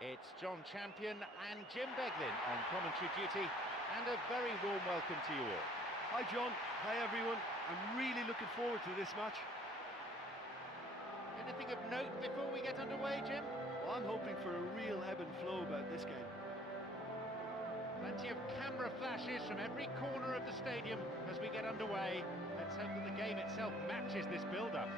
It's John Champion and Jim Beglin on commentary duty, and a very warm welcome to you all. Hi John, hi everyone. I'm really looking forward to this match. Anything of note before we get underway, Jim? Well, I'm hoping for a real ebb and flow about this game. Plenty of camera flashes from every corner of the stadium as we get underway. Let's hope that the game itself matches this build-up.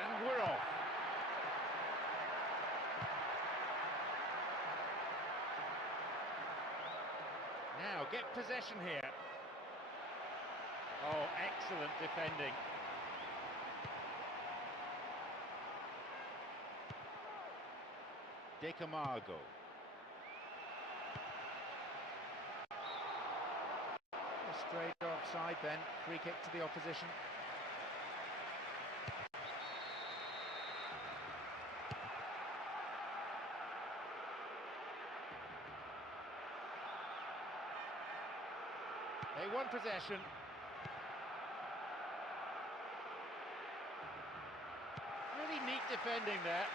And we're off. Now get possession here. Oh, excellent defending. De Camargo. Straight offside then, free kick to the opposition. They won possession. Really neat defending there.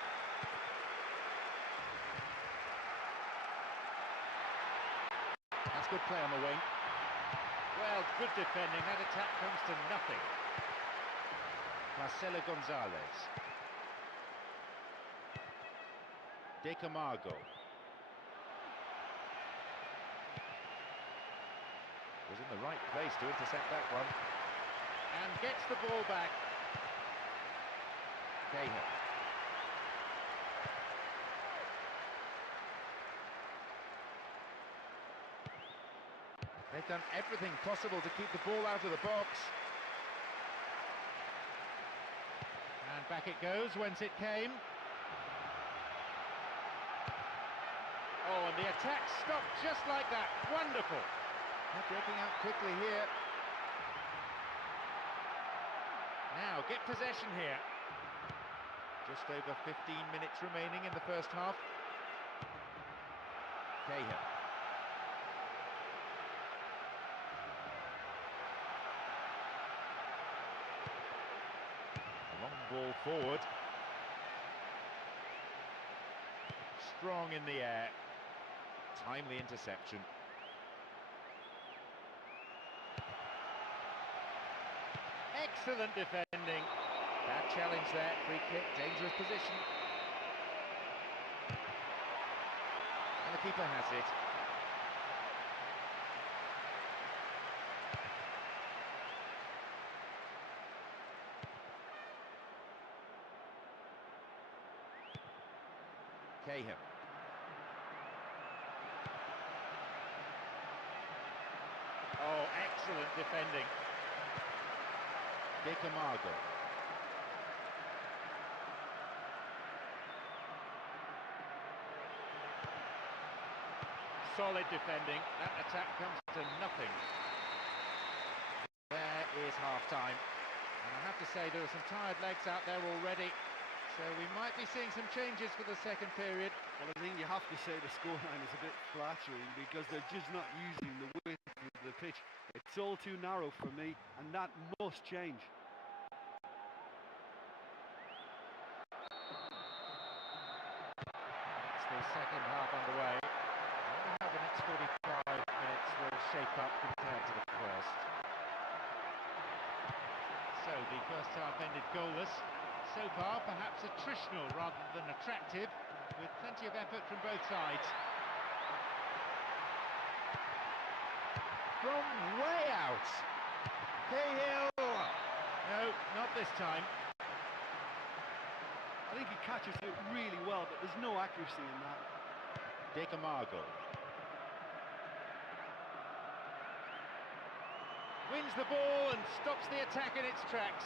That's good play on the wing. Well, good defending. That attack comes to nothing. Marcelo Gonzalez. De Camargo. Was in the right place to intercept that one. And gets the ball back. Cahill. They've done everything possible to keep the ball out of the box. And back it goes, whence it came. Oh, and the attack stopped just like that. Wonderful. They're breaking out quickly here. Now, get possession here. Just over 15 minutes remaining in the first half. Cahill. Long ball forward. Strong in the air. Timely interception. Excellent defending. Bad challenge there, free kick, dangerous position. And the keeper has it. Cahill. Oh, excellent defending. De Camargo. Solid defending. That attack comes to nothing. There is half-time. And I have to say, there are some tired legs out there already. So we might be seeing some changes for the second period. Well, I think you have to say the scoreline is a bit flattering because they're just not using the width of the pitch. It's all too narrow for me, and that must change. It's the second half underway. I wonder how the next 45 minutes will shape up compared to the first. So the first half ended goalless. So far, perhaps attritional rather than attractive, with plenty of effort from both sides. From way out. Cahill. No, not this time. I think he catches it really well, but there's no accuracy in that. Decamargo. Wins the ball and stops the attack in its tracks.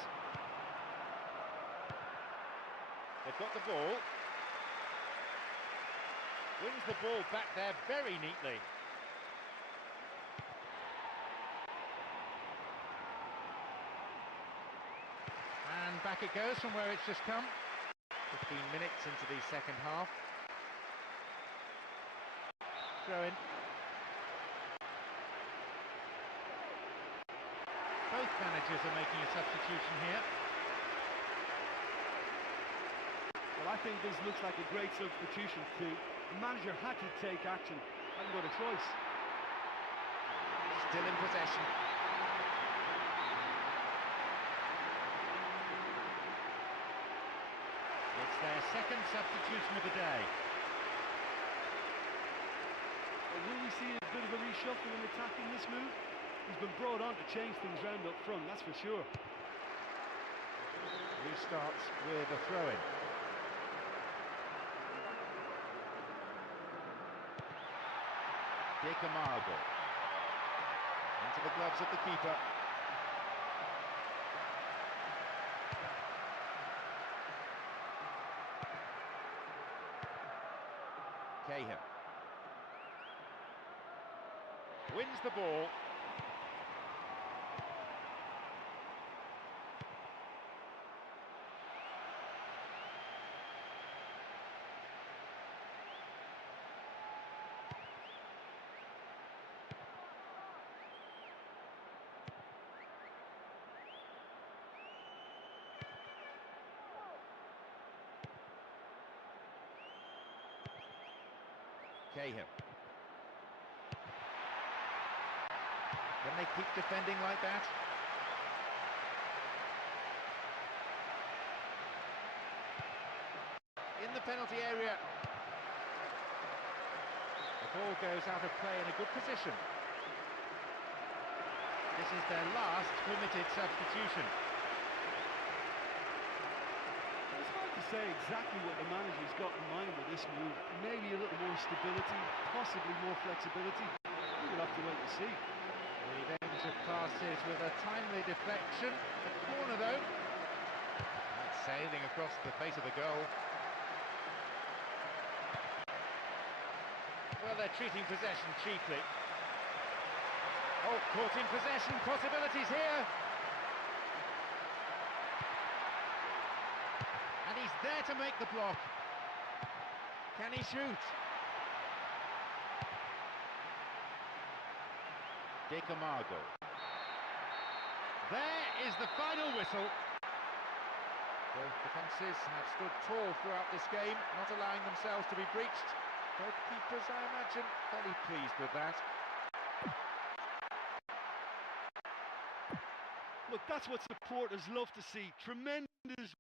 They've got the ball. Wins the ball back there very neatly. And back it goes from where it's just come. 15 minutes into the second half. Throw in. Both managers are making a substitution here. Well, I think this looks like a great substitution too. The manager had to take action. Hadn't got a choice. Still in possession. It's their second substitution of the day. Well, will we see a bit of a reshuffle in attack in this move? He's been brought on to change things round up front, that's for sure. Restarts with a throw-in. Decamargo. Into the gloves of the keeper. Cahill. Wins the ball. Cahill. Can they keep defending like that? In the penalty area. The ball goes out of play in a good position. This is their last permitted substitution. It's hard to say exactly what the manager's got in mind with this move. Maybe a little more stability, possibly more flexibility. We'll have to wait and see. The danger of passes with a timely deflection. A corner though. That's sailing across the face of the goal. Well, they're treating possession cheaply. Oh, caught in possession. Possibilities here. And he's there to make the block. Can he shoot? Decamargo. There is the final whistle. Both defences have stood tall throughout this game, not allowing themselves to be breached. Both keepers, I imagine, fairly pleased with that. Look, that's what supporters love to see. Tremendous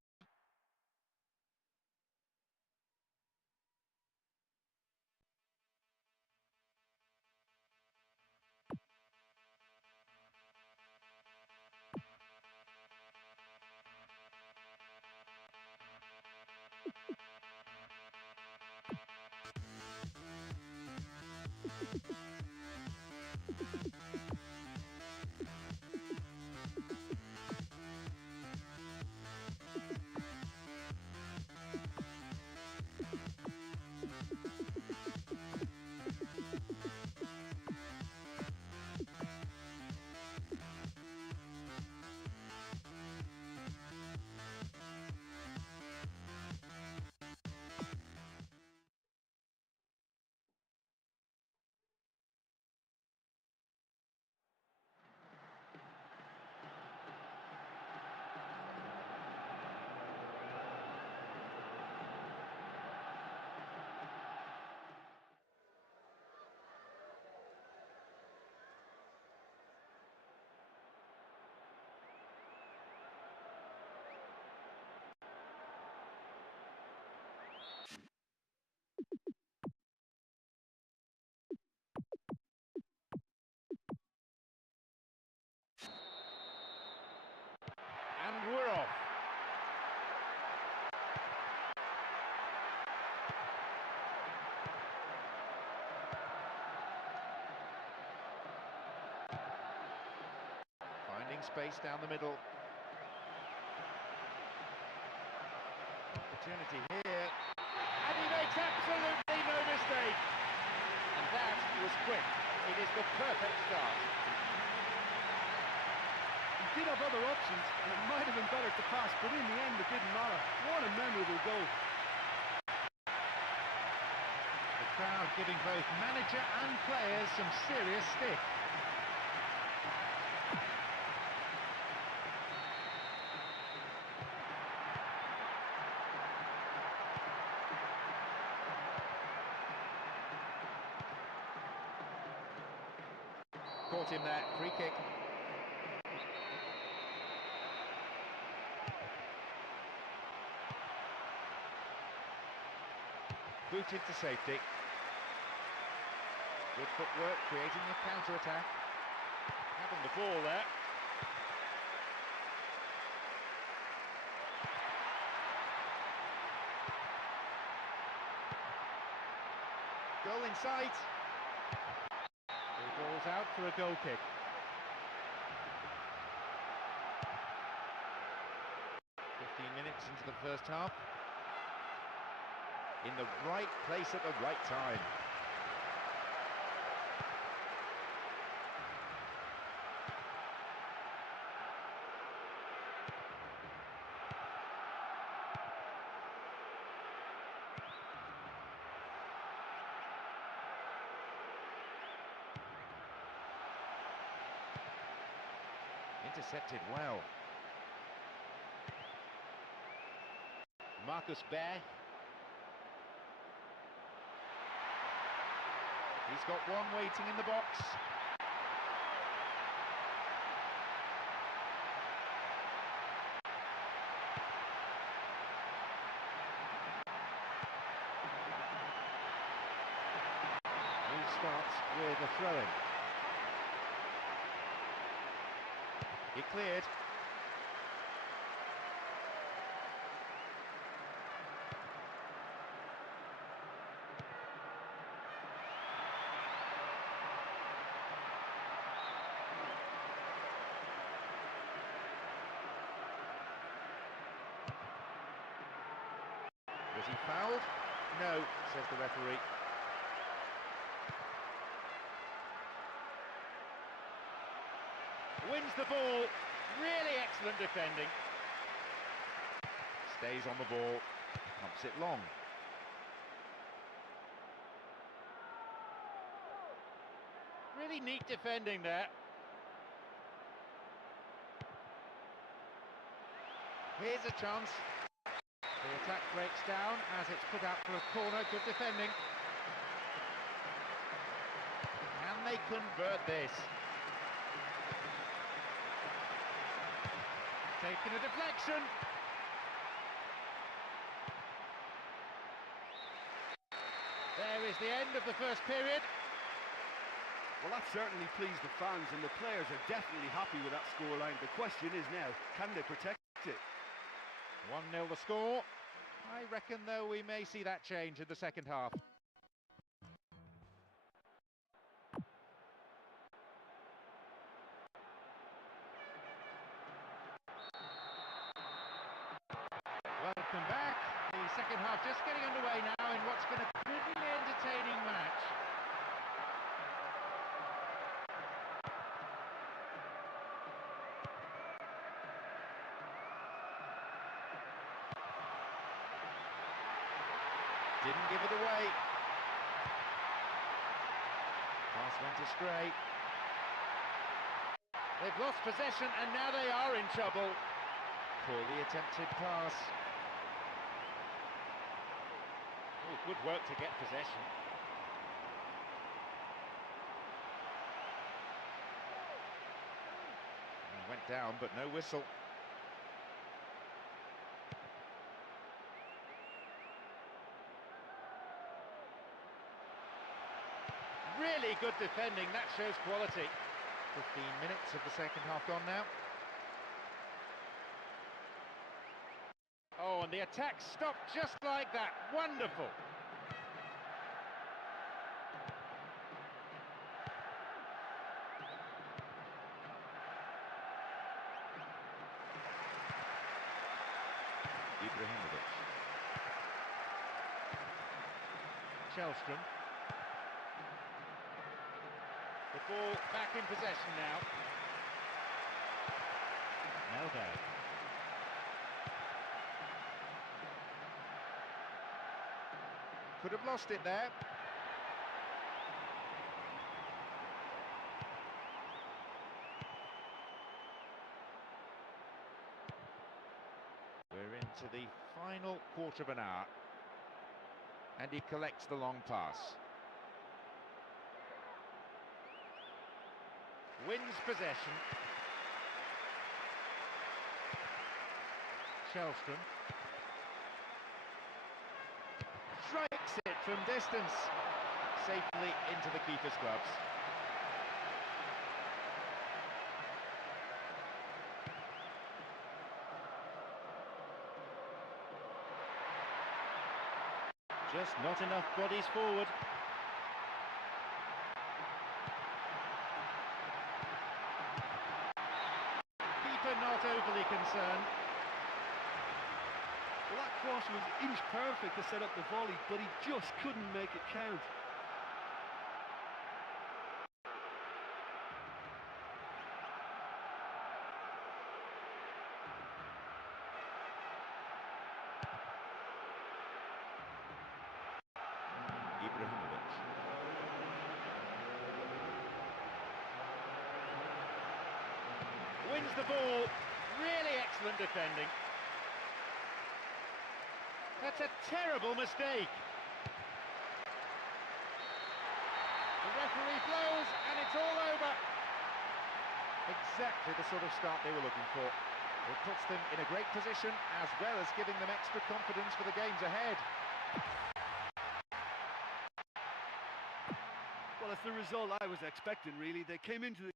clearing space down the middle. Opportunity here, and he makes absolutely no mistake. And that was quick. It is the perfect start. He did have other options, and it might have been better to pass, but in the end it didn't matter. What a memorable goal. The crowd giving both manager and players some serious stick. Caught him there, free kick. Booted to safety. Good footwork, creating a counter-attack. Having the ball there. Goal in sight. The ball's out for a goal kick. Minutes into the first half. In the right place at the right time. Intercepted well. Marcus Bear. He's got one waiting in the box. He starts with a throw-in. He cleared. Was he fouled? No, says the referee. Wins the ball. Really excellent defending. Stays on the ball. Pumps it long. Really neat defending there. Here's a chance. The attack breaks down as it's put out for a corner. Good defending. Can they convert this? Taking a deflection. There is the end of the first period. Well, that certainly pleased the fans, and the players are definitely happy with that scoreline. The question is now, can they protect it? 1-0 the score. I reckon, though, we may see that change in the second half. Welcome back. The second half just getting underway now in what's been a pretty entertaining match. Didn't give it away. Pass went astray. They've lost possession and now they are in trouble. Poorly attempted pass. Oh, good work to get possession. He went down, but no whistle. Really good defending, that shows quality. 15 minutes of the second half gone now. Oh, and the attack stopped just like that. Wonderful. Ibrahimovic. Shellstrom. The ball back in possession now. Meldo. Could have lost it there. We're into the final quarter of an hour. And he collects the long pass. Wins possession. Shellstrom. Strikes it from distance. Safely into the keeper's gloves. Just not enough bodies forward. Keeper not overly concerned. Well, that cross was inch perfect to set up the volley, but he just couldn't make it count. Ibrahimovic. Wins the ball. Really excellent defending. That's a terrible mistake. The referee blows and it's all over. Exactly the sort of start they were looking for. It puts them in a great position as well as giving them extra confidence for the games ahead. Well, it's the result I was expecting, really. They came into the...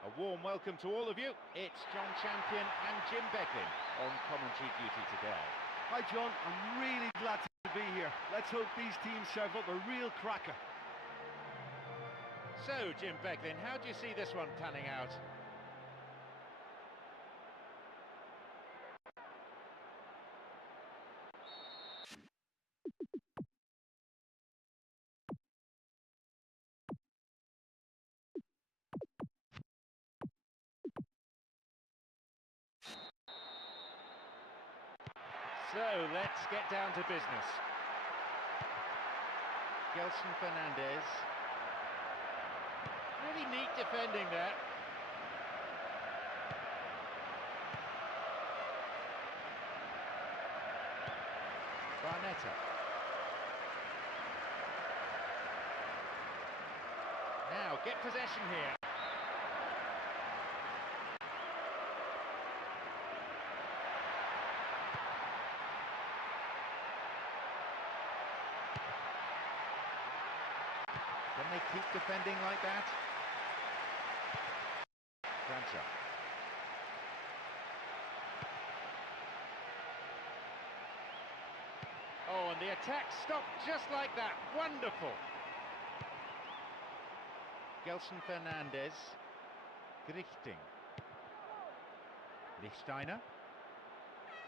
A warm welcome to all of you. It's John Champion and Jim Beglin on commentary duty today. Hi, John. I'm really glad to be here. Let's hope these teams serve up a real cracker. So, Jim Beglin, how do you see this one panning out? So, let's get down to business. Gelson Fernandez. Really neat defending there. Barnetta. Now, get possession here. Can they keep defending like that? Francha. Oh, and the attack stopped just like that. Wonderful. Gelson Fernandez. Grichting. Lichtsteiner.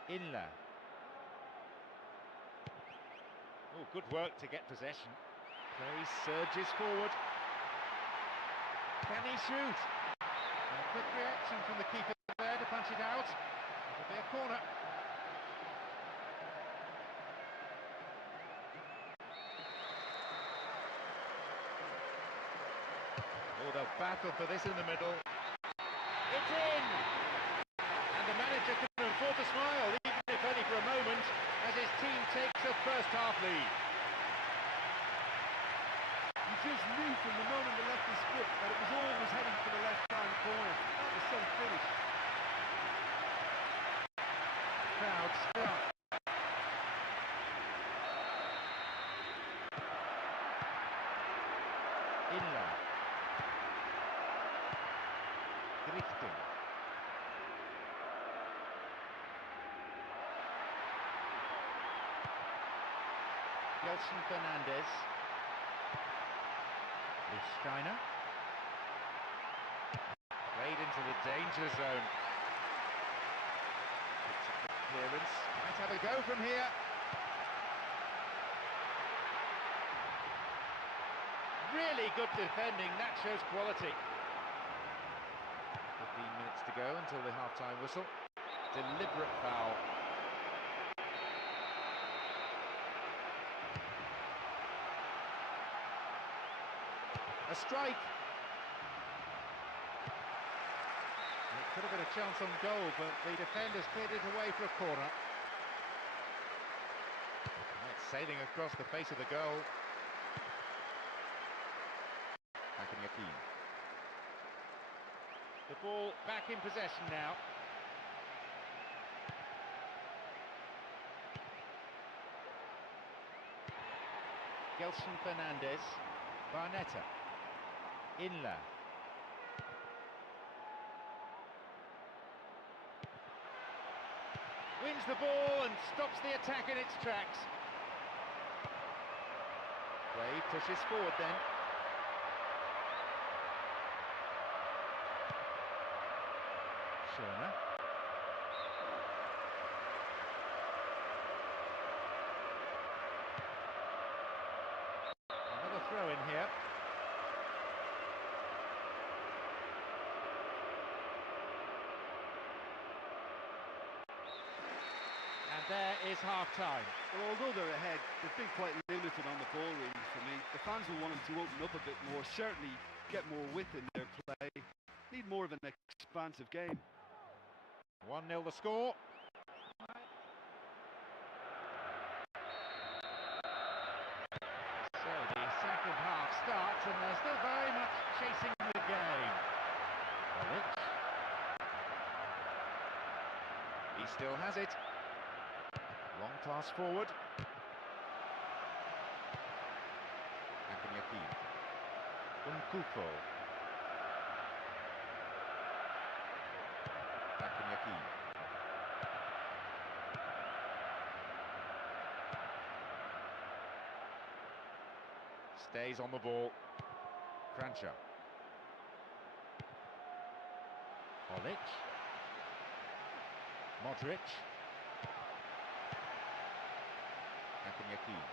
Inler. Oh, good work to get possession. Play surges forward. Can he shoot? A quick reaction from the keeper there to punch it out. It'll be a corner. Oh, they'll battle for this in the middle. It's in! And the manager can afford to smile, even if only for a moment, as his team takes a first-half lead. You just knew from the moment they left the script that it was always heading for the left-hand corner. That was so finished. Crowd stuck. Inla. Drifting. Gelson Fernandez. Steiner. Played into the danger zone. Clearance. Might have a go from here. Really good defending. That shows quality. 15 minutes to go until the half-time whistle. Deliberate foul. A strike. It could have been a chance on goal, but the defenders cleared it away for a corner. That's sailing across the face of the goal. Yakin. The ball back in possession now. Gelson Fernandez. Barnetta. Inla. Wins the ball and stops the attack in its tracks. Play pushes forward then. Schöner. Another throw in here. And there is half-time. Well, although they're ahead, they've been quite limited on the ball readings for me. The fans will want them to open up a bit more, certainly get more width in their play. Need more of an expansive game. 1-0 the score. So the second half starts and they're still very much chasing the game. He still has it. Long pass forward. Yakin. Unkufo. Yakin. Stays on the ball. Kranjčar. Olic. Modric. Yakin.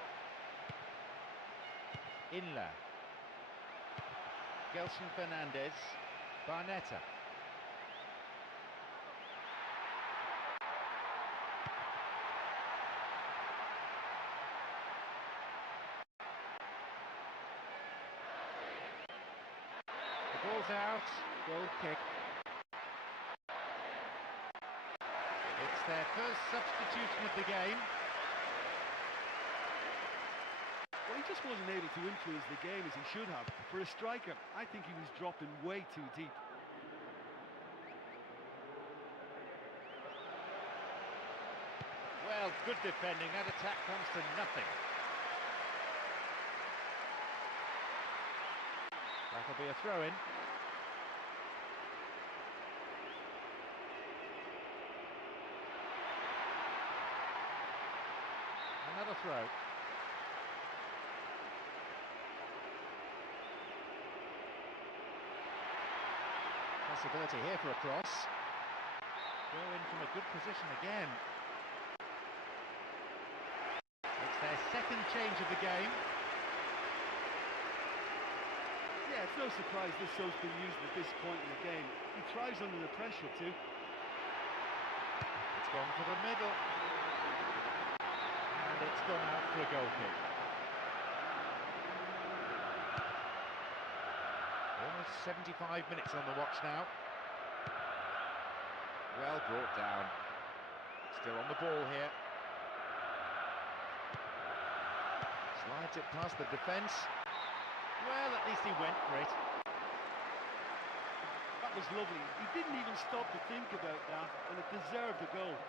Inla. Gelson Fernandez. Barnetta. The ball's out. Goal kick. It's their first substitution of the game. Well, he just wasn't able to influence the game as he should have. For a striker, I think he was dropping way too deep. Well, good defending. That attack comes to nothing. That'll be a throw-in. Another throw. Possibility here for a cross. Throw in from a good position again. It's their second change of the game. Yeah, it's no surprise this soap's been used at this point in the game. He thrives under the pressure too. It's gone for the middle. And it's gone out for a goal kick. Almost 75 minutes on the watch now. Well brought down. Still on the ball here. Slides it past the defence. Well, at least he went for it. That was lovely. He didn't even stop to think about that, and it deserved a goal.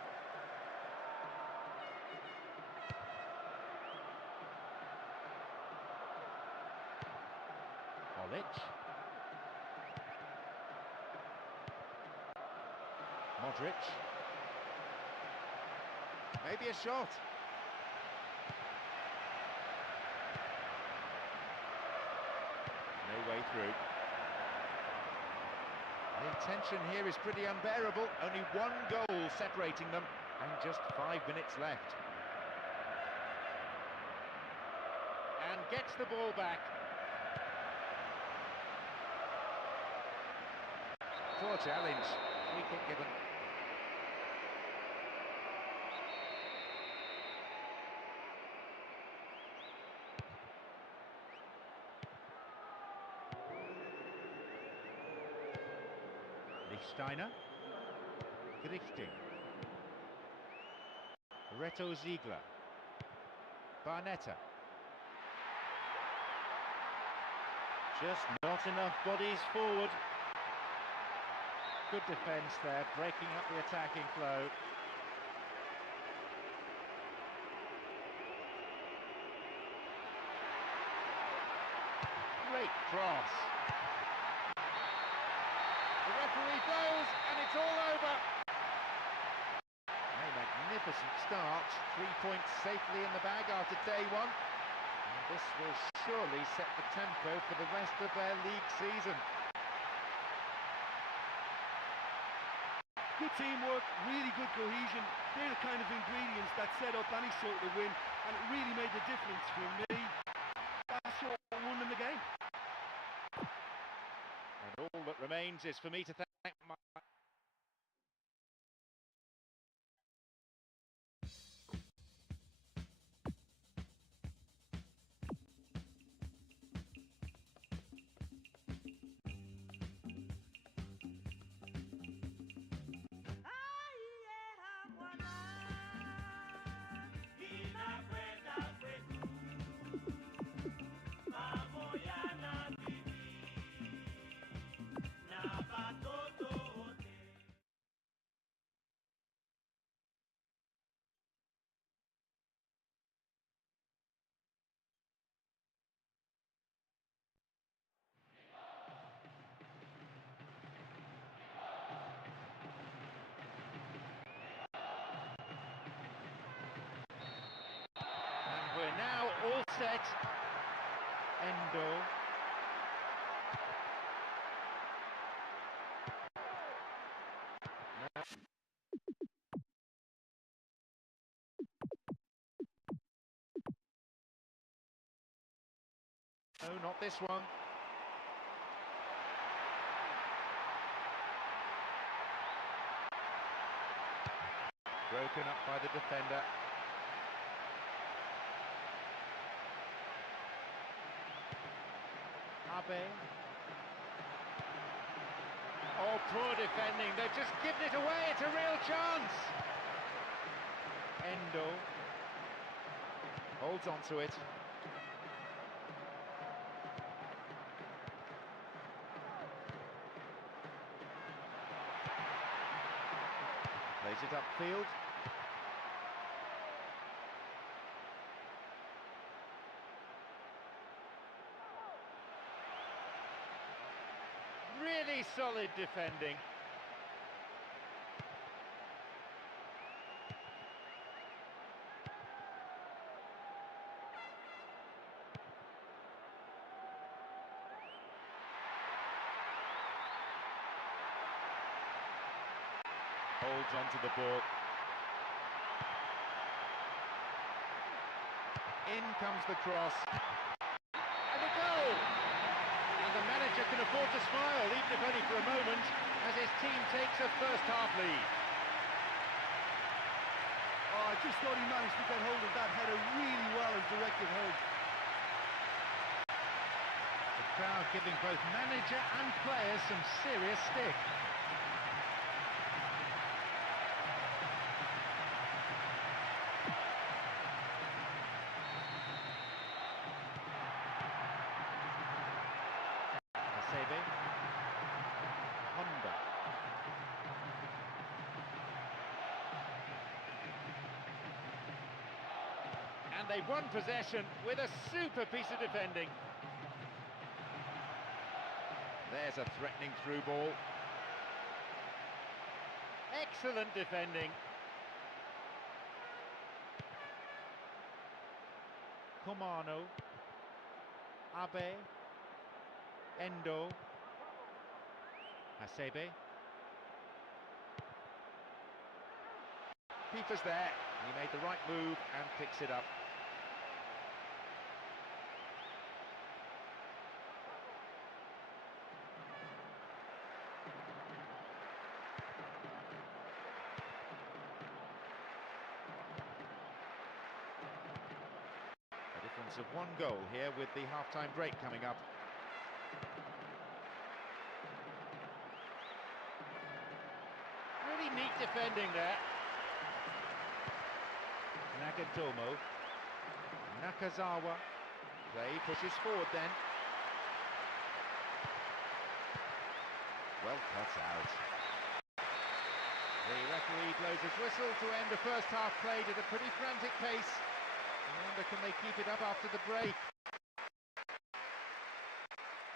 Olic. Modric. Maybe a shot. No way through. The tension here is pretty unbearable. Only one goal separating them and just 5 minutes left. And gets the ball back. Poor challenge. Free kick given. Steiner, Grichting, Reto Ziegler, Barnetta. Just not enough bodies forward. Good defence there, breaking up the attacking flow. Great cross. The referee blows, and it's all over. A magnificent start. 3 points safely in the bag after day one. And this will surely set the tempo for the rest of their league season. Good teamwork, really good cohesion. They're the kind of ingredients that set up any sort of win, and it really made the difference for me. That's what won them the game. And all that remains is for me to thank my... We're now all set. Endo. No, not this one. Broken up by the defender. Abe. Oh, poor defending. They've just given it away. It's a real chance. Endo holds on to it. Plays it upfield. Really solid defending. Holds onto the ball. In comes the cross. And a goal! And the manager can afford to smile, even if only for a moment, as his team takes a first-half lead. Oh, I just thought he managed to get hold of that header really well and direct it home. The crowd giving both manager and players some serious stick. Honda. And they've won possession with a super piece of defending. There's a threatening through ball. Excellent defending. Komano. Abe. Endo. Hasebe. Keeper's there. He made the right move and picks it up. A difference of one goal here with the half-time break coming up. Really neat defending there. Nagatomo. Nakazawa. Play pushes forward then. Well cut out. The referee blows his whistle to end the first half played at a pretty frantic pace. I wonder, can they keep it up after the break?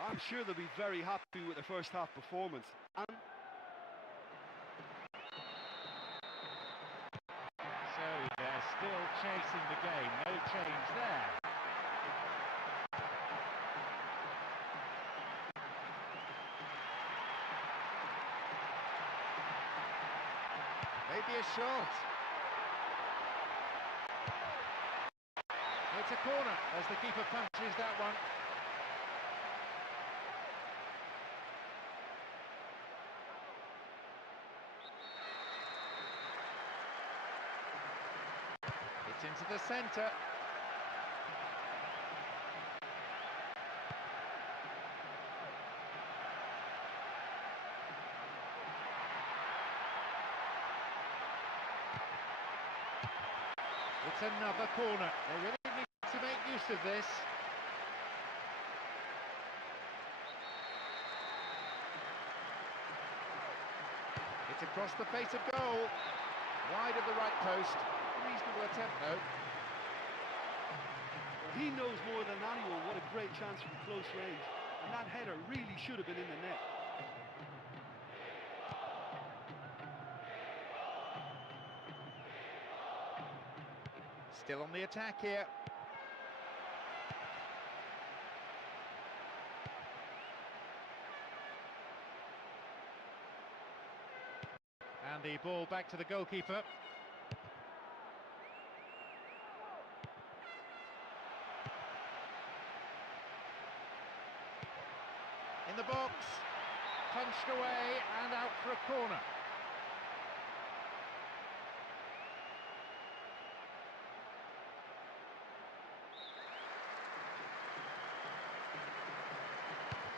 I'm sure they'll be very happy with the first half performance. So they're still chasing the game, no change there. Maybe a shot. It's a corner as the keeper punches that one. It's into the centre. It's another corner. They really need to make use of this. It's across the face of goal. Wide of the right post. Reasonable attempt though. He knows more than anyone what a great chance from close range. And that header really should have been in the net. Still on the attack here. And the ball back to the goalkeeper. In the box. Punched away and out for a corner.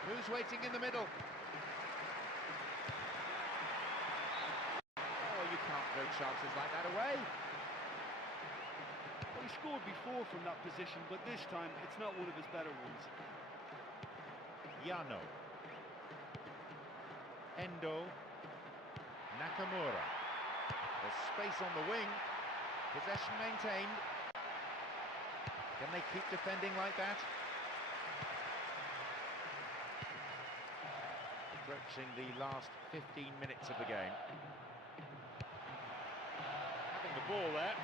Who's waiting in the middle? Oh, you can't throw chances like that away. Well, he scored before from that position, but this time it's not one of his better ones. Yano. Endo. Nakamura. There's space on the wing. Possession maintained. Can they keep defending like that? Approaching the last 15 minutes of the game. Having the ball there.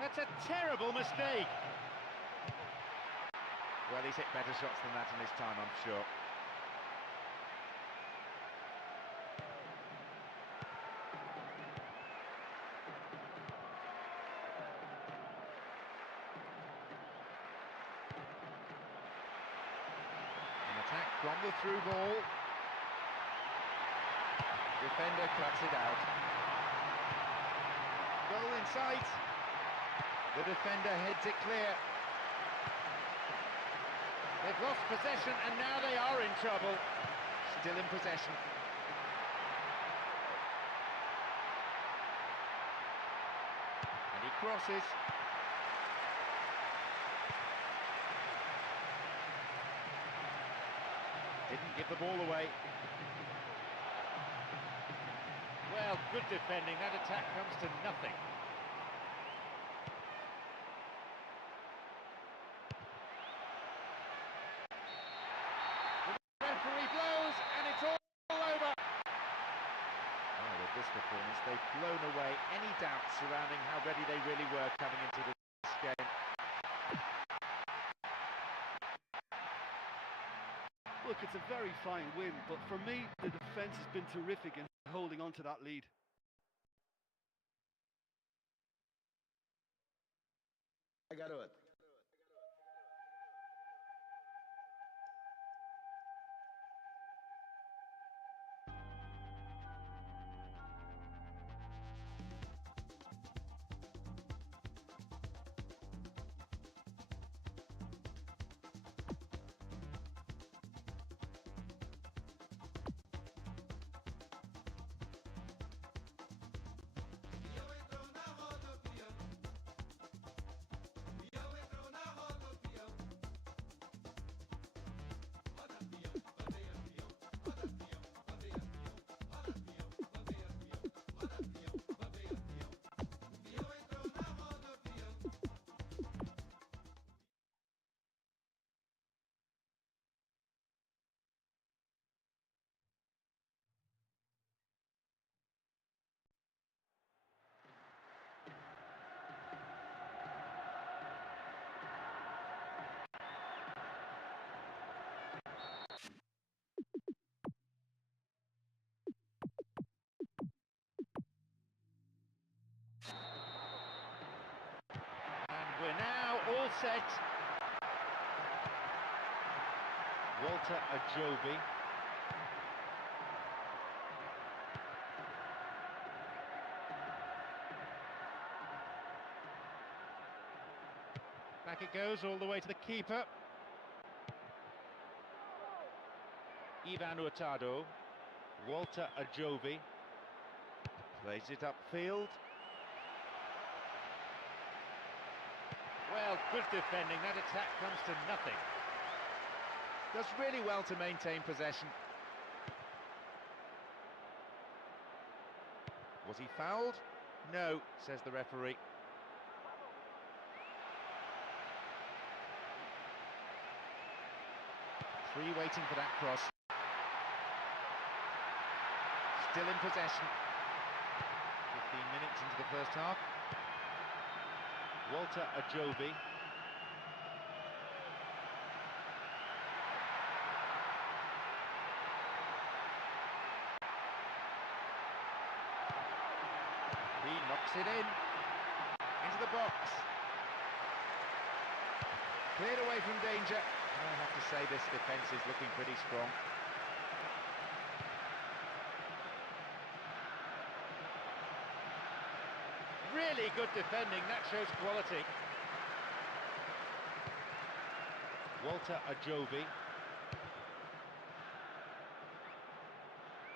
That's a terrible mistake. Well, he's hit better shots than that in his time, I'm sure. On the through ball. Defender cuts it out. Goal in sight. The defender heads it clear. They've lost possession and now they are in trouble. Still in possession. And he crosses. Didn't give the ball away. Well, good defending. That attack comes to nothing. The referee blows, and it's all over. Oh, with this performance, they've blown away any doubts surrounding how ready they really were coming into this game. Look, it's a very fine win, but for me, the defence has been terrific in holding on to that lead. Garoto. We're now all set. Walter Ajovi. Back it goes all the way to the keeper. Ivan Hurtado. Walter Ajovi. Plays it upfield. Well, good defending. That attack comes to nothing. Does really well to maintain possession. Was he fouled? No, says the referee. Three waiting for that cross. Still in possession. 15 minutes into the first half. Walter Ajovi. He knocks it in. Into the box. Cleared away from danger. I have to say this defence is looking pretty strong. Really good defending, that shows quality. Walter Ajovi.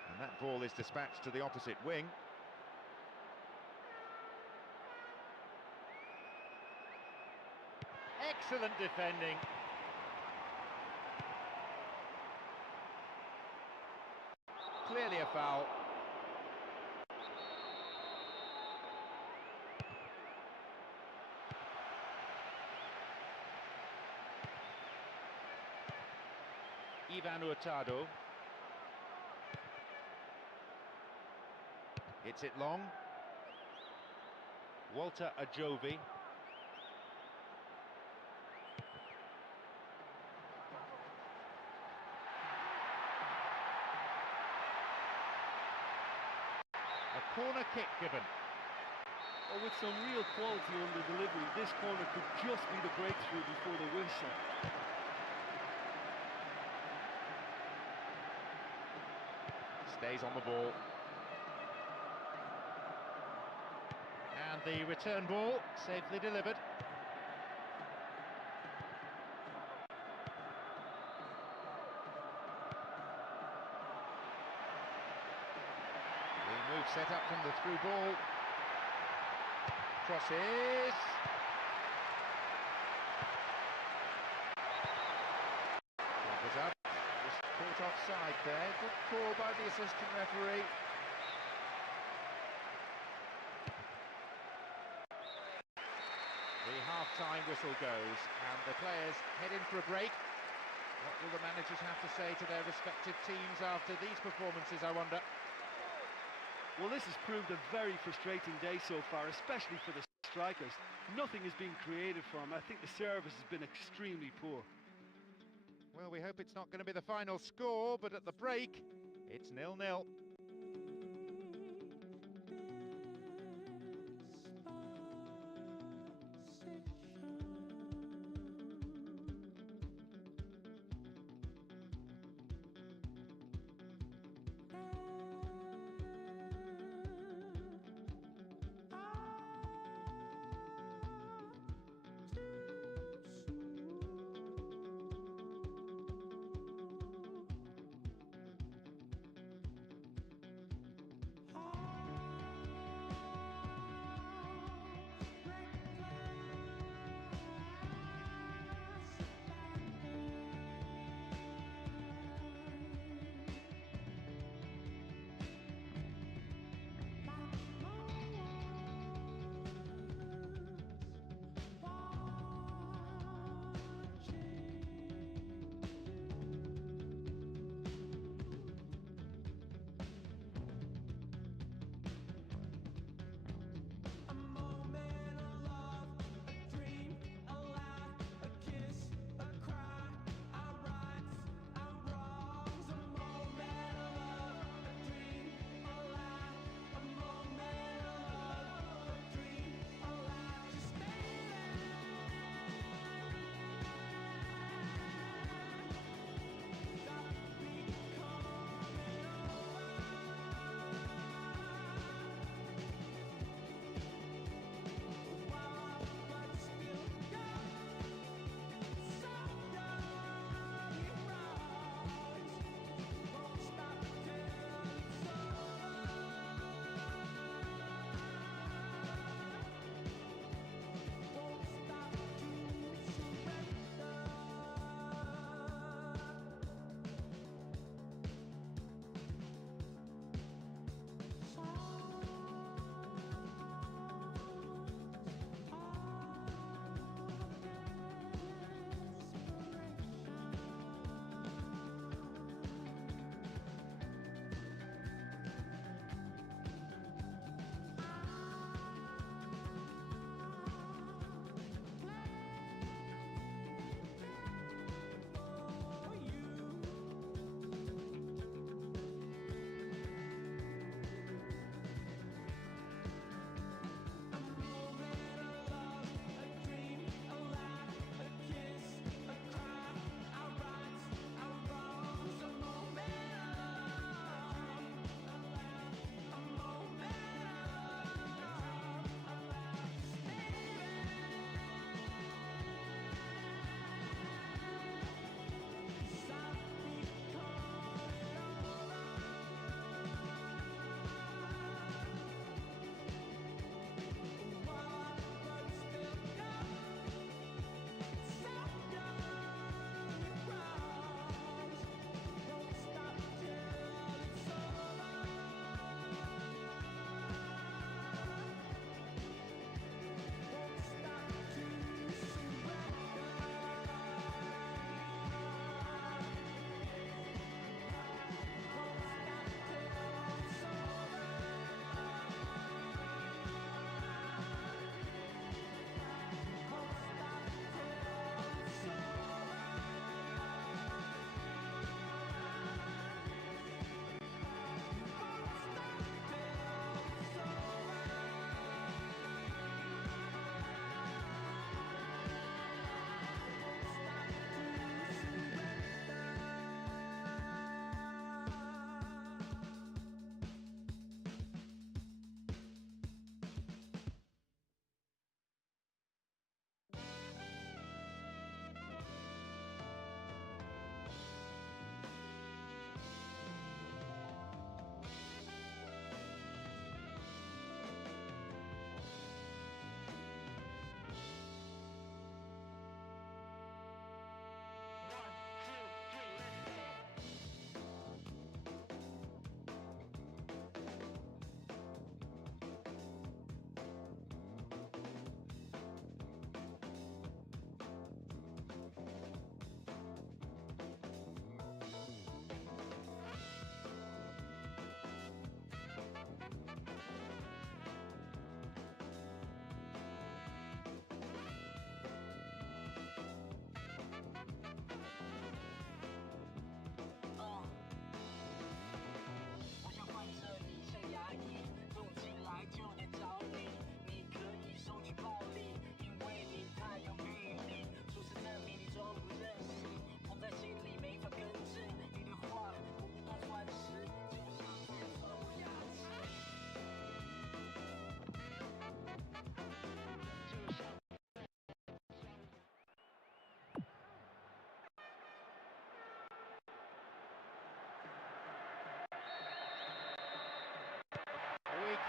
And that ball is dispatched to the opposite wing. Excellent defending. Clearly a foul. Ivan Hurtado. Hits it long. Walter Ajovi. A corner kick given. Well, with some real quality on the delivery, this corner could just be the breakthrough before the whistle. Stays on the ball. And the return ball safely delivered. The move set up from the through ball. Crosses. Was up. Just caught offside there. Good call by the assistant referee. The half-time whistle goes and the players head in for a break. What will the managers have to say to their respective teams after these performances, I wonder? Well, this has proved a very frustrating day so far, especially for the strikers. Nothing has been created for them. I think the service has been extremely poor. Well, we hope it's not going to be the final score, but at the break, it's 0-0.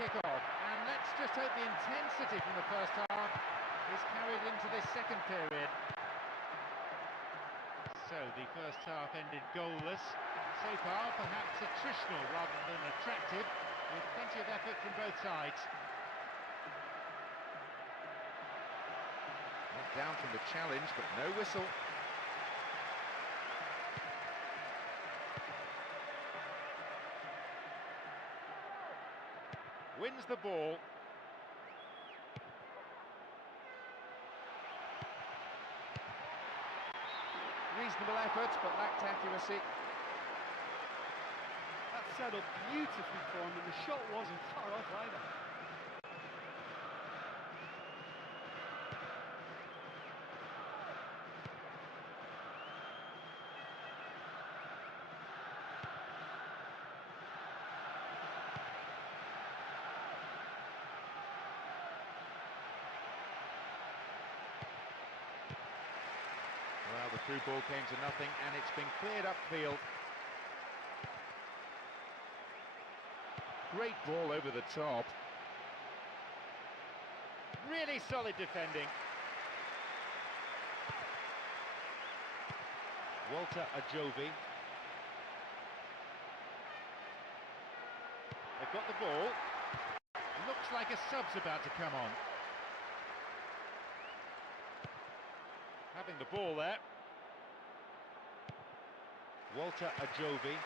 kick-off, and let's just hope the intensity from the first half is carried into this second period. So the first half ended goalless. So far, perhaps attritional rather than attractive, with plenty of effort from both sides. Not down from the challenge, but no whistle. Wins the ball. Reasonable effort, but lacked accuracy. That set up beautifully for him, and the shot wasn't far off either. Well, the through ball came to nothing, and it's been cleared upfield. Great ball over the top. Really solid defending. Walter Ajovi. They've got the ball. Looks like a sub's about to come on. Having the ball there. Walter Ajovi.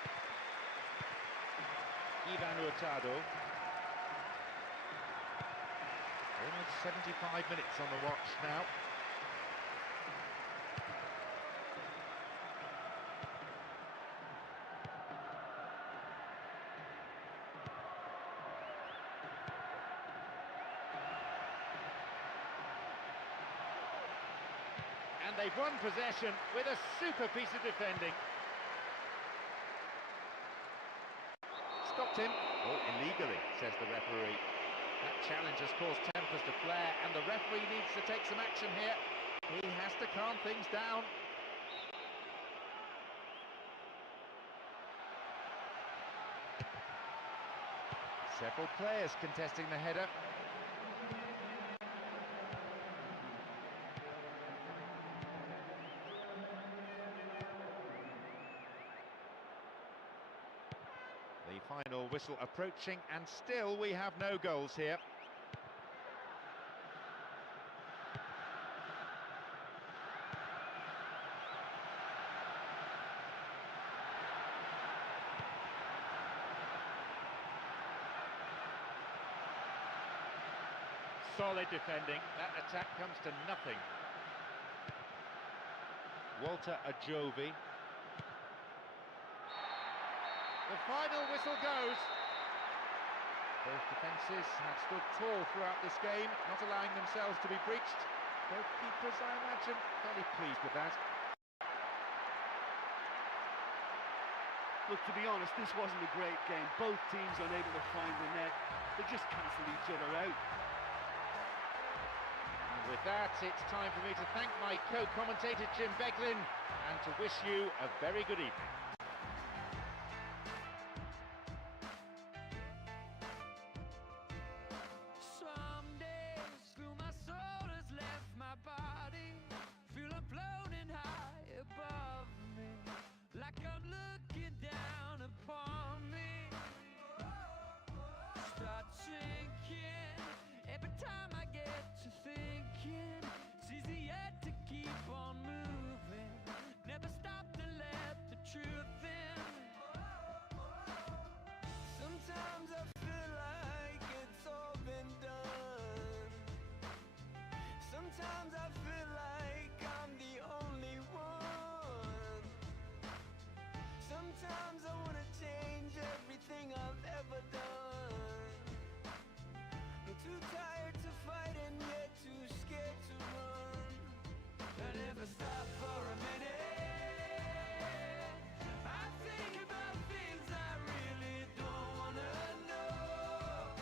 Ivan Hurtado. Almost 75 minutes on the watch now. And they've won possession with a super piece of defending. Stopped him. Oh, illegally, says the referee. That challenge has caused tempers to flare, and the referee needs to take some action here. He has to calm things down. Several players contesting the header. The final whistle approaching, and still we have no goals here. Solid defending. That attack comes to nothing. Walter Ajovi. The final whistle goes. Both defences have stood tall throughout this game, not allowing themselves to be breached. Both keepers, I imagine, fairly pleased with that. Look, to be honest, this wasn't a great game. Both teams unable to find the net. They just cancelled each other out. And with that, it's time for me to thank my co-commentator Jim Beglin and to wish you a very good evening. Sometimes I feel like I'm the only one. Sometimes I wanna change everything I've ever done. I'm too tired to fight and yet too scared to run. I never stop for a minute. I think about things I really don't wanna know.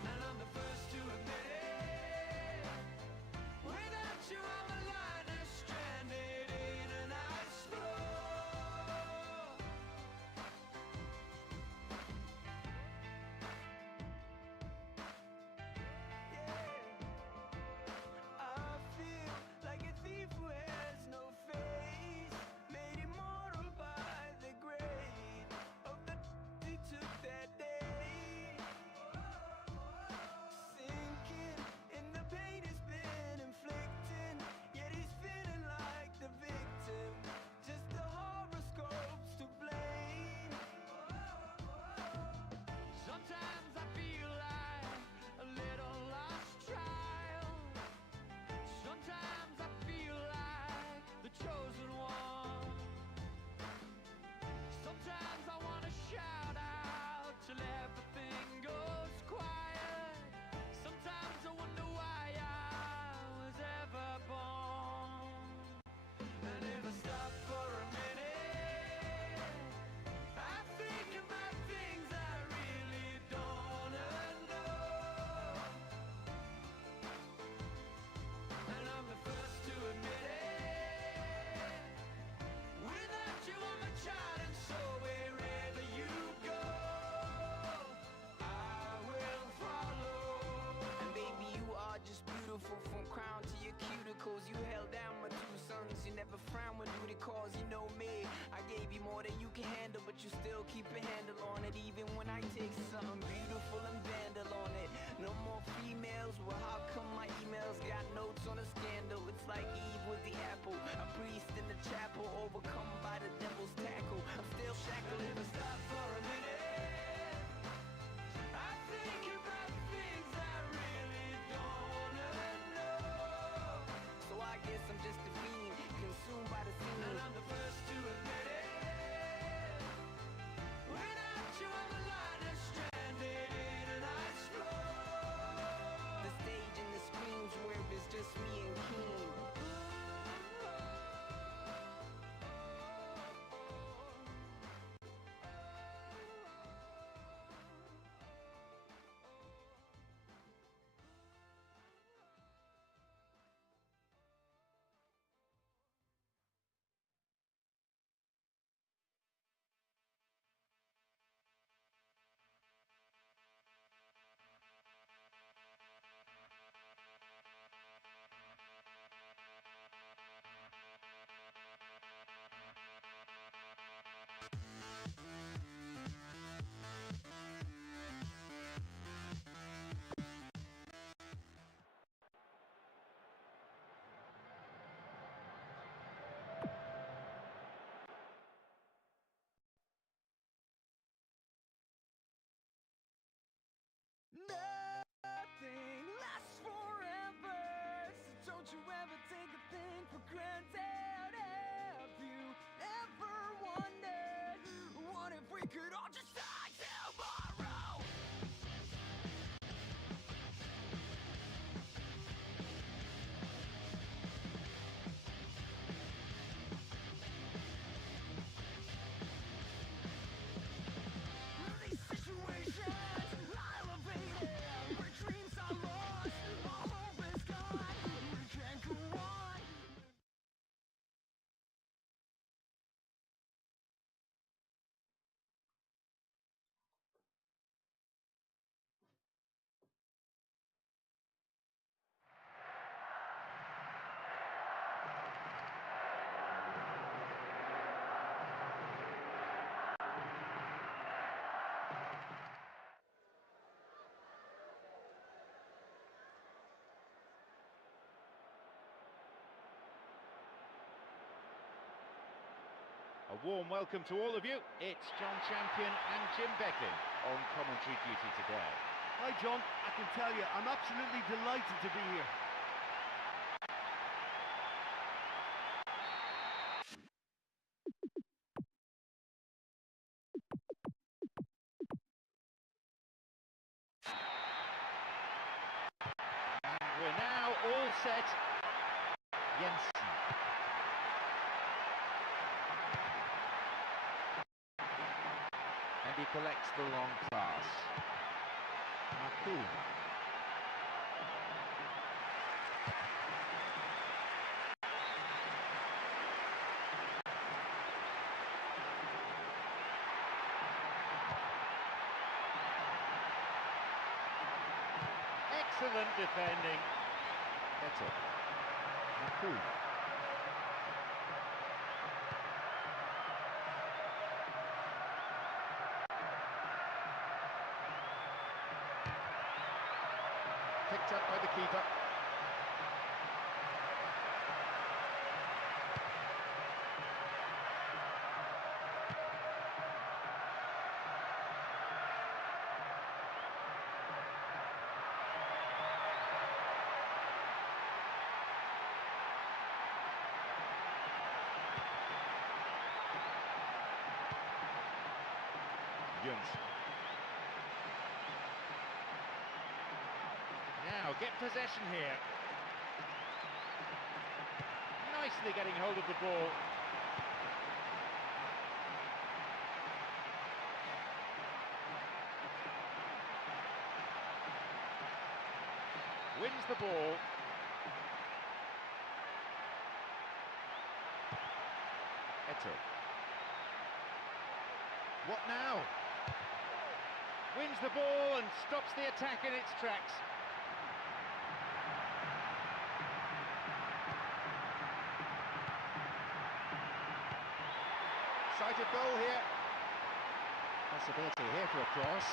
And I'm the first to admit it. Without you I'm a liner stranded in an ice floe. a handle on it, even when I take something beautiful and vandal on it. No more females, well how come my emails got notes on a scandal? It's like Eve with the apple, a priest in the chapel, overcome by the devil's tackle. I'm still shackled. Never stop for a minute. I think about things I really don't wanna know. So I guess I'm just a fiend, consumed by the scene, and I'm the first to admit it. When I draw the line, I'm stranded in an ice floor. The stage and the screams where it's just me and Keen. Nothing lasts forever, so don't you ever take a thing for granted. Have you ever wondered, what if we could all just die tomorrow? These situations are elevated, where dreams are lost, all hope is gone, we can't go on. A warm welcome to all of you. It's John Champion and Jim Becklin on commentary duty today. Hi John, I can tell you, I'm absolutely delighted to be here. And we're now all set. Jensen. And he collects the long pass. Maku. Excellent defending. That's it. Maku. Picked up by the keeper. Jensen. Now get possession here. Nicely getting hold of the ball. Wins the ball. Eto. What now? Wins the ball and stops the attack in its tracks. Sighted goal here. A Possibility here for a cross.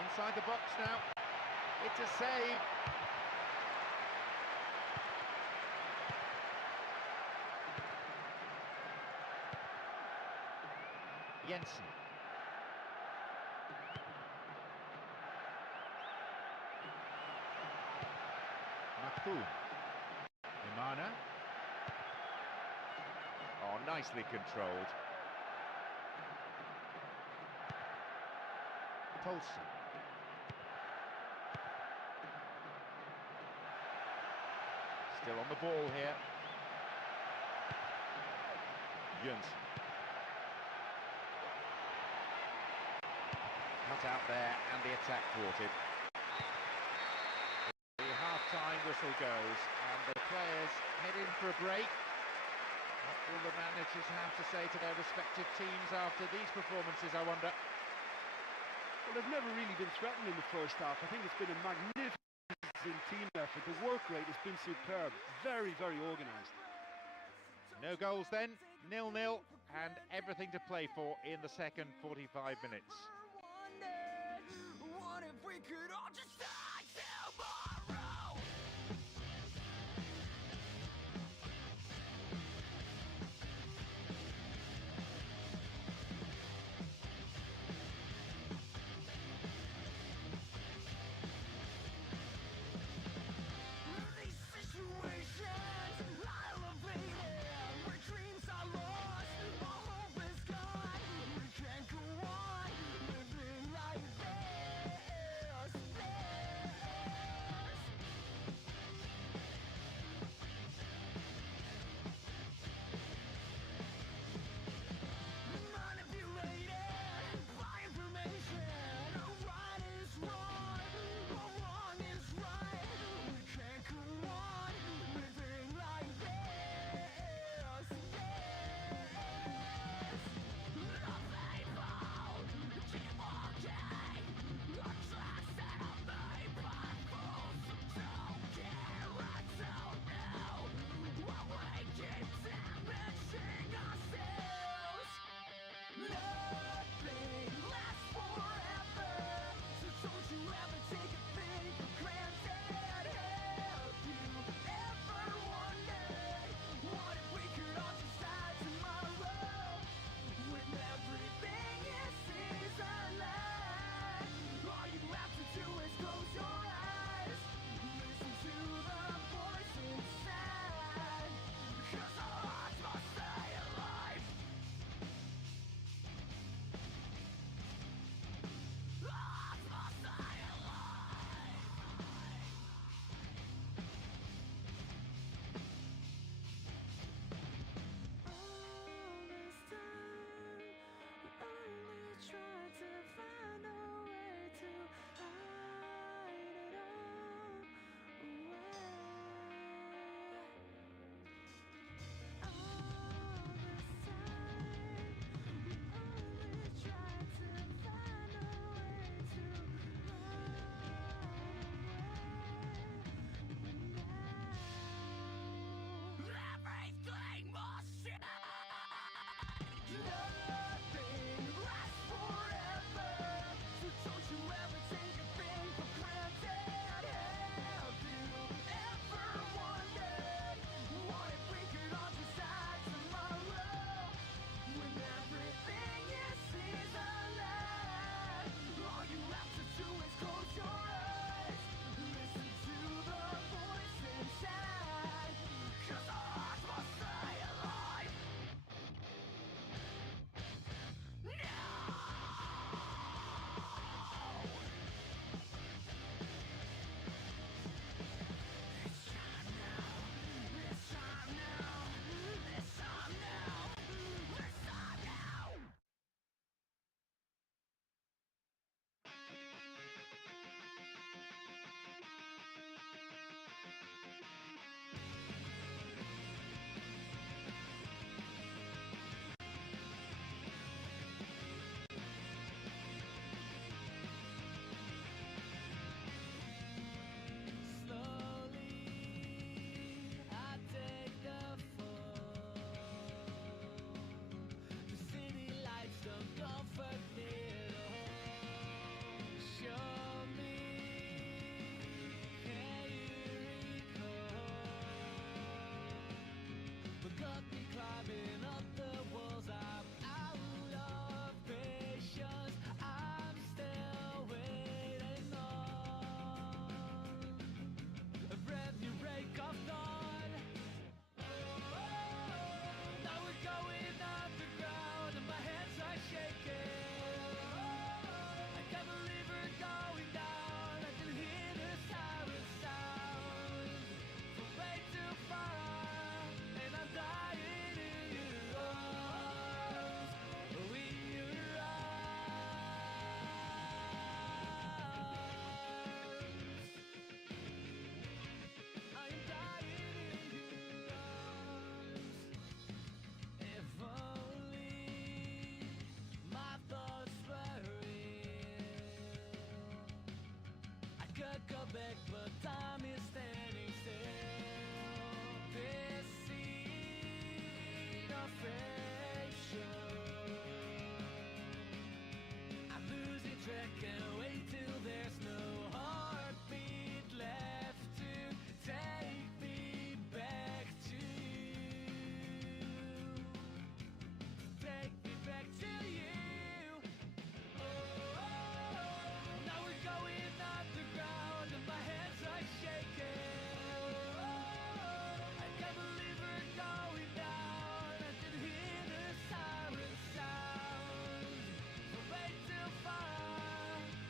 Inside the box now. It's a save. Jensen. Mapoon. Imana. Oh, nicely controlled. Tolson. Still on the ball here. Jensen. Cut out there and the attack thwarted. The half-time whistle goes and the players head in for a break. What will the managers have to say to their respective teams after these performances, I wonder? Well, they've never really been threatened in the first half. I think it's been a magnificent team effort. The work rate has been superb. Very, very organised. No goals then, 0-0, and everything to play for in the second 45 minutes. What if we could all just die tomorrow? These situations elevated, where dreams are lost, all hope is gone. We can't go on. go back, but time is standing still. This scene of frustration, I'm losing track, can't wait till there's no heartbeat left to take me back to you. Take me back to you. Oh, now we're going underground and my hands are shaking. I can't believe we're going down. I can hear the siren sound. So way too far.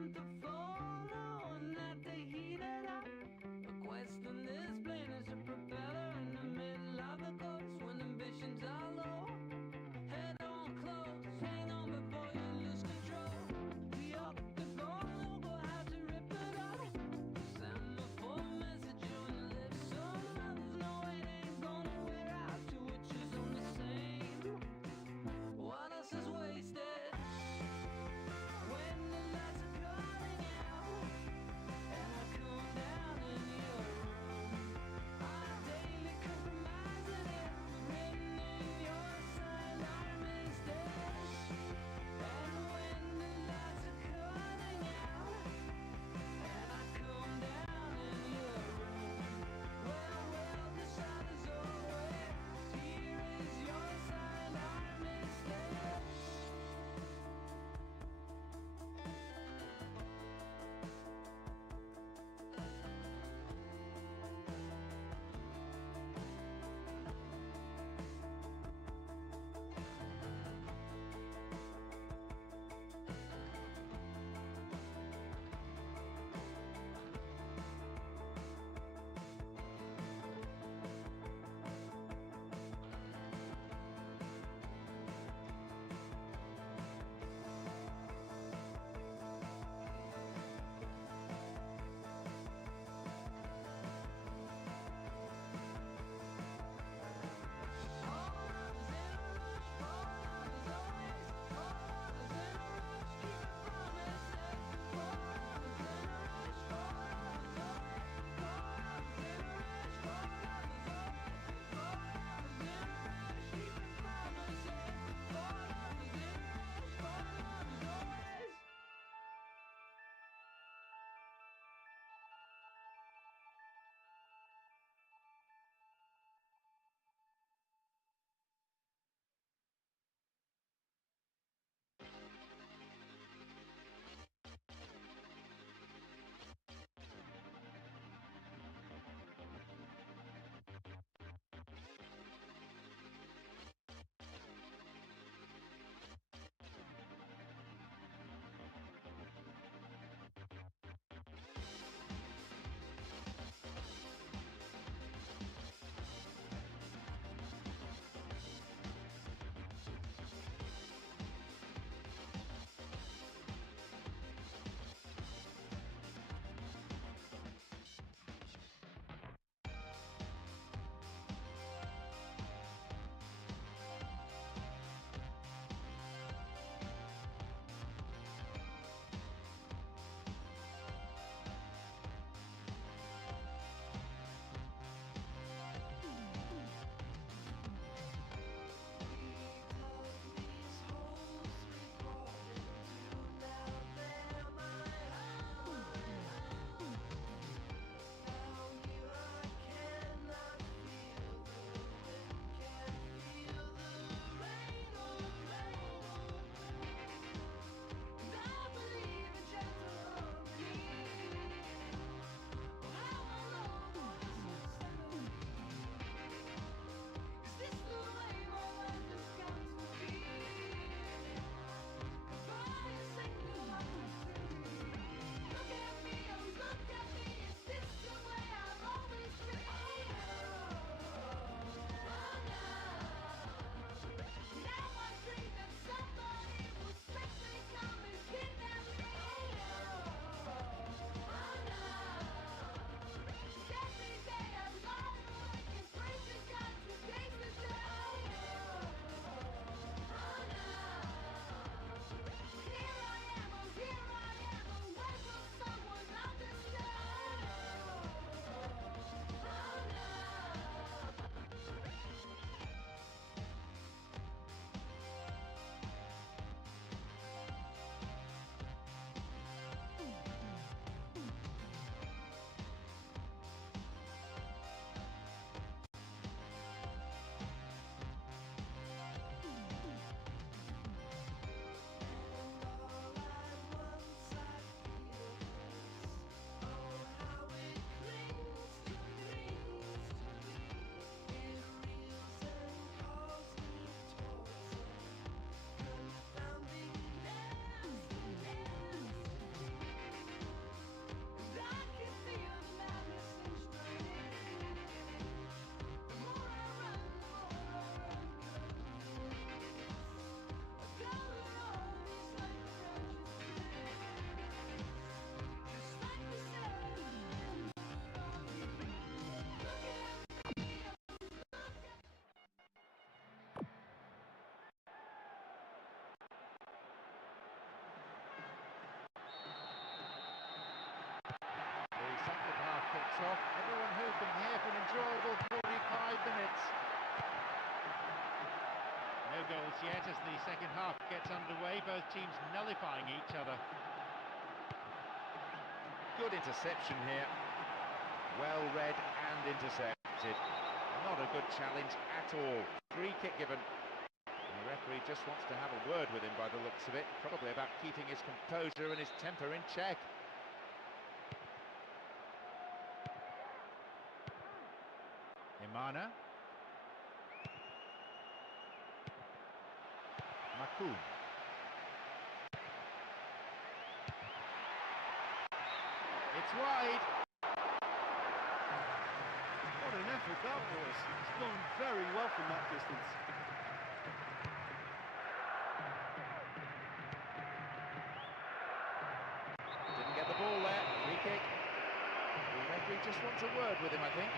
them to follow and that they heat it up. A question is plain as a propeller in the middle of the course when ambitions are low. Head on close, hang on before you lose control. The octagon logo, how to rip it up. Semaphore message you in the lips of others. No, it ain't gonna wear out to which is on the same. What else is wasted when the lights are calling out? an enjoyable 45 minutes. No goals yet as the second half gets underway, both teams nullifying each other. Good interception here. Well read and intercepted. Not a good challenge at all. Free kick given. The referee just wants to have a word with him by the looks of it. Probably about keeping his composure and his temper in check. Imana. Makoun. It's wide. What an effort that was. He's gone very well from that distance. Didn't get the ball there. Free kick. The referee just wants a word with him, I think.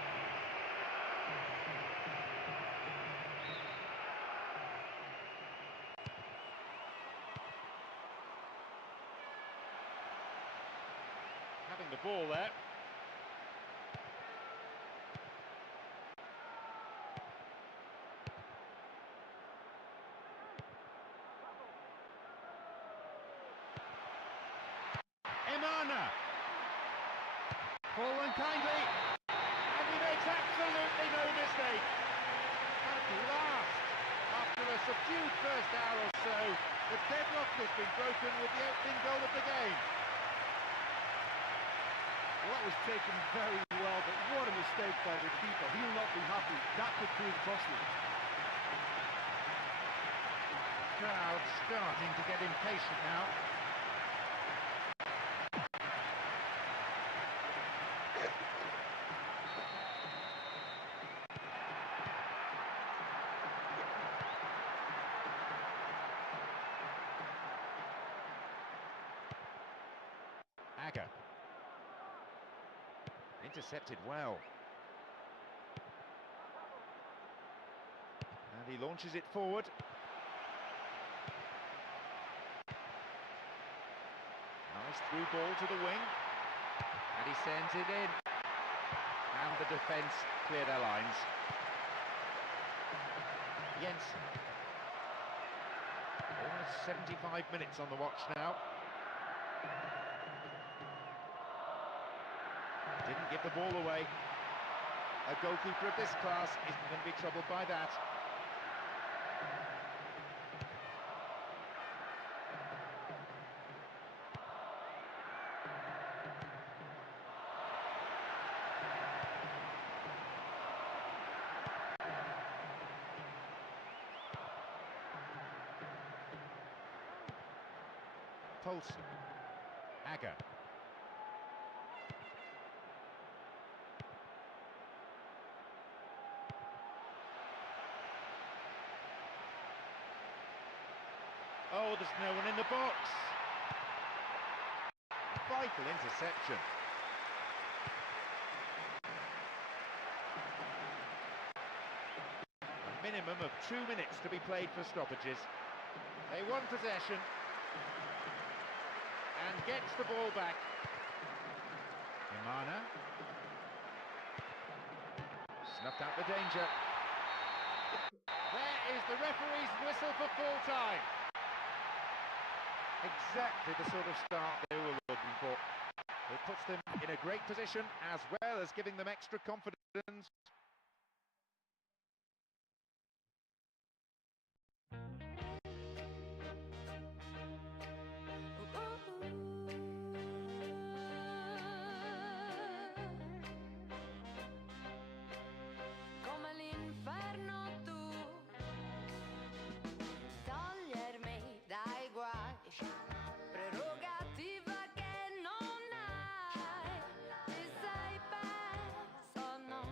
Having the ball there. Imana. Fallen kindly. And he makes absolutely no mistake. At last, after a subdued first hour or so, the deadlock has been broken with the opening goal of the game. Well, that was taken very well, but what a mistake by the keeper. He'll not be happy. That could prove costly. Crowd starting to get impatient now. Aga. Intercepted well. And he launches it forward. Nice through ball to the wing. And he sends it in. And the defence clear their lines. Jensen. Almost 75 minutes on the watch now. Didn't give the ball away. A goalkeeper of this class isn't going to be troubled by that. Paulson. Aga. Oh, there's no one in the box. Vital interception. A minimum of 2 minutes to be played for stoppages. They won possession. And gets the ball back. Imana. Snuffed out the danger. There is the referee's whistle for full time. Exactly the sort of start they were looking for. It puts them in a great position as well as giving them extra confidence. Come l'inferno tu, togliermi dai guai, prerogativa che non hai, ti sei perso, no,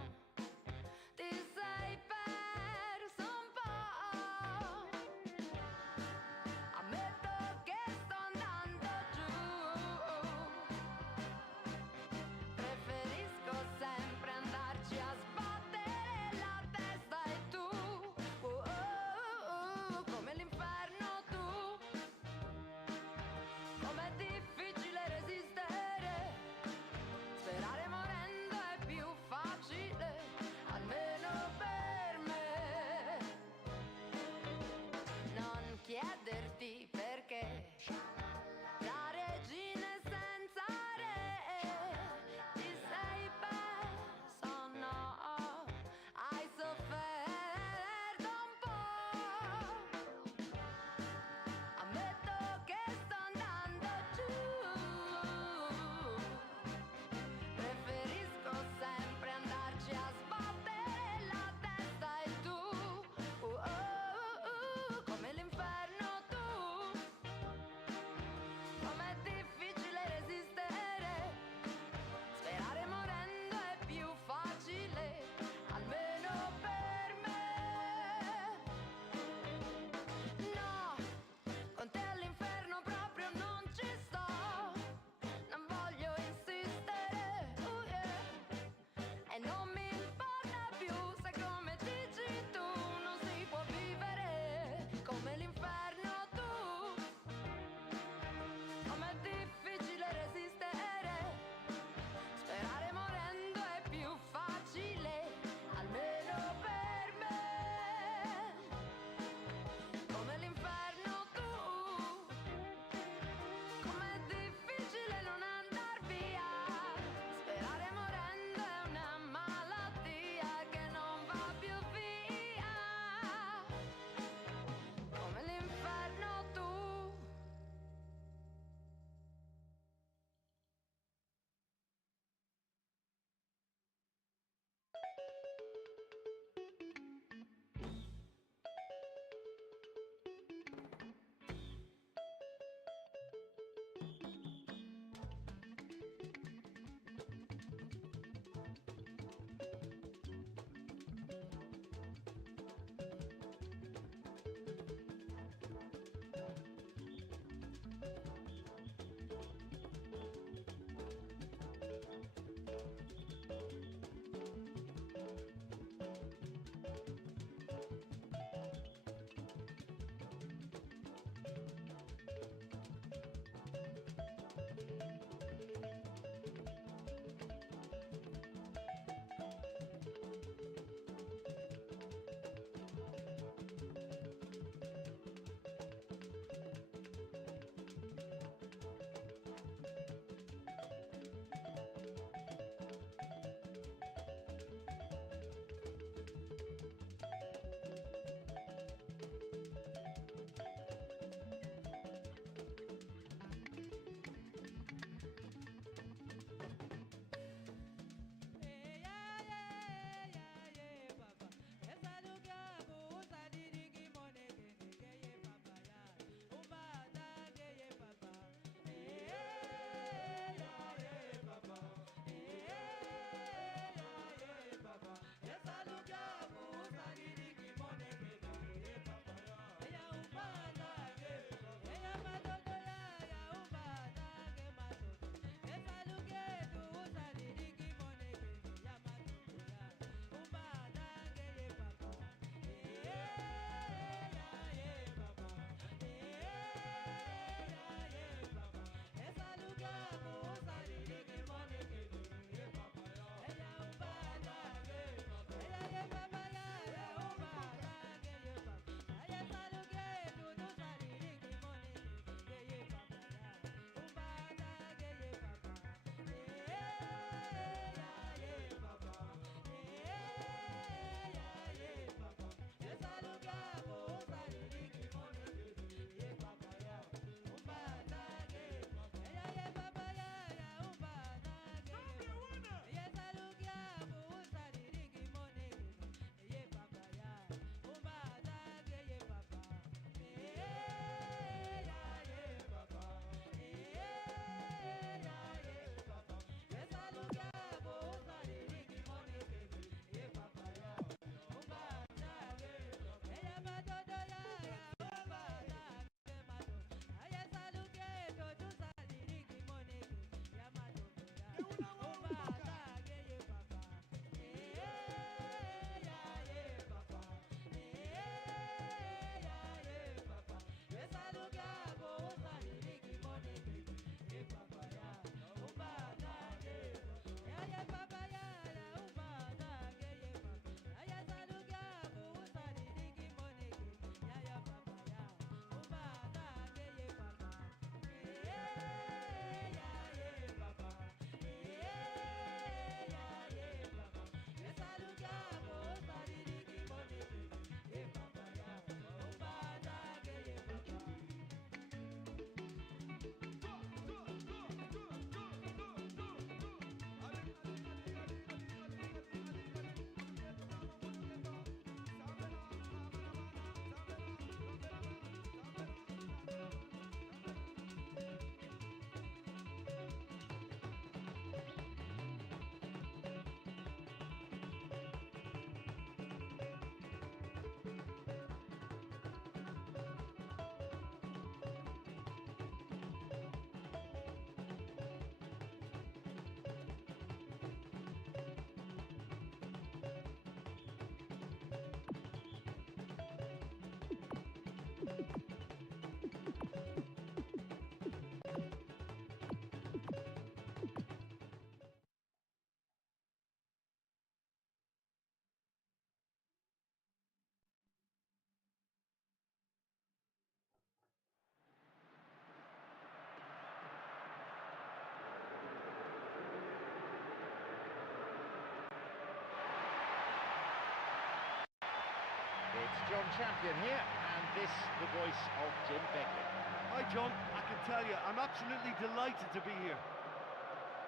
strong champion here, and this the voice of Jim Beglin. Hi John, I can tell you, I'm absolutely delighted to be here.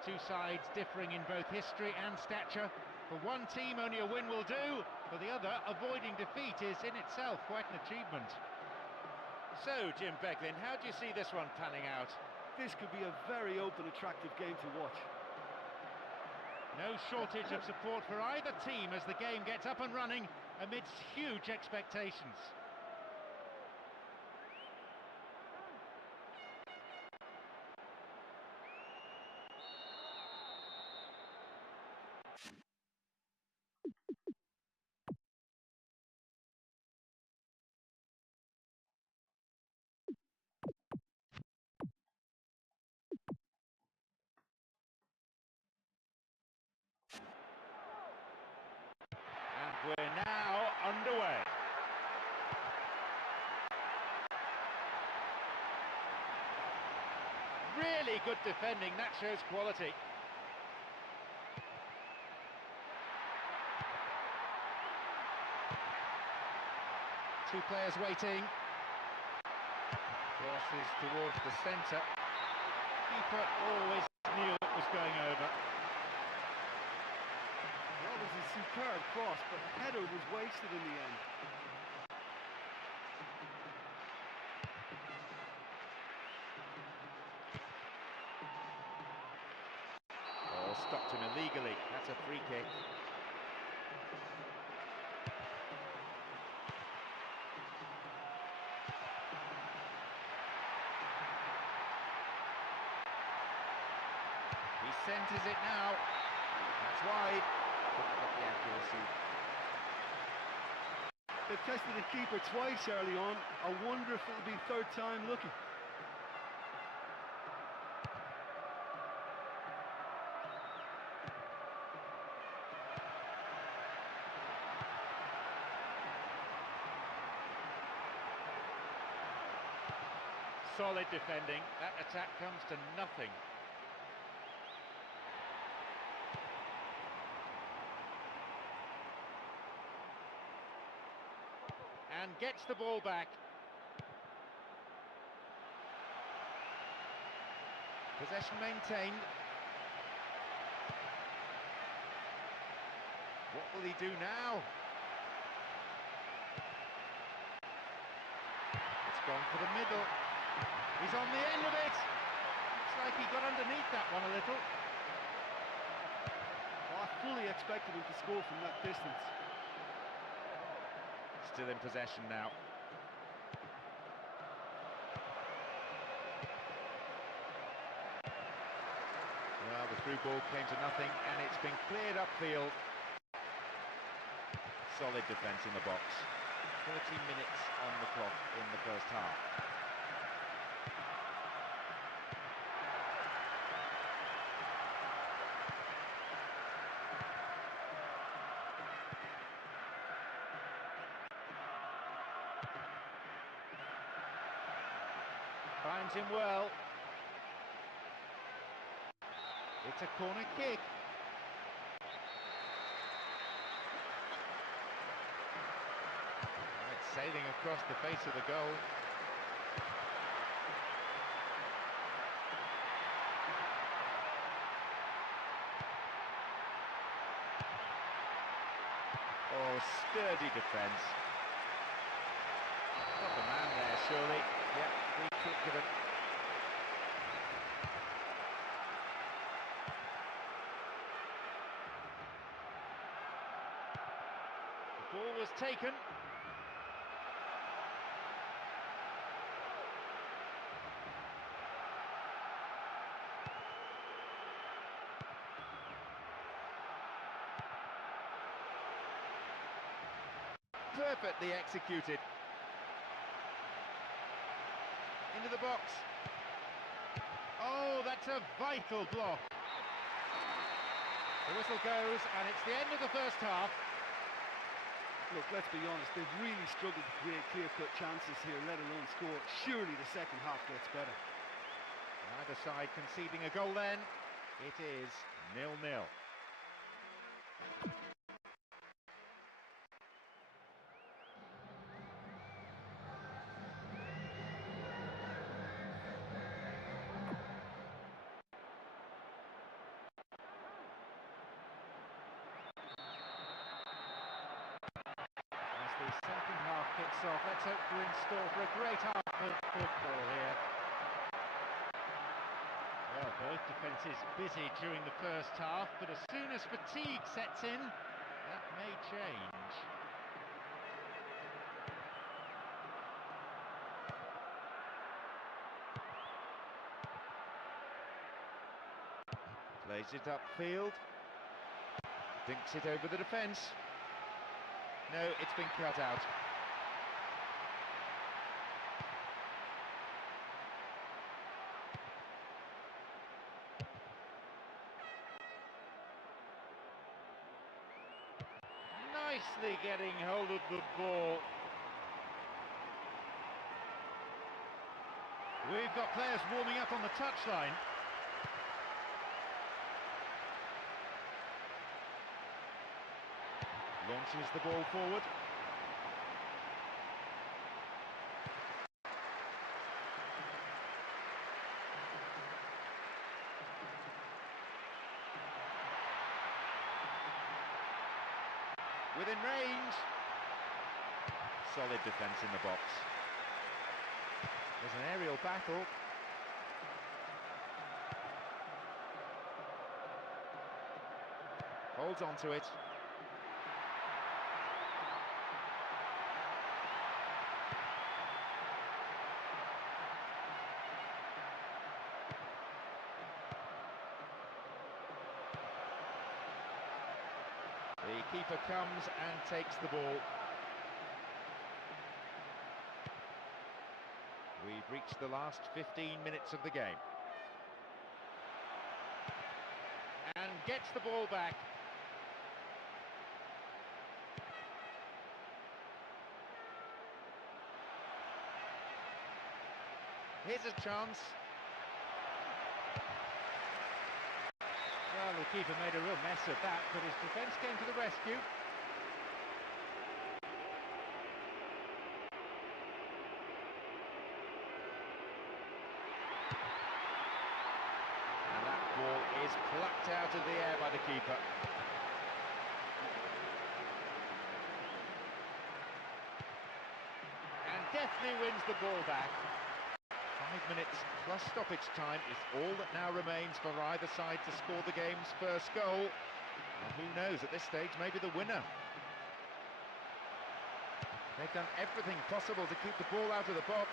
Two sides differing in both history and stature. For one team, only a win will do. For the other, avoiding defeat is in itself quite an achievement. So, Jim Beglin, how do you see this one panning out? This could be a very open, attractive game to watch. No shortage of support for either team as the game gets up and running amidst huge expectations. And we're now underway. Really good defending, that shows quality. Two players waiting. Crosses towards the centre. Keeper always knew it was going over. That was a superb cross, but the header was wasted in the end. Oh, stopped him illegally. That's a free kick. He centres it now. That's wide. Couldn't get the accuracy. They've tested the keeper twice early on. I wonder if it'll be third time lucky. Solid defending. That attack comes to nothing. And gets the ball back. Possession maintained. What will he do now? It's gone for the middle. He's on the end of it. Looks like he got underneath that one a little. Well, I fully expected him to score from that distance. Still in possession now. Well, the through ball came to nothing, and it's been cleared upfield. Solid defence in the box. 30 minutes on the clock in the first half. Finds him well. It's a corner kick. It's sailing across the face of the goal. Oh, sturdy defence. Got the man there, surely. Yeah, free kick given. The ball was taken. Perfectly executed. Into the box. Oh, that's a vital block. The whistle goes, and it's the end of the first half. Look, let's be honest, they've really struggled to create clear-cut chances here, let alone score. Surely the second half gets better. Neither side conceding a goal then. It is 0-0. off. Let's hope we're in store for a great half of football here. Well, both defences busy during the first half, but as soon as fatigue sets in, that may change. Plays it upfield. Dinks it over the defence. No, it's been cut out. Nicely getting hold of the ball. We've got players warming up on the touchline. Launches the ball forward. Within range. Solid defence in the box. There's an aerial battle. Holds on to it. The keeper comes and takes the ball. We've reached the last 15 minutes of the game. And gets the ball back. Here's a chance. Well, the keeper made a real mess of that, but his defence came to the rescue. And that ball is plucked out of the air by the keeper. And definitely wins the ball back. 5 minutes plus stoppage time is all that now remains for either side to score the game's first goal. And who knows, at this stage, maybe the winner. They've done everything possible to keep the ball out of the box.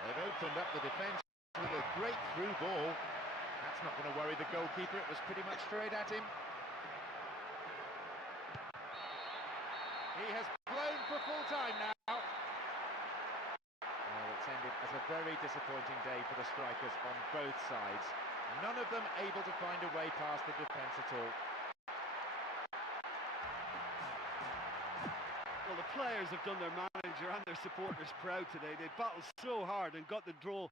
They've opened up the defence with a great through ball. That's not going to worry the goalkeeper, it was pretty much straight at him. He has blown for full time now. Well, it's ended as a very disappointing day for the strikers on both sides. None of them able to find a way past the defence at all. Well, the players have done their manager and their supporters proud today. They battled so hard and got the draw.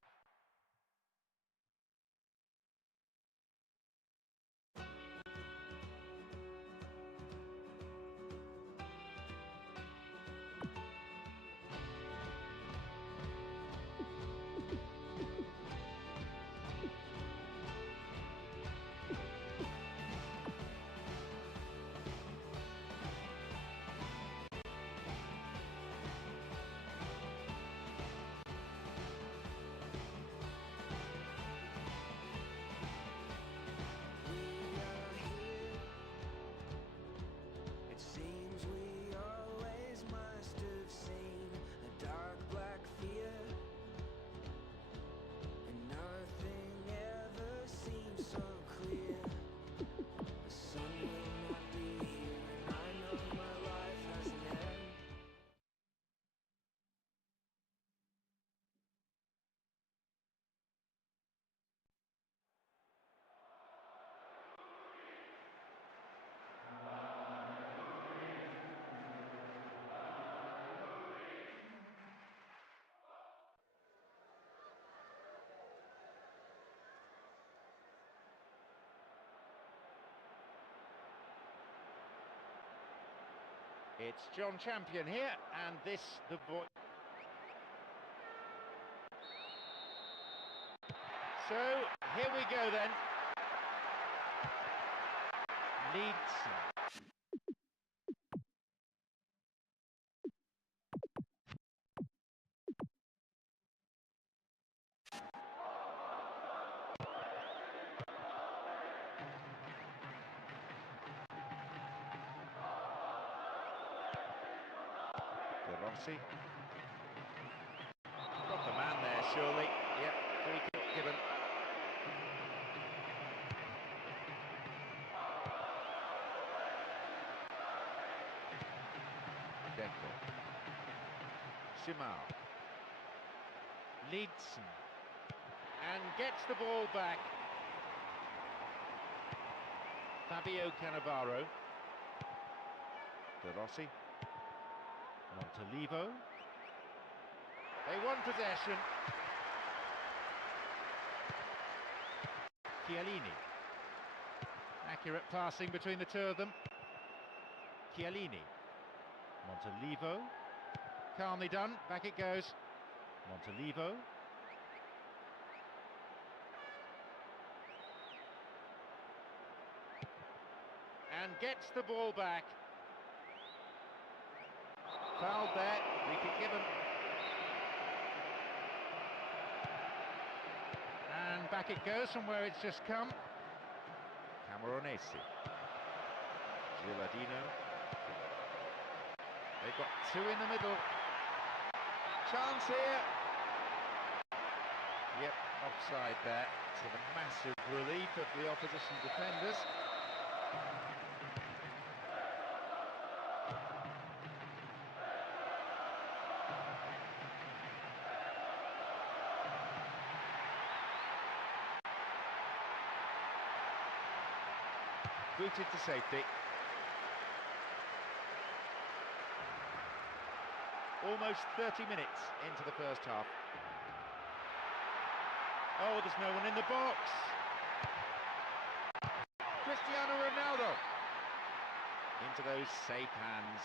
It's John Champion here, and this the boy. So, here we go then. Leeds. De Rossi. Got the man there, surely. Yep, free kick given. Deco. Simao. Leedson. And gets the ball back. Fabio Cannavaro. De Rossi. Montalivo. They won possession. Chiellini. Accurate passing between the two of them. Chiellini. Montalivo. Calmly done. Back it goes. Montalivo. And gets the ball back. Fouled there. Free kick given. And back it goes from where it's just come. Camoranesi. Gilardino. They've got two in the middle. Chance here. Yep, offside there, to the massive relief of the opposition defenders. Booted to safety. Almost 30 minutes into the first half. Oh, there's no one in the box. Cristiano Ronaldo. Into those safe hands.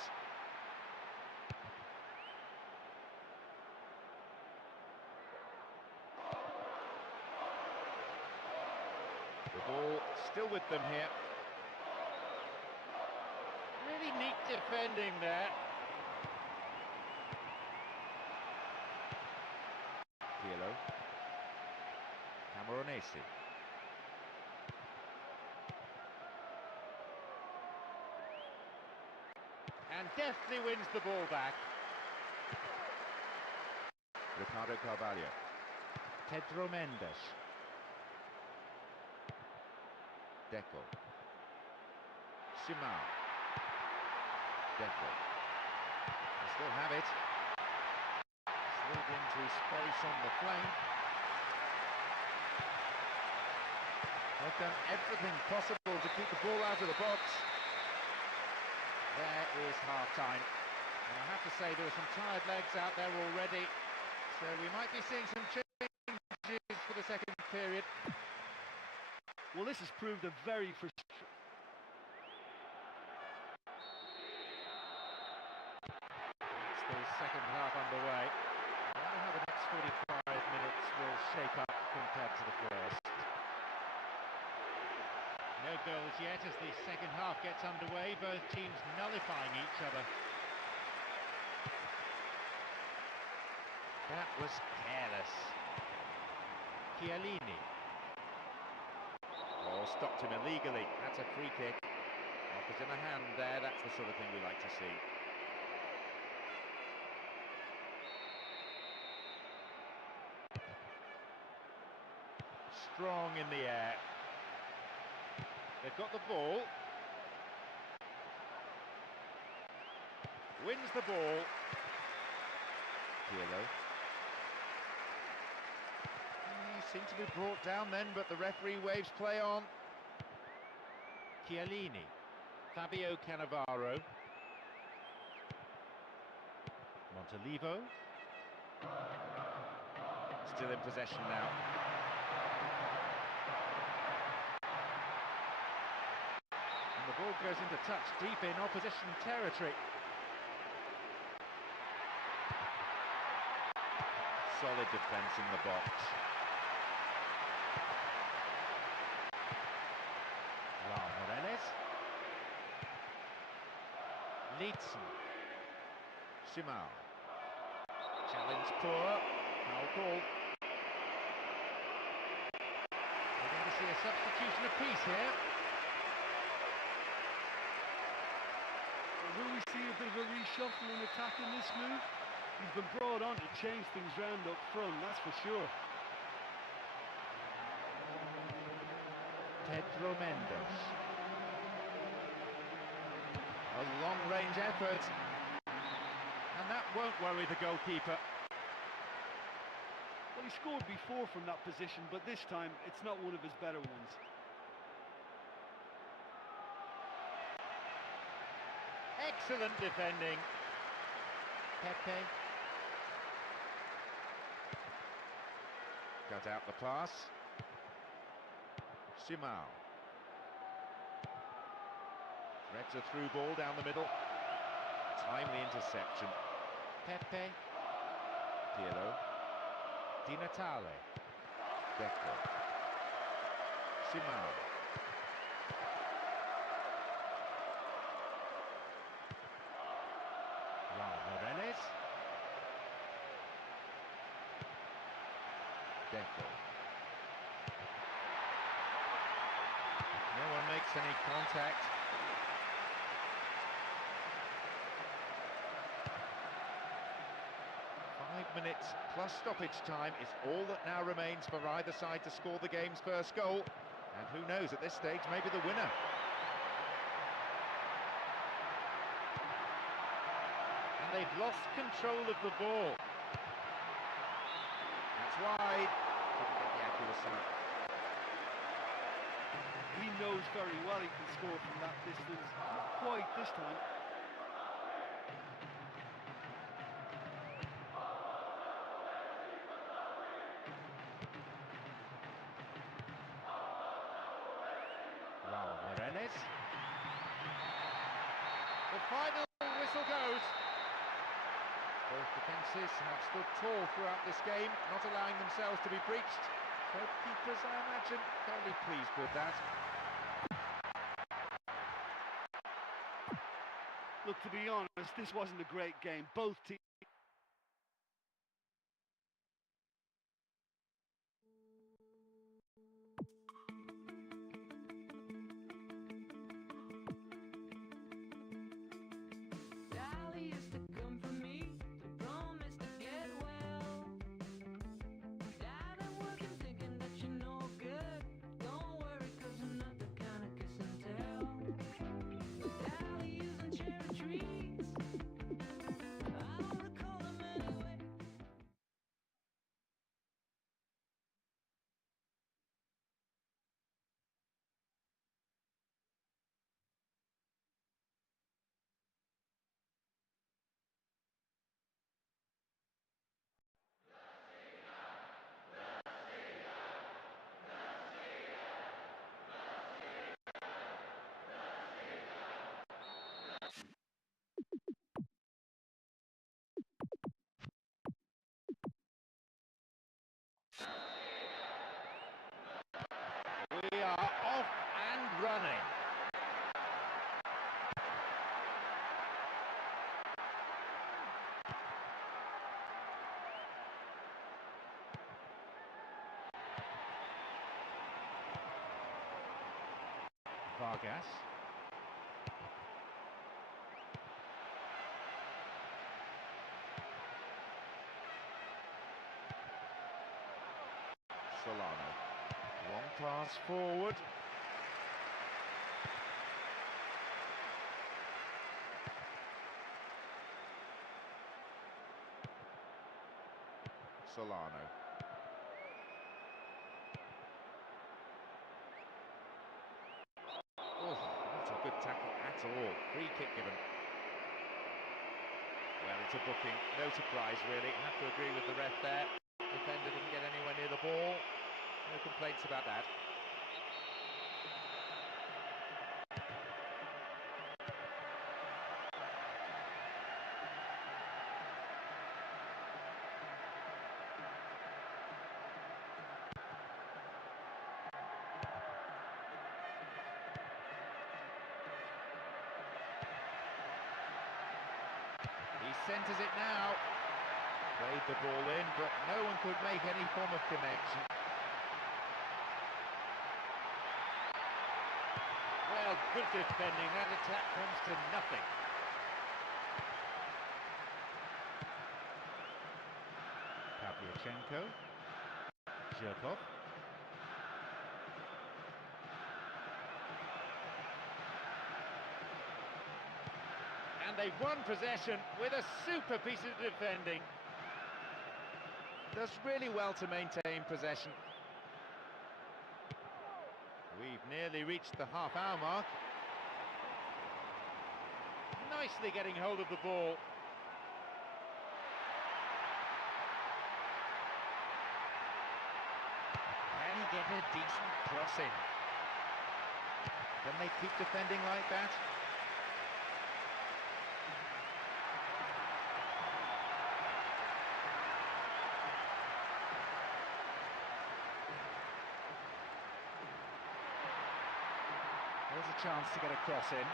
The ball still with them here. Really neat defending there. Pirlo. Camoranesi. And deftly wins the ball back. Ricardo Carvalho. Pedro Mendes. Deco. Simao. Deco. They still have it. Slid into space on the flank. They've done everything possible to keep the ball out of the box. There is half-time. And I have to say there are some tired legs out there already. So we might be seeing some changes for the second period. Well, this has proved a very frustrating. It's the second half underway. I wonder how the next 45 minutes will shape up compared to the first. No goals yet as the second half gets underway, both teams nullifying each other. That was careless. Chiellini. Oh, stopped him illegally. That's a free kick. Offers him a hand there. That's the sort of thing we like to see. Strong in the air. They've got the ball. Wins the ball. Pirlo. He seemed to be brought down then, but the referee waves play on. Chiellini. Fabio Cannavaro. Montalivo. Still in possession now. And the ball goes into touch deep in opposition territory. Solid defence in the box. Lietzen. Simao. Challenge poor. Foul call. We're going to see a substitution apiece here. Will we see a bit of a reshuffle in attack in this move? He's been brought on to change things round up front, that's for sure. Pedro Mendes. A long-range effort. And that won't worry the goalkeeper. Well, he scored before from that position, but this time it's not one of his better ones. Excellent defending. Pepe. Cut out the pass. Simao. Threads a through ball down the middle. Timely interception. Pepe. Pirlo. Di Natale. Deco. Simao. Morenes. Deco. No one makes any contact. Minutes plus stoppage time is all that now remains for either side to score the game's first goal. And who knows, at this stage, maybe the winner. And they've lost control of the ball. That's wide. Couldn't get the accuracy. He knows very well he can score from that distance. Not quite this time. Morenes. The final whistle goes. Both defences have stood tall throughout this game, not allowing themselves to be breached. Both keepers, I imagine, fairly pleased with that. Look, to be honest, this wasn't a great game. Both teams. We are off and running. Vargas. Solano. Long pass forward. Solano. Oh, not a good tackle at all. Free kick given. Well, it's a booking. No surprise, really. Have to agree with the ref there. Defender didn't get anywhere near the ball. No complaints about that. centres it now. Played the ball in, but no one could make any form of connection. Well, good defending. That attack comes to nothing. Pavlyuchenko. Zhirkov. And they've won possession with a super piece of defending. Does really well to maintain possession. We've nearly reached the half-hour mark. Nicely getting hold of the ball. Can he get a decent cross in? Can they keep defending like that? Here's a chance to get a cross in.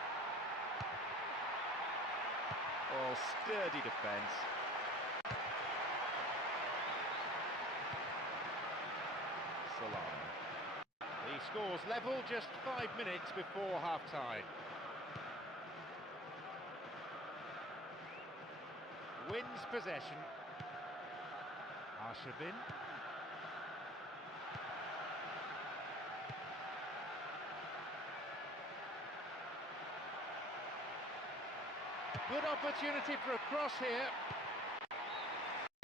Oh, sturdy defence. Solano. The score's level just 5 minutes before half-time. Wins possession. Arshavin. Good opportunity for a cross here.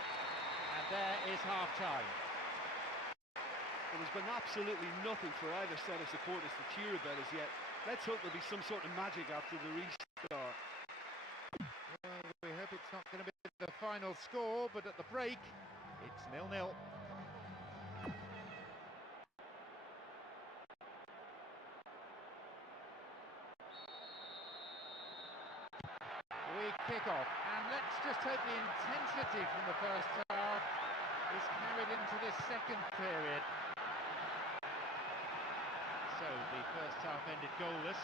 And there is half-time. Well, there's been absolutely nothing for either set of supporters to cheer about as yet. Let's hope there'll be some sort of magic after the restart. Well, we hope it's not going to be the final score, but at the break, it's 0-0. We kick off, and let's just hope the intensity from the first half is carried into this second period. So the first half ended goalless.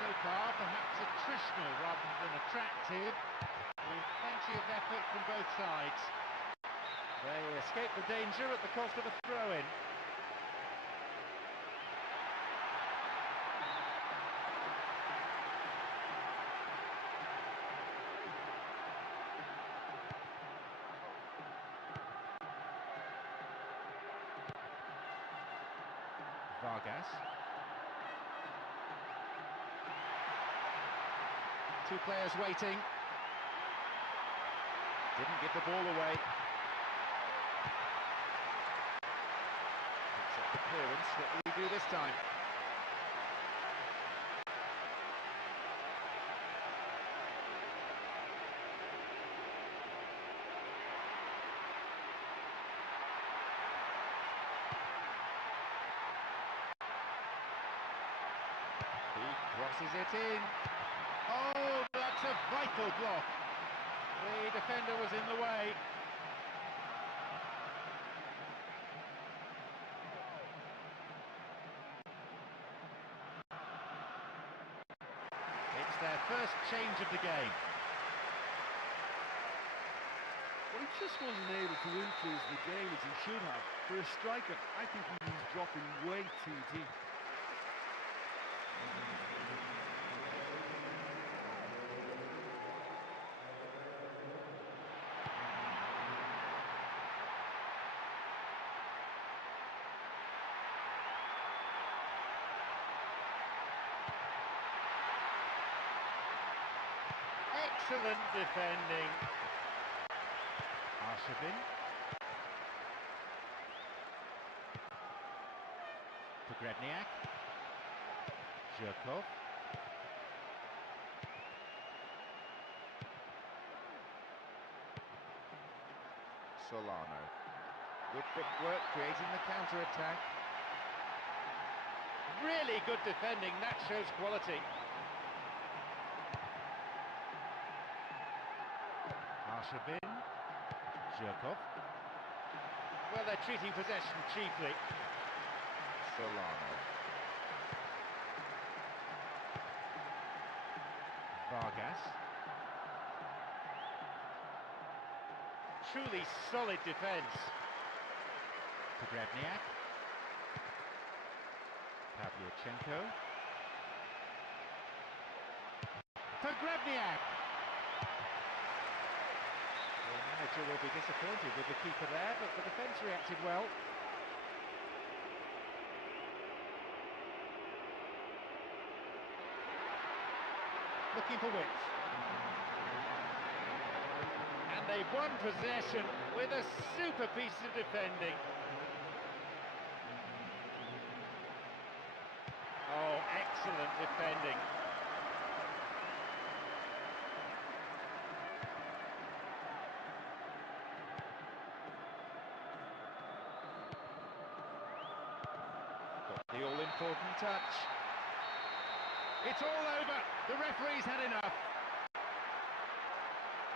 So far, perhaps attritional rather than attractive, with plenty of effort from both sides. They escape the danger at the cost of a throw-in. Vargas. Two players waiting. Didn't give the ball away. It's a clearance. What will he do this time? He crosses it in. Oh, that's a vital block. The defender was in the way. It's their first change of the game. Well, he just wasn't able to influence the game as he should have. For a striker, I think he was dropping way too deep. Excellent defending. Arshavin. Pogrebniak. Zhirkov. Solano. Good footwork, creating the counter-attack. Really good defending, that shows quality. Arshavin. Zhirkov. Well, they're treating possession cheaply. Solano. Vargas. truly solid defence. To Grebniak. Pavlyuchenko. For Grebniak. The manager will be disappointed with the keeper there, but the defence reacted well. Looking for width. And they've won possession with a super piece of defending. Oh, excellent defending. Got the all-important touch. It's all over. The referee's had enough.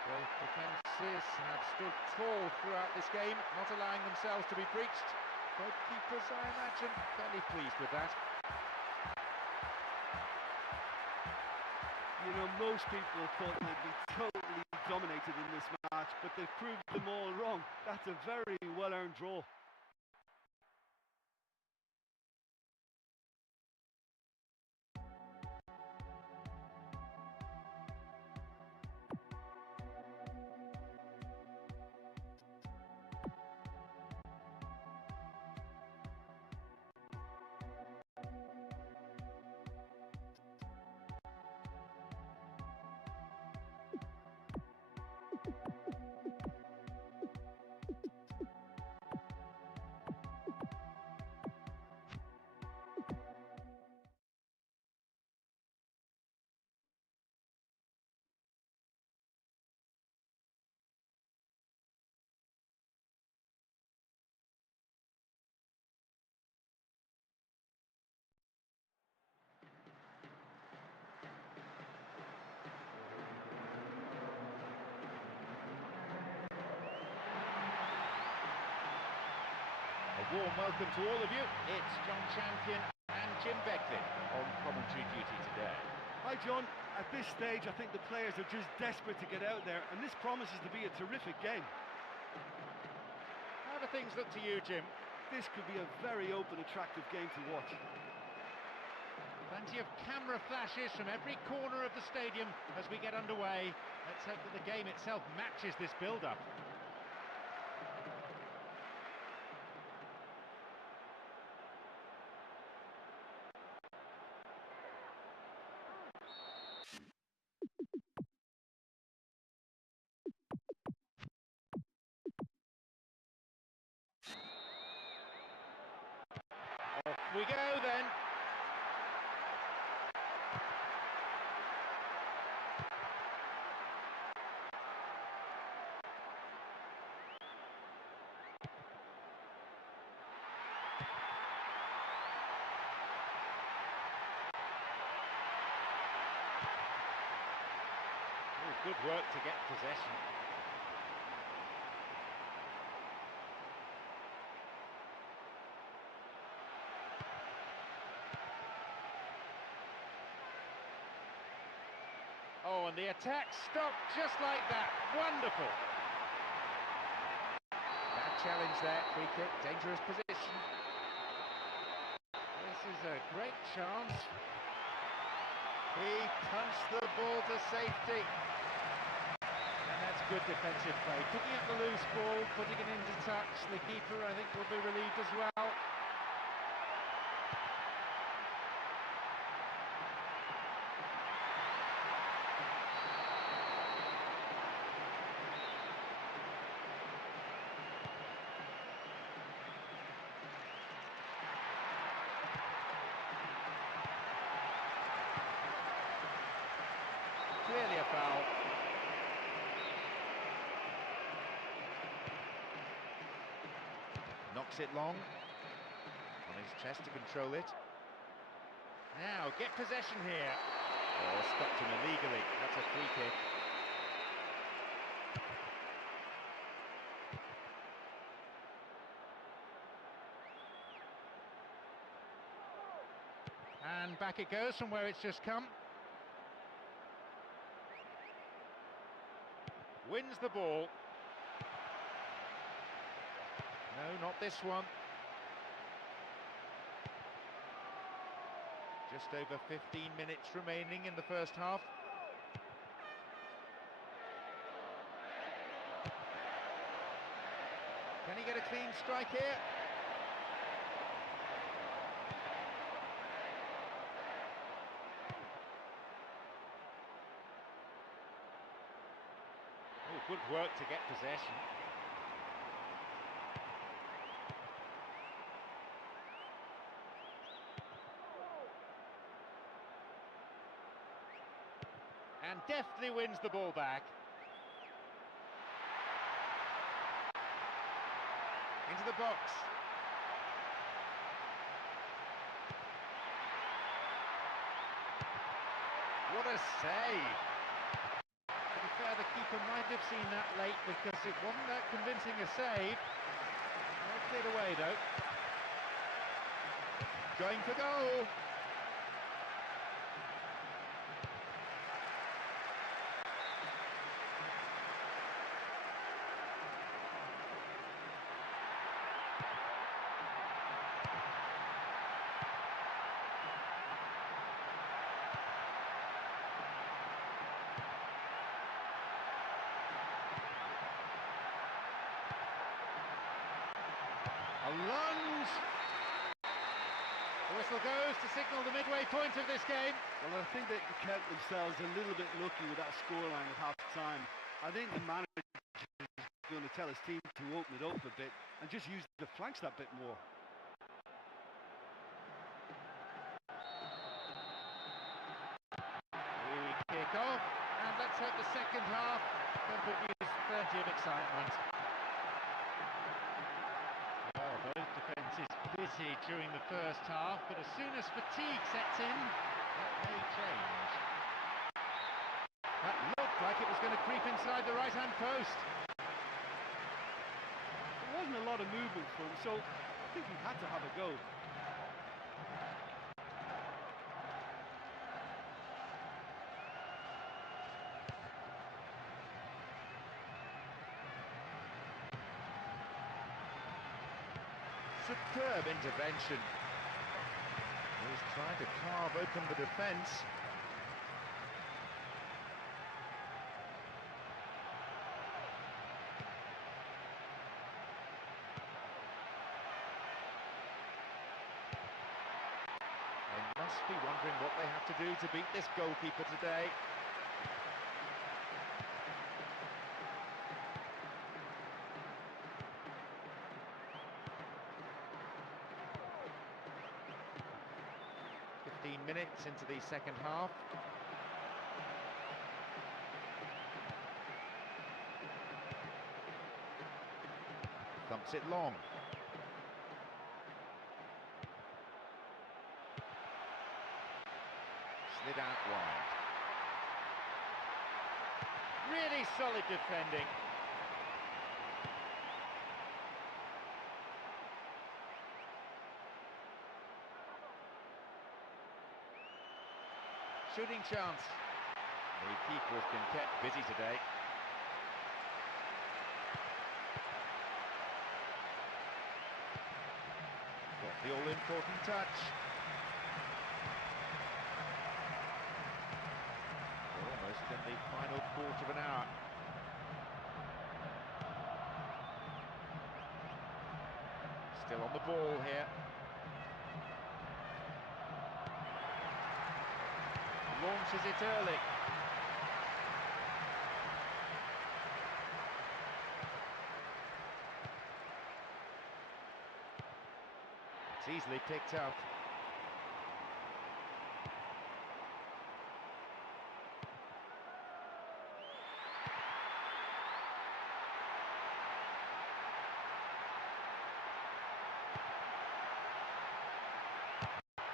Both defences have stood tall throughout this game, not allowing themselves to be breached. Both keepers, I imagine, fairly pleased with that. You know, most people thought they'd be totally dominated in this match, but they've proved them all wrong. That's a very well-earned draw. A warm welcome to all of you. It's John Champion and Jim Beckley on commentary duty today. Hi John, at this stage I think the players are just desperate to get out there, and this promises to be a terrific game. How do things look to you, Jim? This could be a very open, attractive game to watch. Plenty of camera flashes from every corner of the stadium as we get underway. Let's hope that the game itself matches this build-up. Off we go then. Ooh, good work to get possession. Oh, and the attack stopped just like that. Wonderful. Bad challenge there, free kick, dangerous position. This is a great chance. He punched the ball to safety. And that's good defensive play. Picking up the loose ball, putting it into touch. The keeper, I think, will be relieved as well. Clearly a foul. Knocks it long. On his chest to control it. Now, get possession here. Oh, stopped him illegally. That's a free kick. And back it goes from where it's just come. Wins the ball. No, not this one. Just over 15 minutes remaining in the first half. Can he get a clean strike here? Oh, good work to get possession. And deftly wins the ball back. Into the box. What a save! To be fair, the keeper might have seen that late because it wasn't that convincing a save. Well cleared away though. Going for goal. A lunge! The whistle goes to signal the midway point of this game. Well, I think they kept themselves a little bit lucky with that scoreline at half-time. I think the manager is going to tell his team to open it up a bit and just use the flanks that bit more. We kick off, and let's hope the second half can produce plenty of excitement. Well, both defences busy during the first half, but as soon as fatigue sets in, that may change. That looked like it was going to creep inside the right-hand post. There wasn't a lot of movement for him, so I think he had to have a go. Superb intervention. He's trying to carve open the defence. They must be wondering what they have to do to beat this goalkeeper today. Minutes into the second half. Thumps it long. Slid out wide. Really solid defending. Shooting chance. The keeper's been kept busy today. Got the all-important touch. We're almost in the final quarter of an hour. Still on the ball here. Launches it early. It's easily picked up.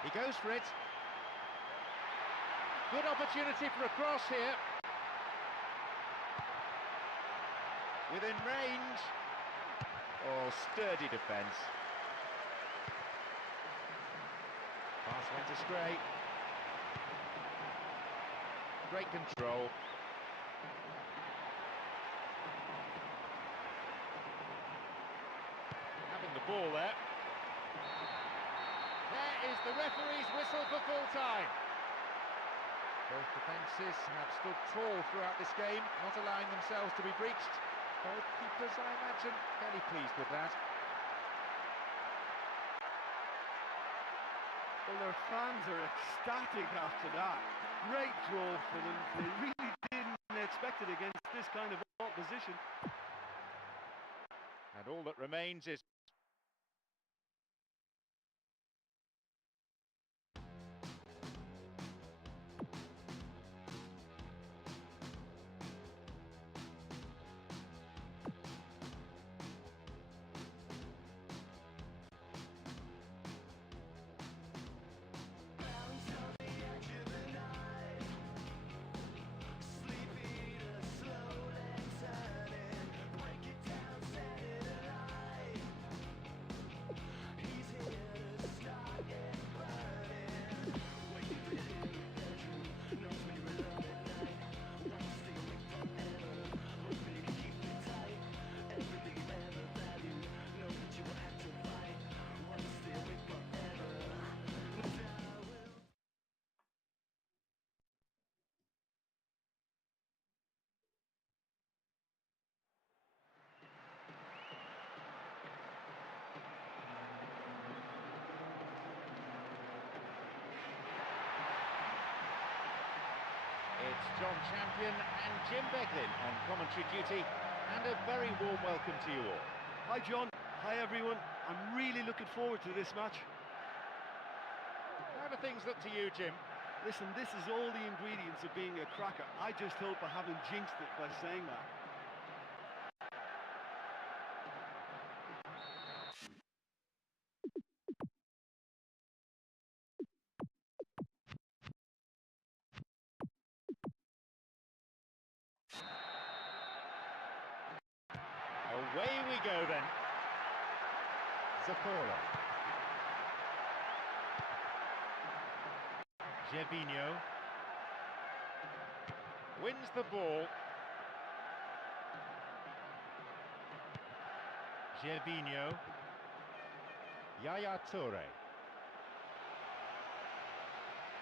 He goes for it. Good opportunity for a cross here. Within range. Oh, sturdy defence. Pass went astray. Great control. Having ball there. There is the referee's whistle for full time. Both defences have stood tall throughout this game, not allowing themselves to be breached. Both keepers, I imagine, fairly pleased with that. Well, their fans are ecstatic after that. Great draw for them. They really didn't expect it against this kind of opposition. And all that remains is... It's John Champion and Jim Beglin on commentary duty, and a very warm welcome to you all. Hi, John. Hi, everyone. I'm really looking forward to this match. How do things look to you, Jim? Listen, this is all the ingredients of being a cracker. I just hope I haven't jinxed it by saying that. Away we go then. Zapora. Gervinho. Wins the ball. Gervinho. Yaya Toure.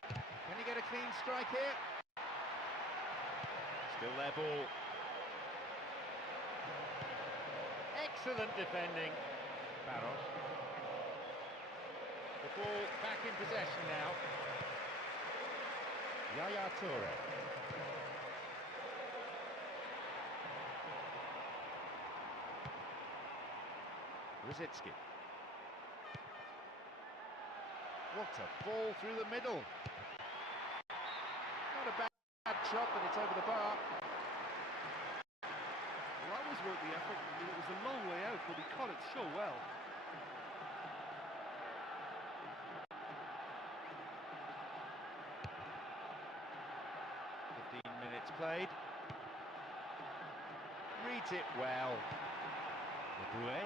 Can he get a clean strike here? Still their ball. Excellent defending. Barros. The ball back in possession now. Yaya Toure. Rosicki. What a ball through the middle. Not a bad shot, but it's over the bar. Well, that was worth the effort. I mean, it was a long way out, but he caught it so well. Minutes played. Reads it well. Leboué.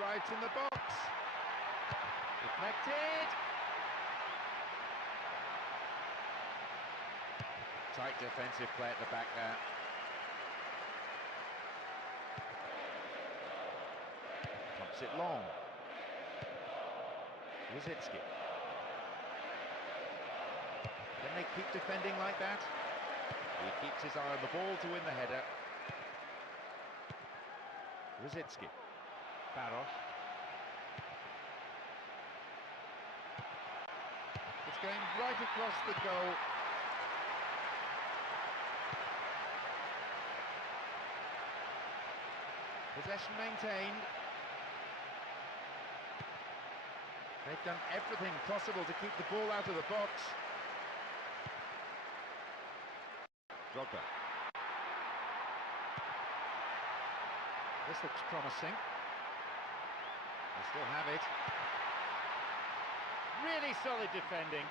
Arrives in the box. Deflected. Tight defensive play at the back there. Pumps it long. Rosicki. Can they keep defending like that? He keeps his eye on the ball to win the header. Rosicki. Barros. It's going right across the goal. Possession maintained. They've done everything possible to keep the ball out of the box. Drogba. This looks promising. They still have it. Really solid defending.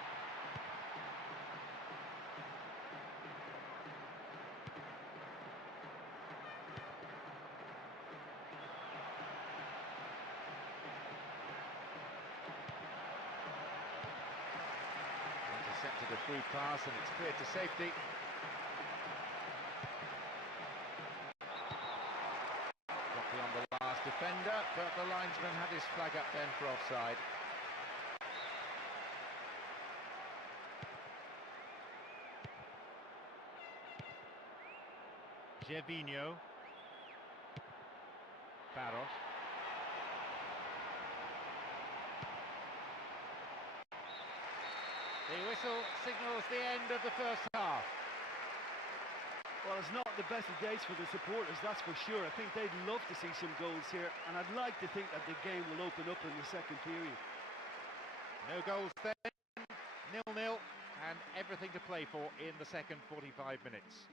Intercepted a through pass and it's cleared to safety. But the linesman had his flag up then for offside. Gervinho. Barros. The whistle signals the end of the first half. Well, it's not the best of days for the supporters, that's for sure. I think they'd love to see some goals here, and I'd like to think that the game will open up in the second period. No goals then, 0-0, and everything to play for in the second 45 minutes.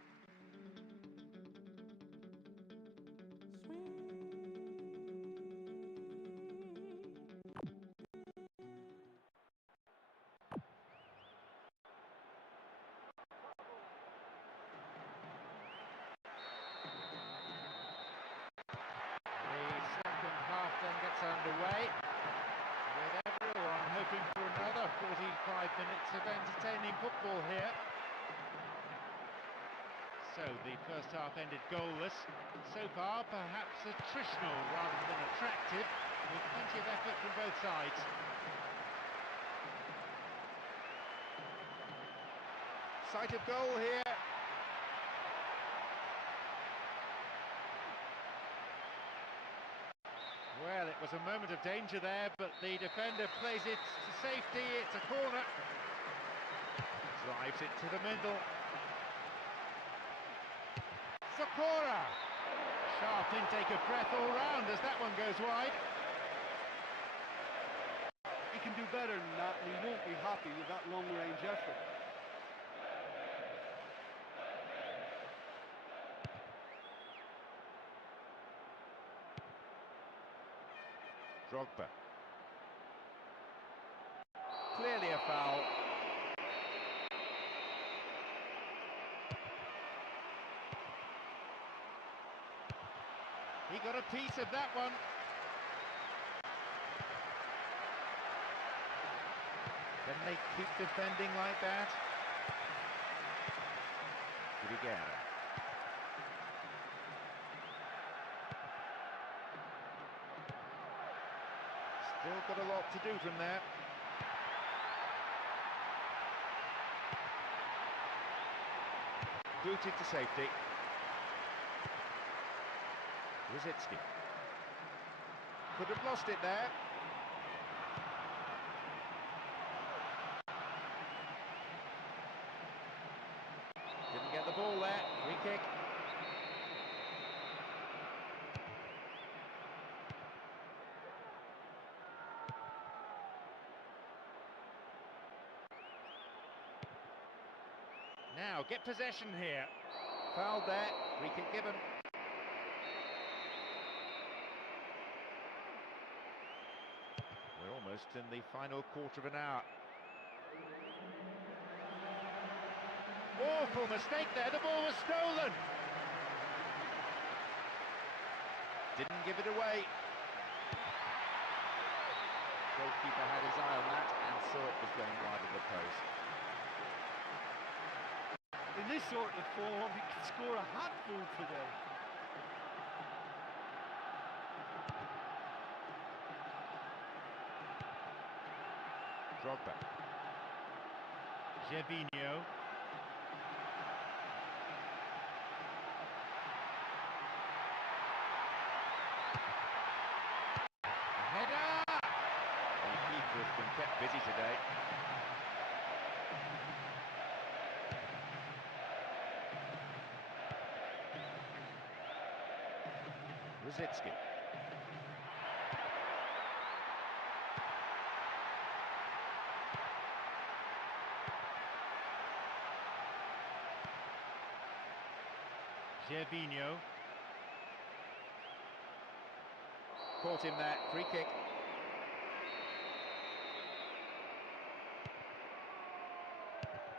Underway, with everyone hoping for another 45 minutes of entertaining football here. So the first half ended goalless. So far, perhaps attritional rather than attractive, with plenty of effort from both sides. Sight of goal here. Well, it was a moment of danger there, but the defender plays it to safety. It's a corner. Drives it to the middle. Sakura! Sharp intake of breath all round as that one goes wide. He can do better than that, and he won't be happy with that long-range effort. Drogba. Clearly a foul. He got a piece of that one. Can they keep defending like that? Brigera. Still got a lot to do from there. Booted to safety. Rosicki. Could have lost it there. Didn't get the ball there. Free kick. Now, get possession here. Fouled there, free kick given. We're almost in the final quarter of an hour. Awful mistake there, the ball was stolen. Didn't give it away. Goalkeeper had his eye on that and saw it was going wide of the post. In this sort of form, he can score a hatful today. Drogba. Gervinho. Header! The keeper has been kept busy today. Rosicki. Gervinho. Caught him there, free kick.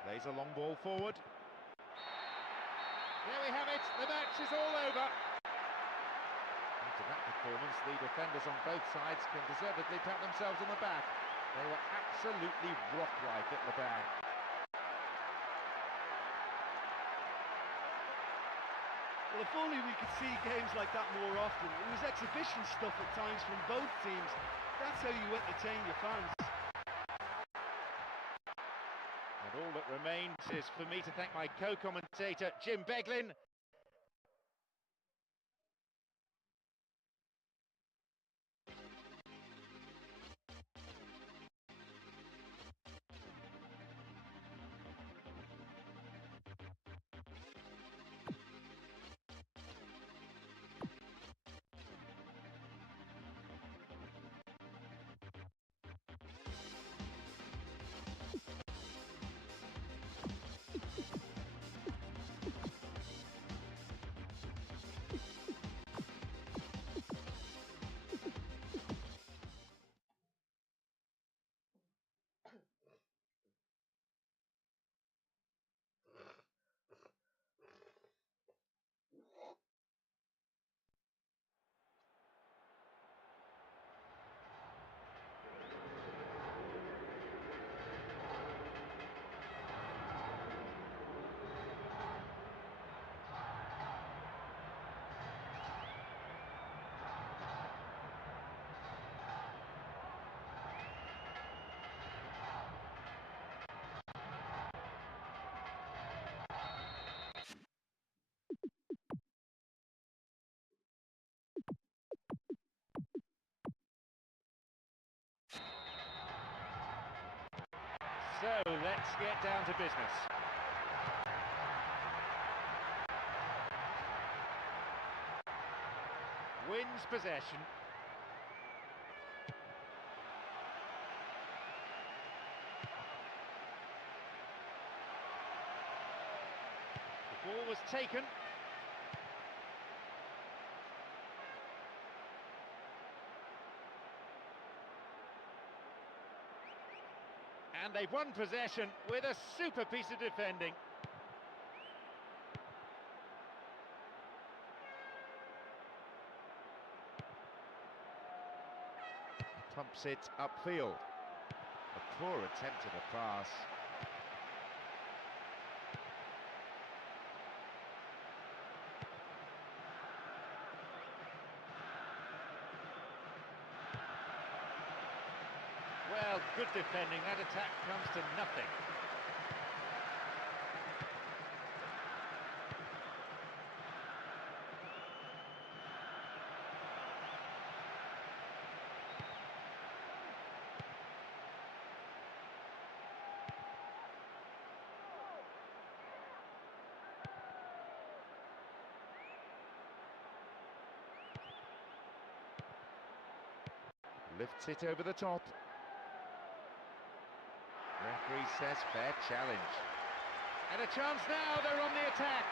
Plays a long ball forward. There we have it, the match is all over. After that performance, the defenders on both sides can deservedly pat themselves on the back. They were absolutely rock-like at the back. 1-0 Well, if only we could see games like that more often. It was exhibition stuff at times from both teams. That's how you entertain your fans. And all that remains is for me to thank my co-commentator, Jim Beglin. So let's get down to business. Wins possession. The ball was taken. And they've won possession with a super piece of defending. Pumps it upfield. A poor attempt at a pass. Well, good defending. That attack comes to nothing. Lifts it over the top. Referee says fair challenge. And a chance now, they're on the attack.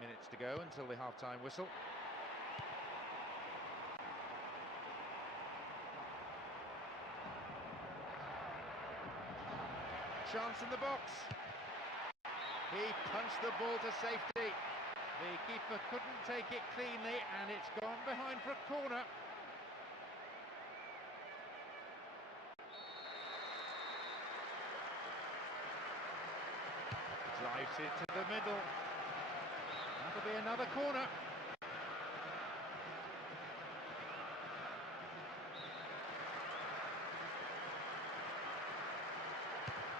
Minutes to go until the half-time whistle. Chance in the box. He punched the ball to safety. The keeper couldn't take it cleanly, and it's gone behind for a corner. Drives it to the middle. That'll be another corner.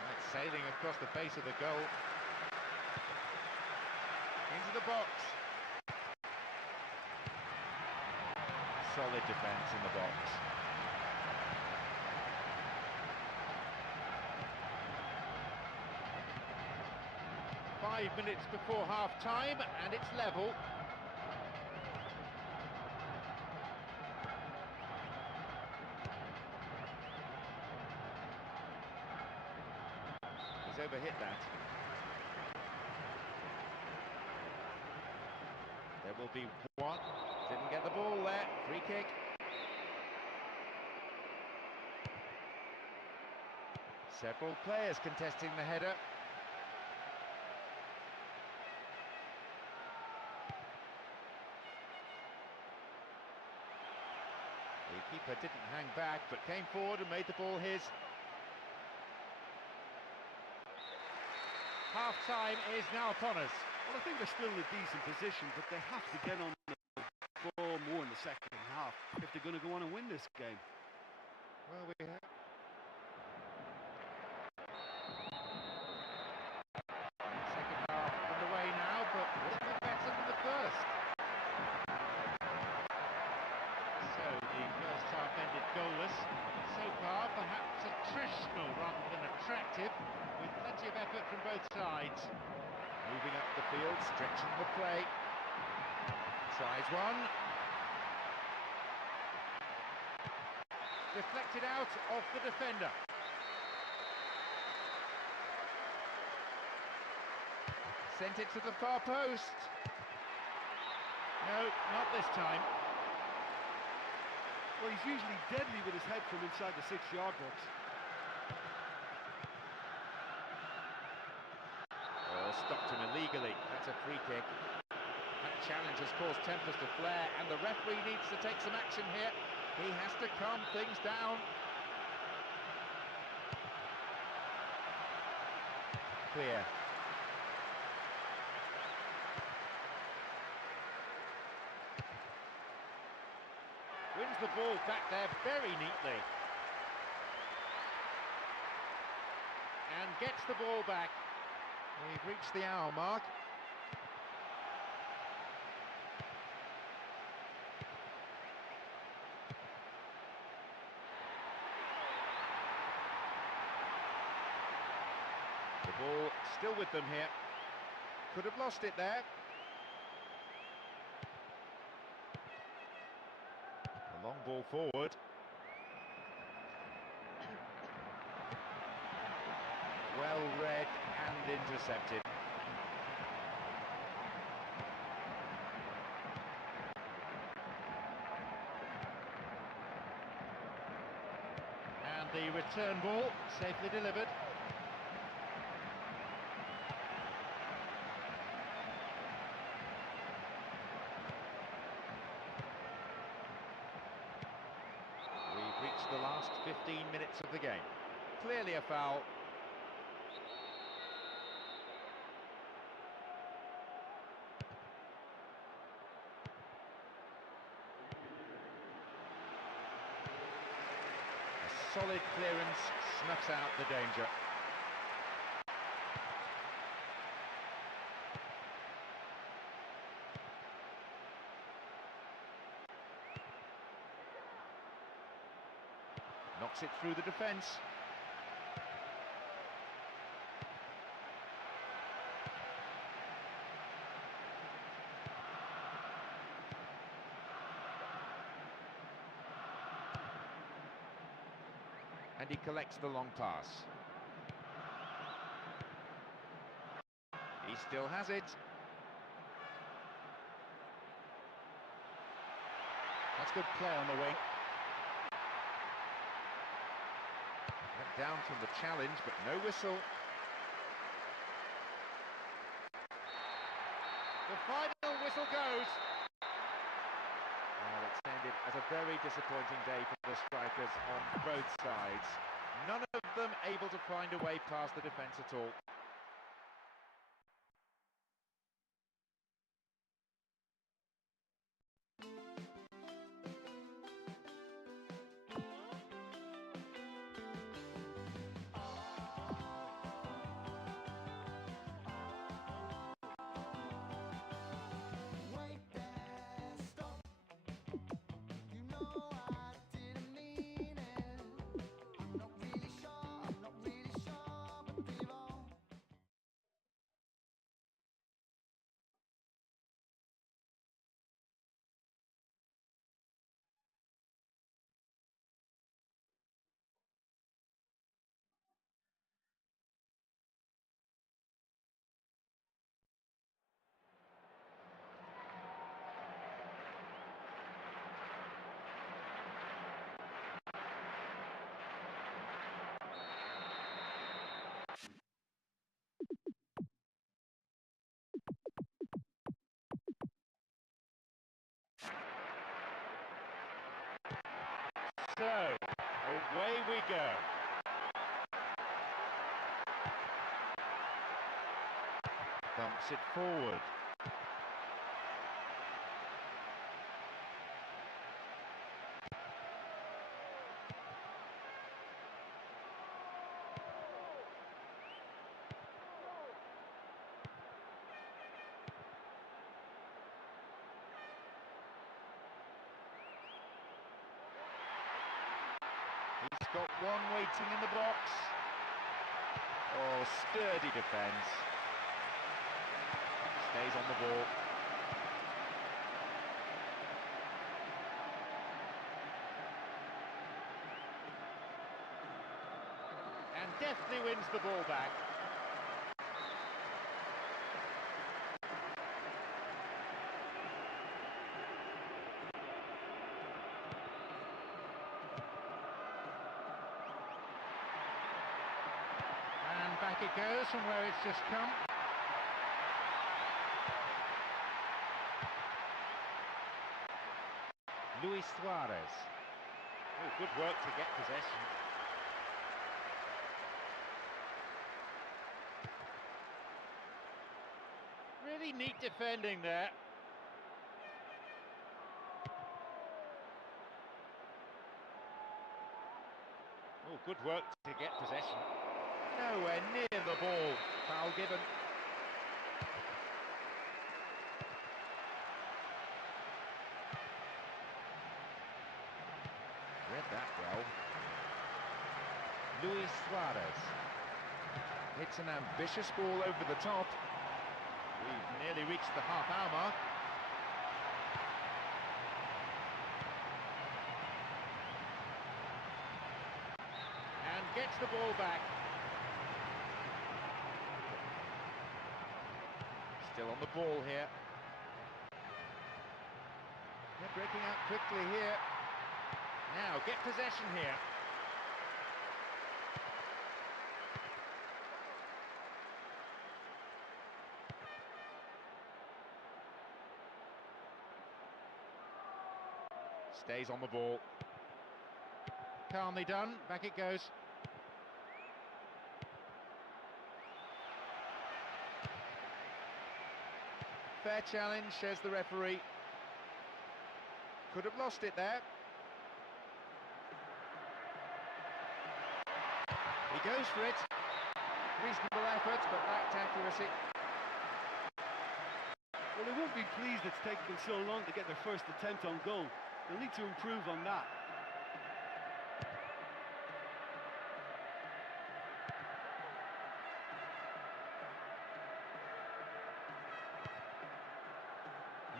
That's sailing across the face of the goal. Into the box. Solid defence in the box. Five minutes before half-time, and it's level. He's overhit that. There will be one. Didn't get the ball there. Free kick. Several players contesting the header. Keeper didn't hang back, but came forward and made the ball his. Half-time is now upon us. Well, I think they're still in a decent position, but they have to get on the ball more in the second half if they're going to go on and win this game. Well, we have. Second half underway now, but a little bit better than the first. So the first half ended goalless. So far, perhaps attritional rather than attractive, with plenty of effort from both sides. Moving up the field, stretching the play. Tries one. Deflected out of the defender. Sent it to the far post. No, not this time. Well, he's usually deadly with his head from inside the 6-yard box. Oh, stopped him illegally. That's a free kick. That challenge has caused tempers to flare, and the referee needs to take some action here. He has to calm things down. Clear. Wins the ball back there very neatly. And gets the ball back. We've reached the hour mark. The ball still with them here. Could have lost it there. A long ball forward. Well read and intercepted. And the return ball safely delivered. We've reached the last 15 minutes of the game. Clearly a foul. A solid clearance snuffs out the danger. Knocks it through the defence. And he collects the long pass. He still has it. That's good play on the wing. Went down from the challenge, but no whistle. The final whistle goes. Well, it's ended as a very disappointing day for the strikers on both sides. None of them able to find a way past the defence at all. Wait there, stop. You know I didn't mean it. I'm not really sure, but we've all Away we go. Bumps it forward. He's got one waiting in the box. Oh, sturdy defence. Stays on the ball. And deftly wins the ball back. And back it goes from where it's just come. Luis Suarez. Oh, good work to get possession. Really neat defending there. Oh, good work to get possession. Nowhere near the ball. Foul given. Read that well. Luis Suarez. Hits an ambitious ball over the top. We've nearly reached the half-hour mark. And gets the ball back. Still on the ball here. They're breaking out quickly here. Now, get possession here. Stays on the ball. Calmly done, back it goes. Fair challenge, says the referee. Could have lost it there. He goes for it. Reasonable effort, but lacked accuracy. Well, they won't be pleased it's taken them so long to get their first attempt on goal. They'll need to improve on that.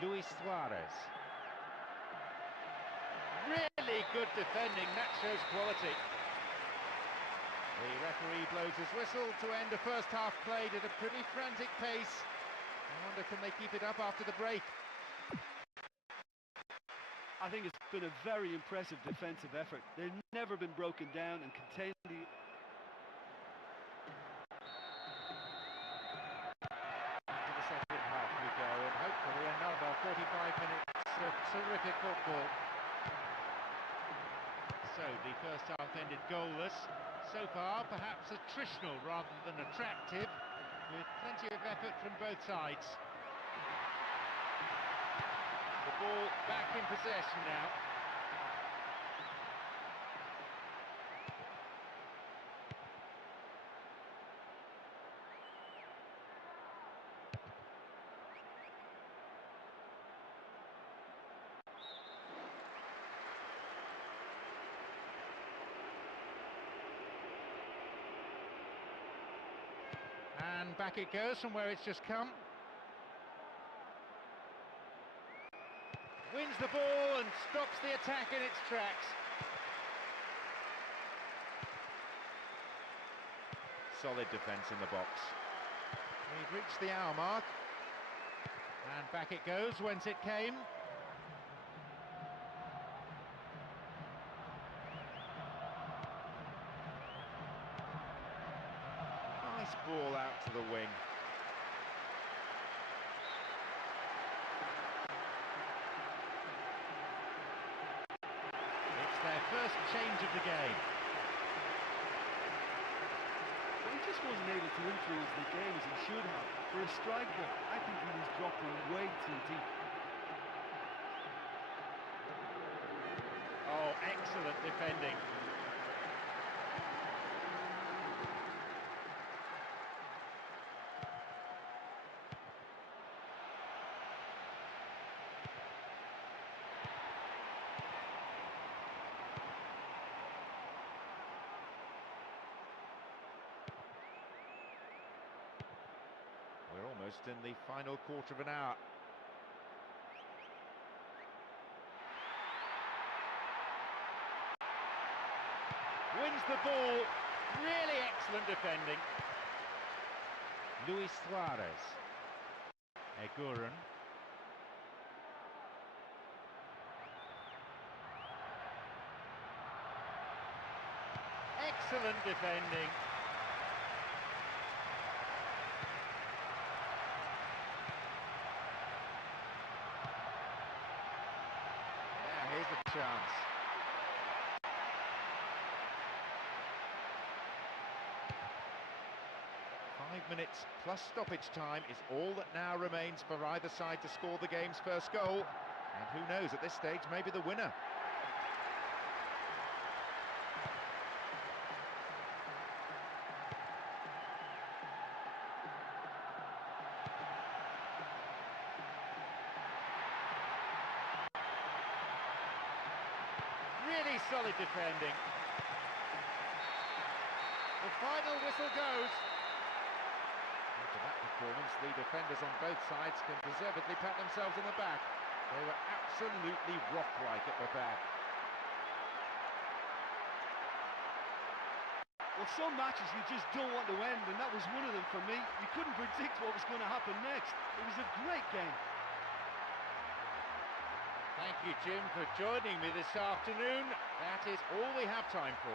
Luis Suarez. Really good defending, that shows quality. The referee blows his whistle to end the first half played at a pretty frantic pace. I wonder, can they keep it up after the break? I think it's been a very impressive defensive effort. They've never been broken down and contained the... To the second half we go, and hopefully another 45 minutes of terrific football. So the first half ended goalless. So far, perhaps attritional rather than attractive, with plenty of effort from both sides. The ball back in possession now. And back it goes from where it's just come. Wins the ball and stops the attack in its tracks. Solid defence in the box. We've reached the hour mark. And back it goes whence it came. Nice ball out to the wing. It's their first change of the game. Well, he just wasn't able to influence the game as he should have. For a striker, I think he was dropping way too deep. Oh, excellent defending. We're almost in the final quarter of an hour. Wins the ball. Really excellent defending. Luis Suarez. Eguren. Excellent defending. Now here's the chance. Minutes plus stoppage time is all that now remains for either side to score the game's first goal. And who knows, at this stage, maybe the winner. Really solid defending. The final whistle goes. After that performance, the defenders on both sides can deservedly pat themselves on the back. They were absolutely rock-like at the back. Well, some matches you just don't want to end, and that was one of them for me. You couldn't predict what was going to happen next. It was a great game. Thank you, Jim, for joining me this afternoon. That is all we have time for.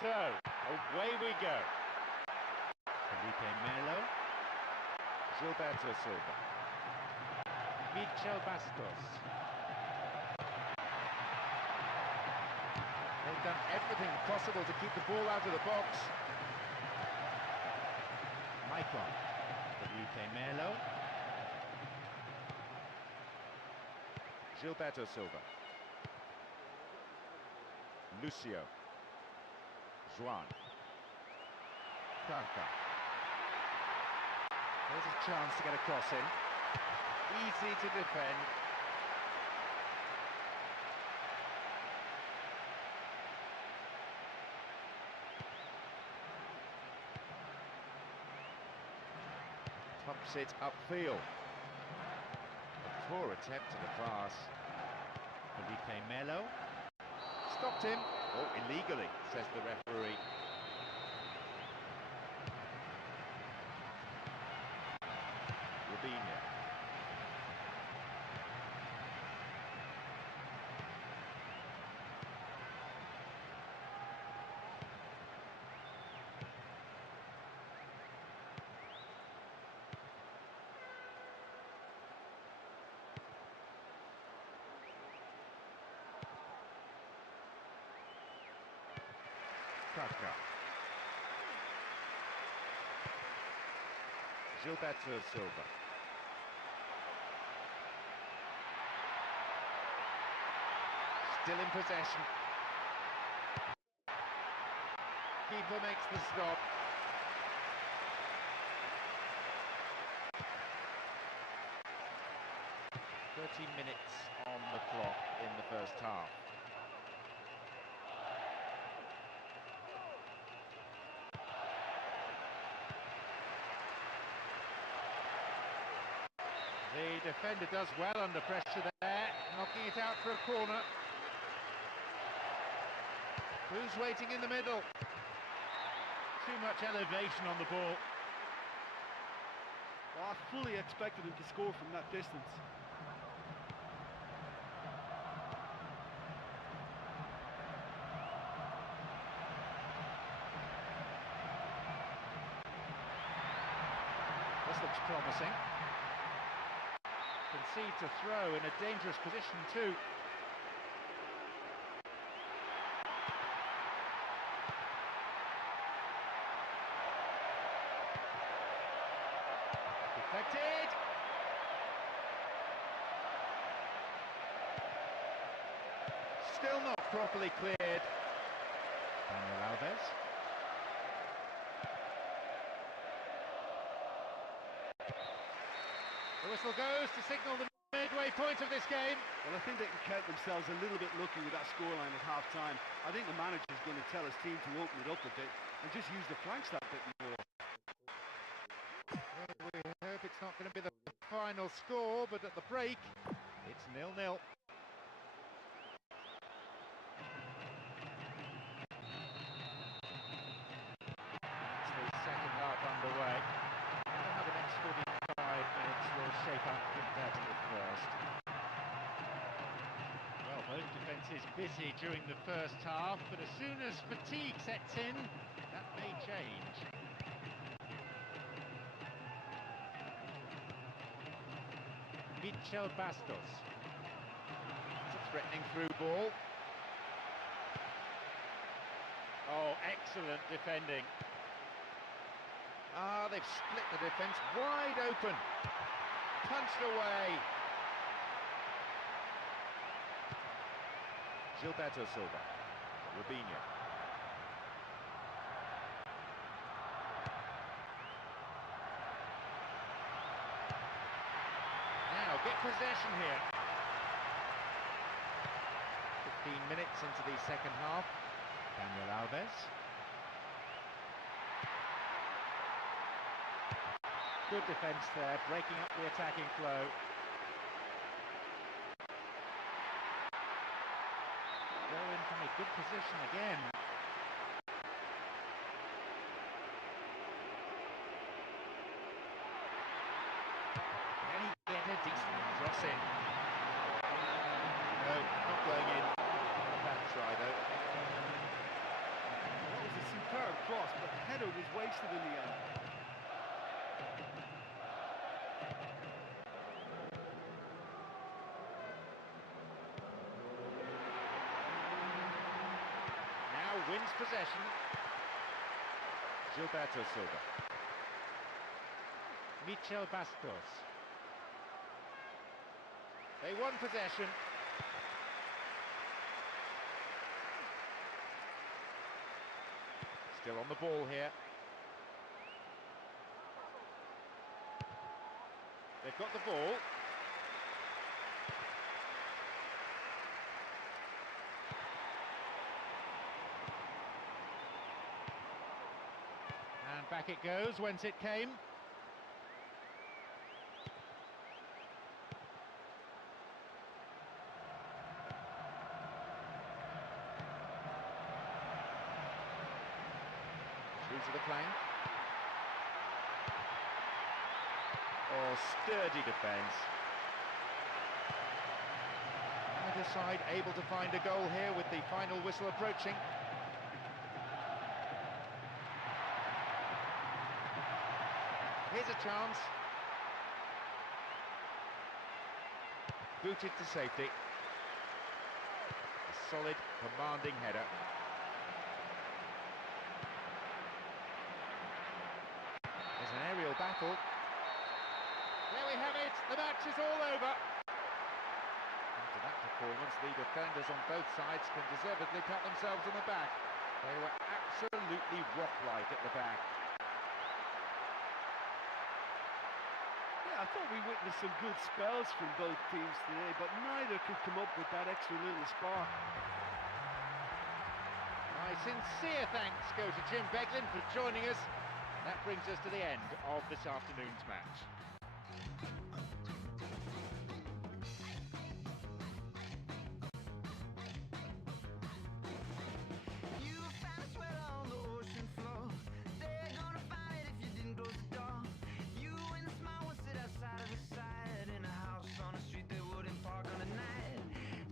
So, away we go. Felipe Melo. Gilberto Silva. Michel Bastos. They've done everything possible to keep the ball out of the box. Maicon. Felipe Melo. Gilberto Silva. Lucio. Juan. Kaka. There's a chance to get a cross in. Easy to defend. Pumps it upfield. A poor attempt at the pass. Felipe Melo. Stopped him. Oh, illegally, says the referee. Robinho. Kaka. Gilberto Silva. Still in possession. Keeper makes the stop. Minutes on the clock in the first half. The defender does well under pressure there, knocking it out for a corner. Who's waiting in the middle? Too much elevation on the ball. Well, I fully expected him to score from that distance. This looks promising. Concede to throw in a dangerous position too. Deflected! Still not properly cleared. Daniel Alves. The whistle goes to signal the midway point of this game. Well, I think they can count themselves a little bit lucky with that scoreline at half-time. I think the manager's going to tell his team to open it up a bit and just use the flanks that bit more. Well, we hope it's not going to be the final score, but at the break, it's 0-0. It's the second half underway. I don't know how the next 45 minutes will shape up compared to the first. Well, both defences busy during the first half, but as soon as fatigue sets in, that may change. Michel Bastos. It's a threatening through ball. Oh, excellent defending. Ah, they've split the defence wide open. Punched away. Gilberto Silva. Robinho. Now get possession here. 15 minutes into the second half. Daniel Alves. Good defence there, breaking up the attacking flow. Go in from a good position again. Can he get a decent cross in? No, not going in. Bad try though. That was a superb cross, but the header was wasted in the end. Wins possession. Gilberto Silva. Michel Bastos. They won possession. Still on the ball here. They've got the ball. And back it goes, whence it came. Through to the flank. Oh, sturdy defence. Either side able to find a goal here with the final whistle approaching. Here's a chance. Booted to safety. A solid, commanding header. battle. There we have it, the match is all over. After that performance, the defenders on both sides can deservedly pat themselves on the back. They were absolutely rock-like at the back. Yeah, I thought we witnessed some good spells from both teams today, but neither could come up with that extra little spark. My sincere thanks go to Jim Beglin for joining us. That brings us to the end of this afternoon's match. You found a sweater on the ocean floor. They're gonna find it if you didn't close the door. You and the smart one sit outside of the side in a house on a street they wouldn't park on a night.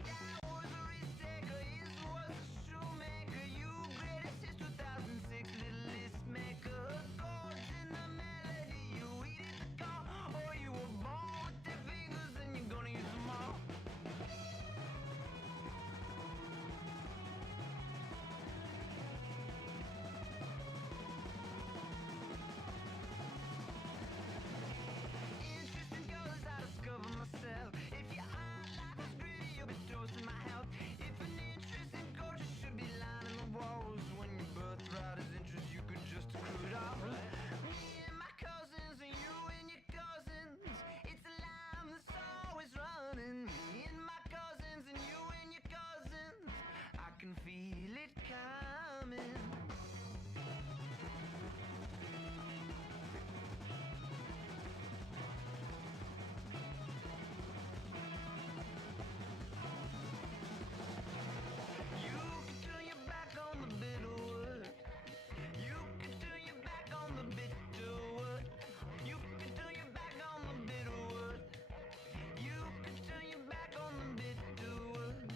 That was a risk taker, his was a shoemaker. You greatest since 2006, little list maker. Chords in the melody, you heeded the call. Or you were born with 10 fingers and you're gonna use them all. Interesting goes, I discover myself. If your art life is gritty, you'll be toasting my health. If an interesting culture should be lining the walls, when your birthright is interest, you could just accrue it all. Me and my cousins, and you and your cousins, it's a line that's always running. Me and my cousins, and you and your cousins, I can feel it coming. You can turn your back on the bitter wood. You can turn your back on the bitter wood. You can turn your back on the bitter wood. You can turn your back on the bitter wood.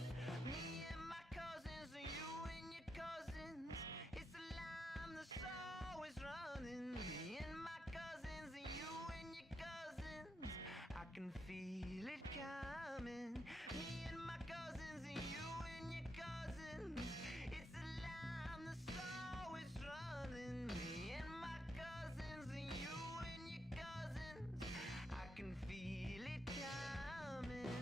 Me and my cousins, and you and your cousins, it's a line that's always running. Me and my cousins, and you and your cousins, I can feel it coming. Me and my cousins, and you and your cousins, it's a line that's always running. Me and my cousins, and you and your cousins, I can feel it coming.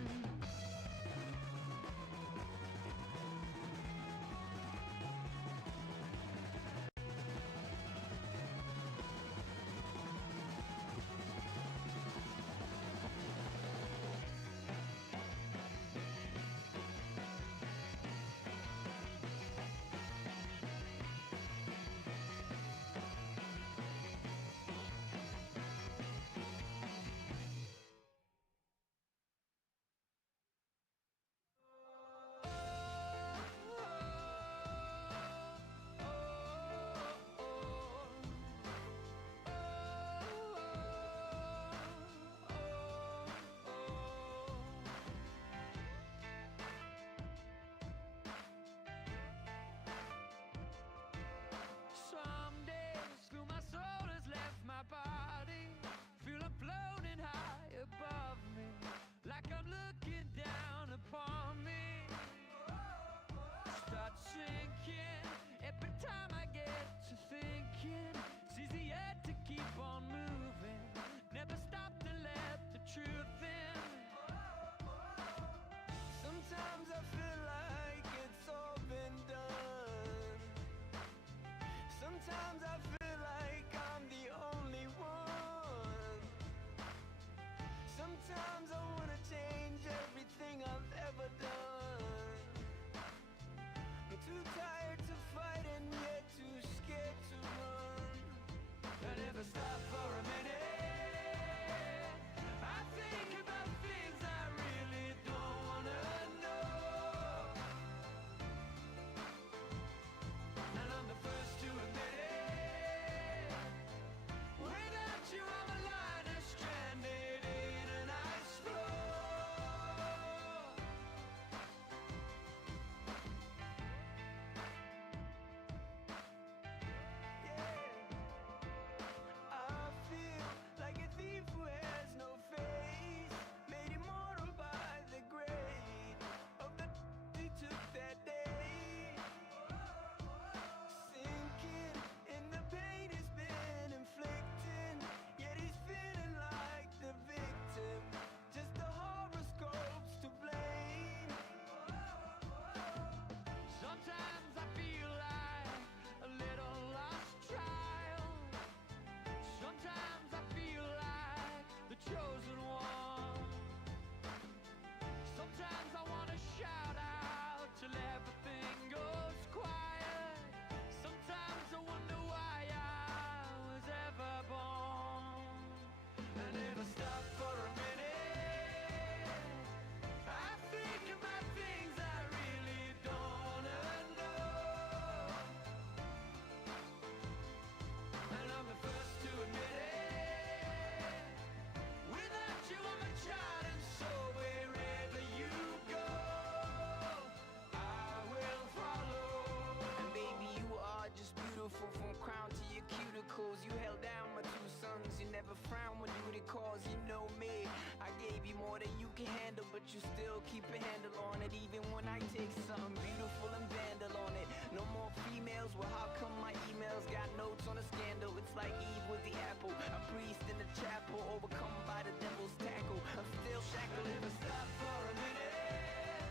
know me. I gave you more than you can handle, but you still keep a handle on it. Even when I take something beautiful and vandal on it. No more females, well how come my emails got notes on a scandal? It's like Eve with the apple, a priest in the chapel, overcome by the devil's tackle. I'm still shackled. Never stop for a minute.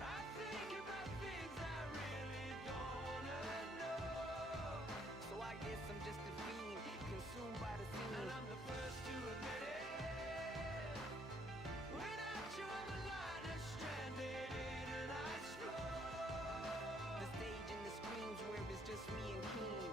I think about things I really don't wanna know. So I guess I'm just a fiend, consumed by the scene. And I'm the first to admit it. Without you I'm a liner stranded in an ice floor. The stage and the screams where it's just me and Keen.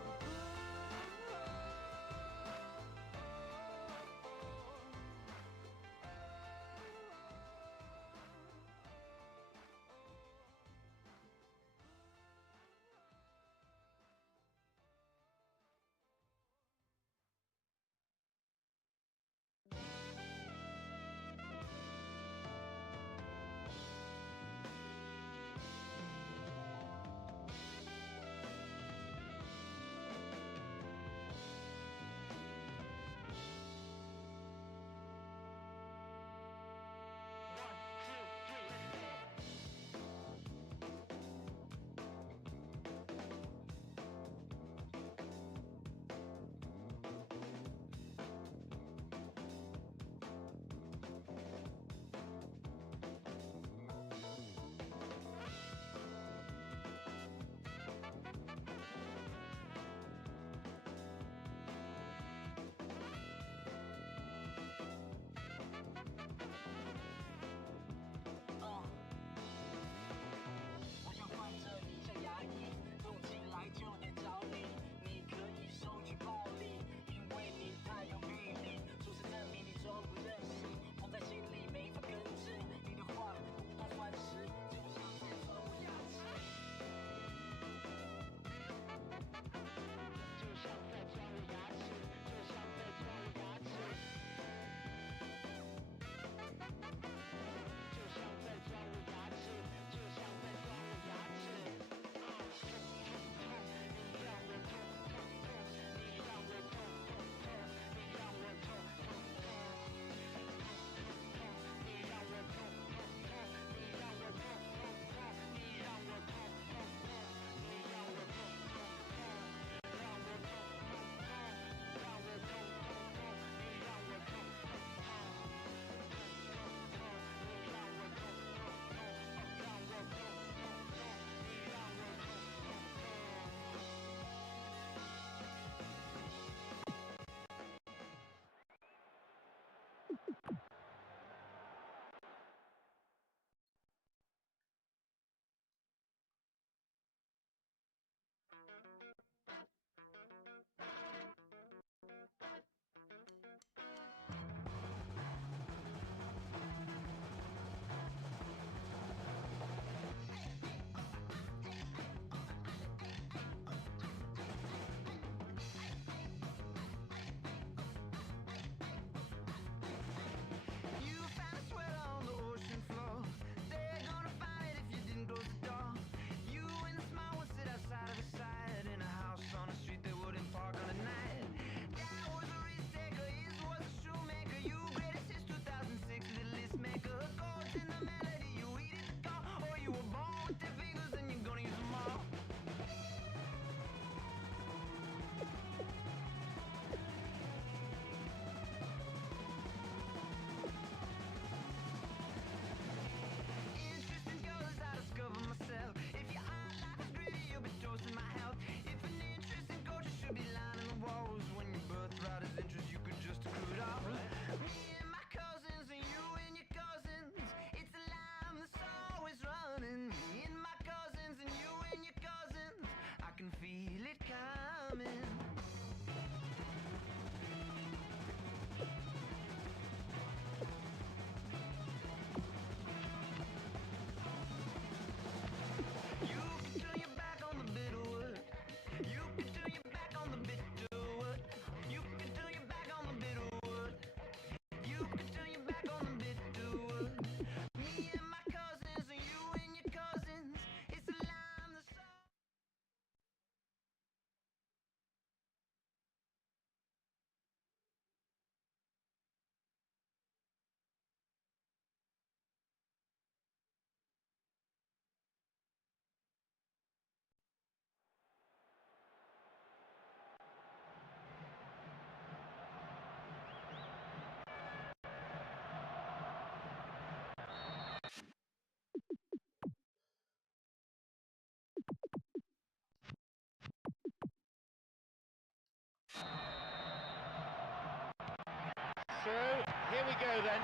So, here we go then.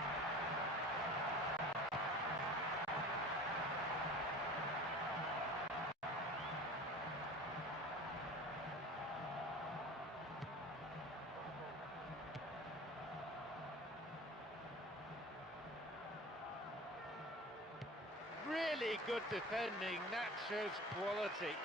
Really good defending, that shows quality.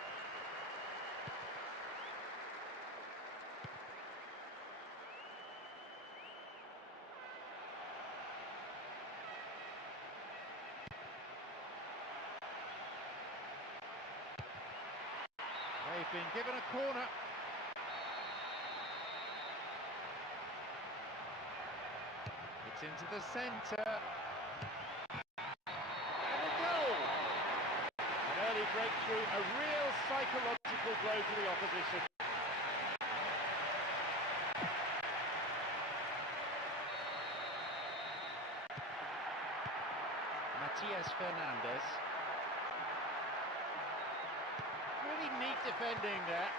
They've been given a corner. It's into the centre. And a goal! An early breakthrough, a real psychological blow to the opposition. Matias Fernandez. Really neat defending there.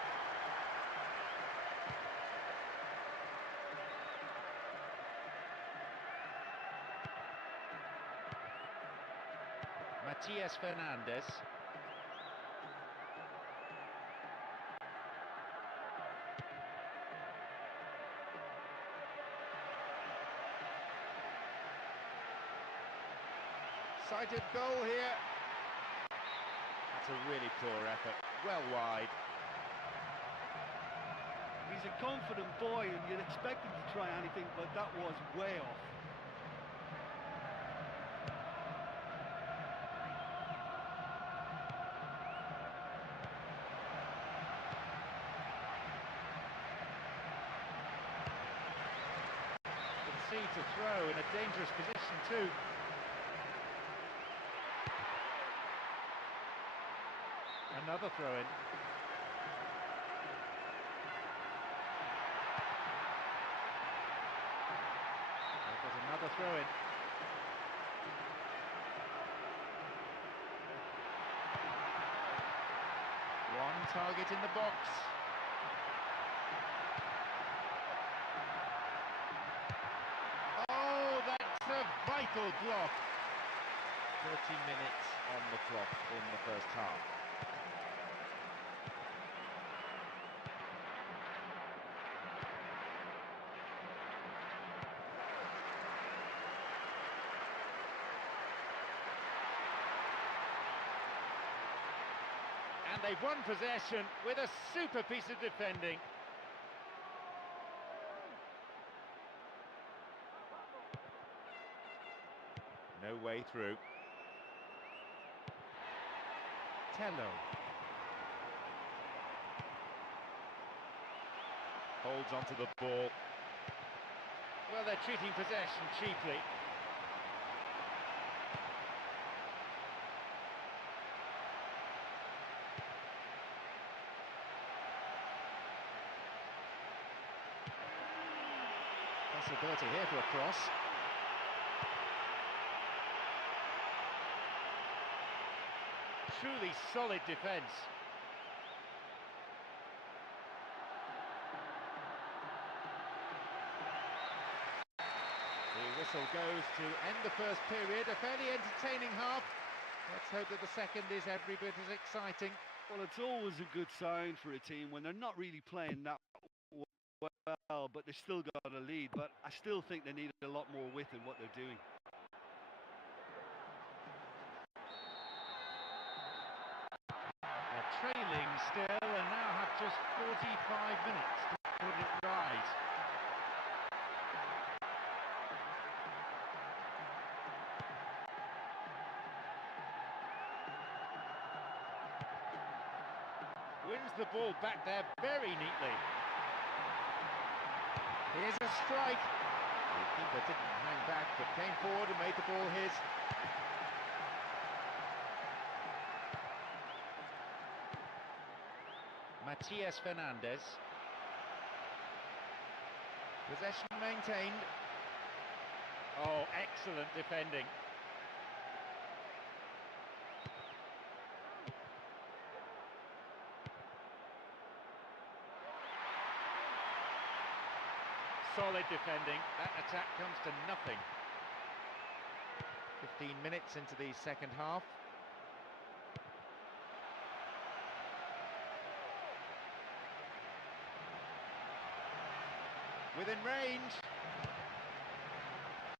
Matias Fernandez. Sighted goal here. That's a really poor effort. Well wide. He's a confident boy and you'd expect him to try anything, but that was way off. Concede to throw in a dangerous position too. Another throw-in. They've got another throw-in. One target in the box. Oh, that's a vital block. 30 minutes on the clock in the first half. And they've won possession with a super piece of defending. No way through. Tello. Holds onto the ball. Well, they're treating possession cheaply. Possibility here for a cross. Truly solid defence. The whistle goes to end the first period. A fairly entertaining half. Let's hope that the second is every bit as exciting. Well, it's always a good sign for a team when they're not really playing that well, but they still got a lead. But I still think they need a lot more width in what they're doing. They're trailing still and now have just 45 minutes to put it right. Wins the ball back there very neatly. Here's a strike. The keeper didn't hang back but came forward and made the ball his. Matias Fernandez. Possession maintained. Oh, excellent defending. solid defending. That attack comes to nothing. 15 minutes into the second half. Within range.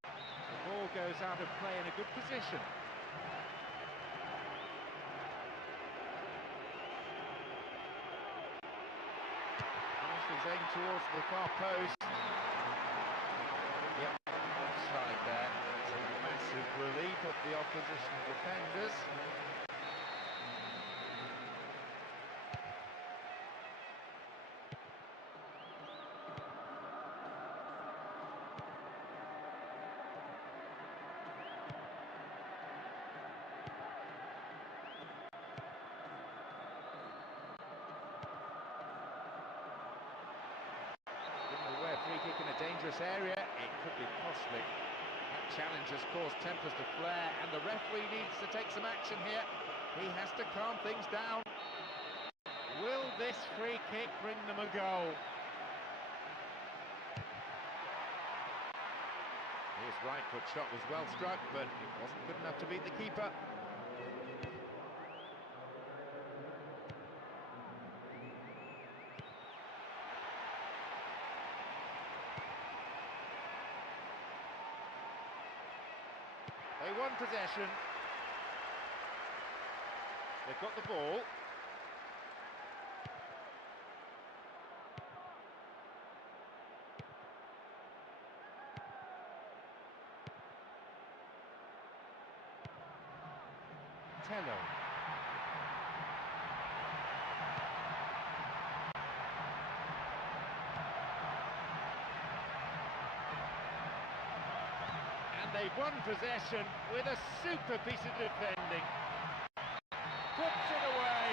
The ball goes out of play in a good position. He's aimed towards the far post. Yep, offside there. It's a massive relief of the opposition defenders. Free kick in a dangerous area, it could be costly. That challenge has caused tempers to flare, and the referee needs to take some action here. He has to calm things down. Will this free kick bring them a goal? His right foot shot was well struck, but it wasn't good enough to beat the keeper. They won possession. They've got the ball. Tello. They've won possession with a super piece of defending. Puts it away.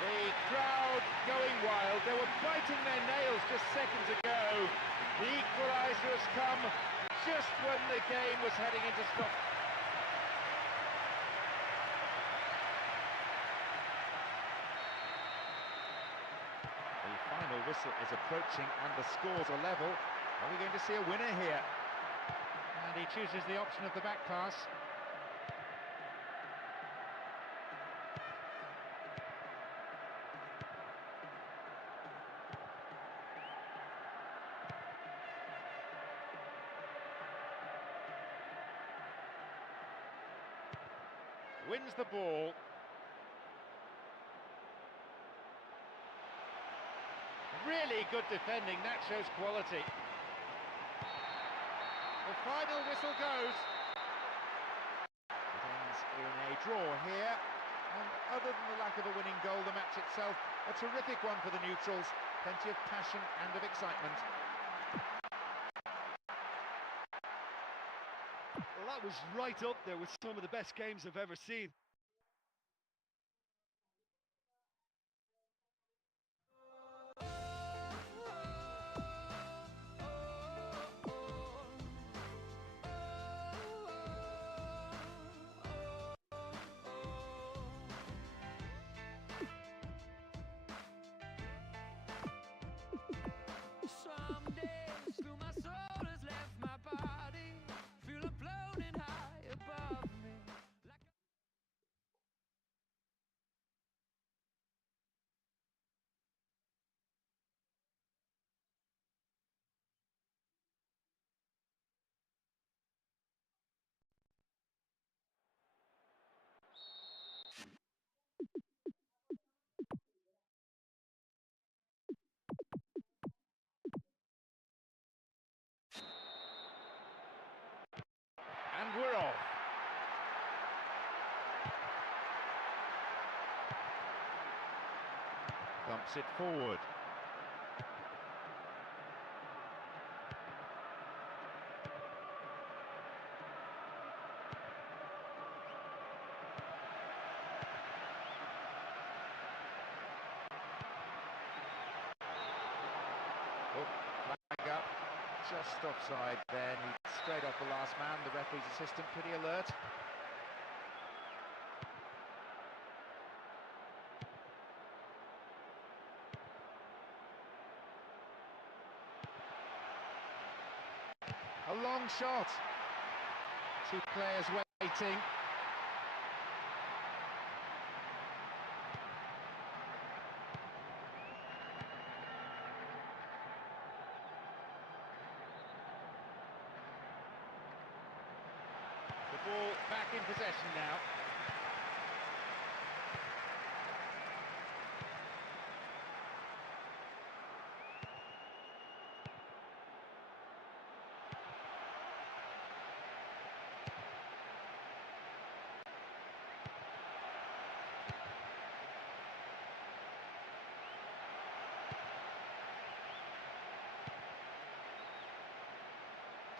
The crowd going wild. They were biting their nails just seconds ago. The equaliser has come just when the game was heading into stop. The final whistle is approaching and the scores are level. Are we going to see a winner here? And he chooses the option of the back pass. Wins the ball. Really good defending, that shows quality. The final whistle goes. It ends in a draw here, and other than the lack of a winning goal, the match itself, a terrific one for the neutrals. Plenty of passion and of excitement. Well, that was right up there with some of the best games I've ever seen. Some days feel my soul has left my body, feel it floating high above me. And we're off. Bumps it forward. Oh, flag up. Just offside then. Straight off the last man. The referee's assistant pretty alert. A long shot. Two players waiting. The ball back in possession now.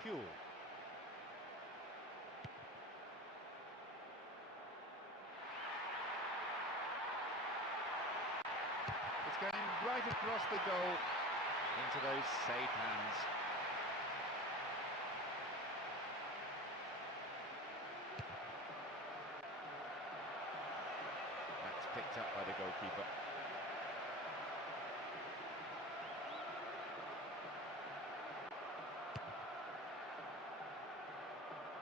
Cool. It's going right across the goal into those safe hands. That's picked up by the goalkeeper.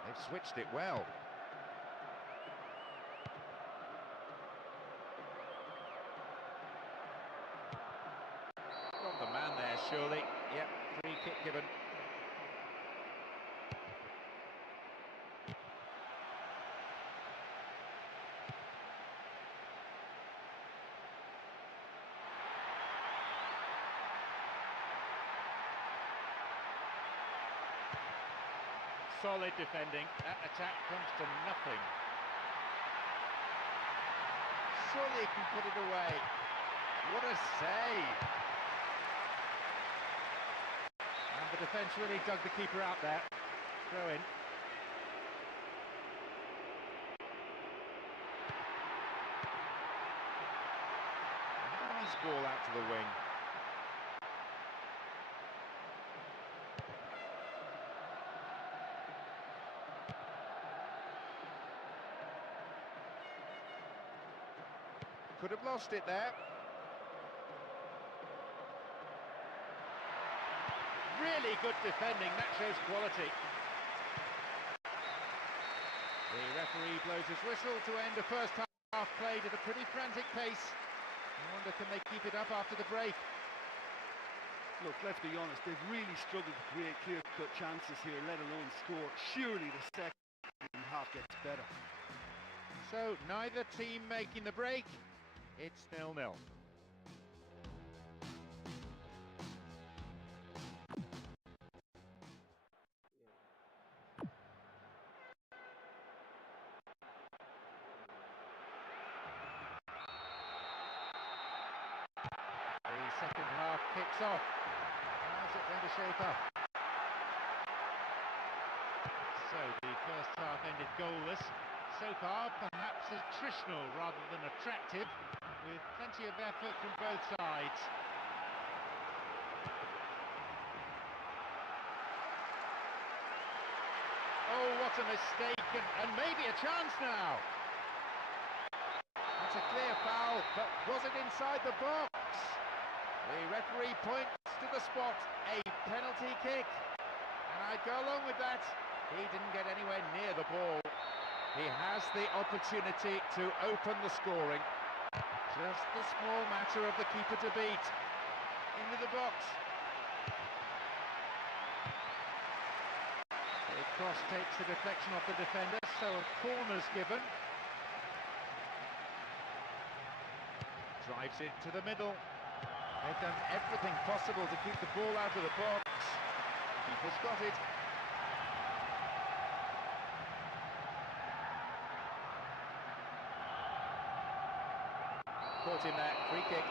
They've switched it well. Got the man there, surely. Yep, free kick given. Solid defending. That attack comes to nothing. Surely he can put it away. What a save! And the defence really dug the keeper out there. Throw in. Nice ball out to the wing. Could have lost it there. Really good defending, that shows quality. The referee blows his whistle to end the first half played at a pretty frantic pace. I wonder, can they keep it up after the break? Look, let's be honest, they've really struggled to create clear-cut chances here, let alone score. Surely the second half gets better. So, neither team making the break. It's 0-0. The second half kicks off. How's it going to shape up? So the first half ended goalless. So far, perhaps attritional rather than attractive, with plenty of effort from both sides. Oh, what a mistake, and maybe a chance now. That's a clear foul, but was it inside the box? The referee points to the spot, a penalty kick. And I'd go along with that. He didn't get anywhere near the ball. He has the opportunity to open the scoring. Just the small matter of the keeper to beat. Into the box. The cross takes the deflection off the defender, so a corner's given. Drives it to the middle. They've done everything possible to keep the ball out of the box. Keeper's got it. Caught him there, free kick.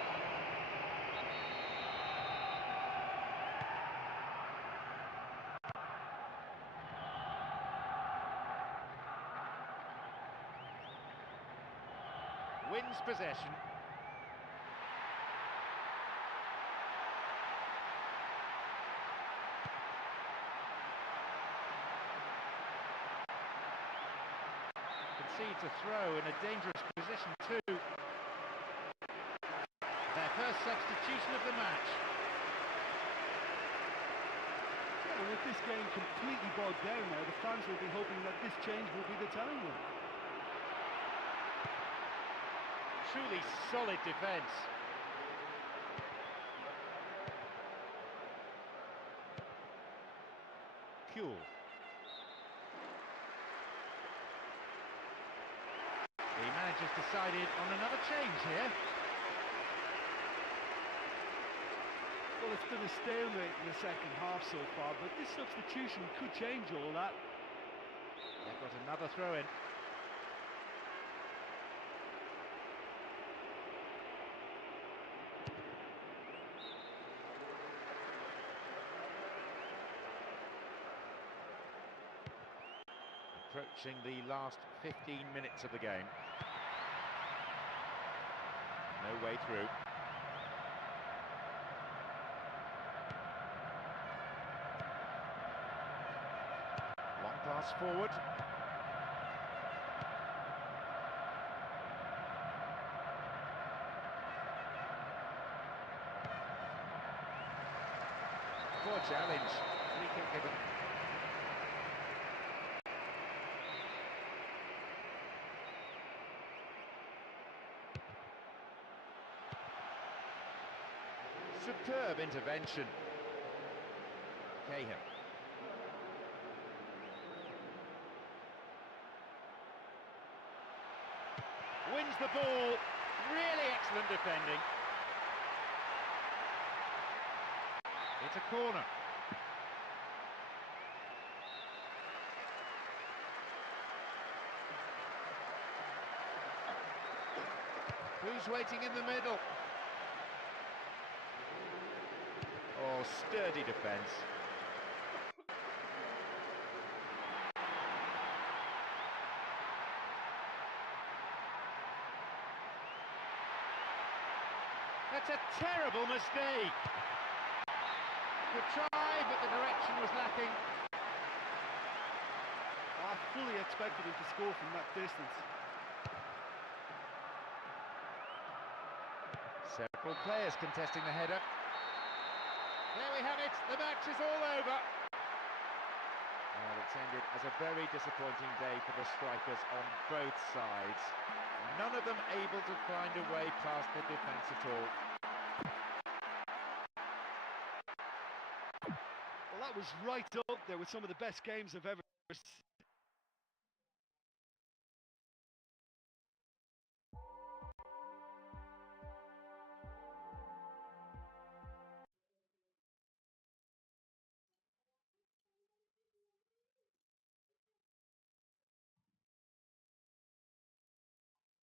Wins possession. Concedes a throw in a dangerous position too. Their first substitution of the match. Well, And with this game completely bogged down now, the fans will be hoping that this change will be the telling one. Truly solid defence. Cool. The manager's decided on another change here. Well, it's been a stalemate in the second half so far, but this substitution could change all that. They've got another throw in. Approaching the last 15 minutes of the game. No way through. Long pass forward. Poor challenge. Free kick given. Superb intervention. Cahill. Wins the ball. Really excellent defending. It's a corner. Who's waiting in the middle? Oh, sturdy defence. That's a terrible mistake. Good try, but the direction was lacking. I fully expected him to score from that distance. Several players contesting the header. There we have it. The match is all over. Well, it's ended as a very disappointing day for the strikers on both sides. None of them able to find a way past the defence at all. Well, that was right up there with some of the best games I've ever seen.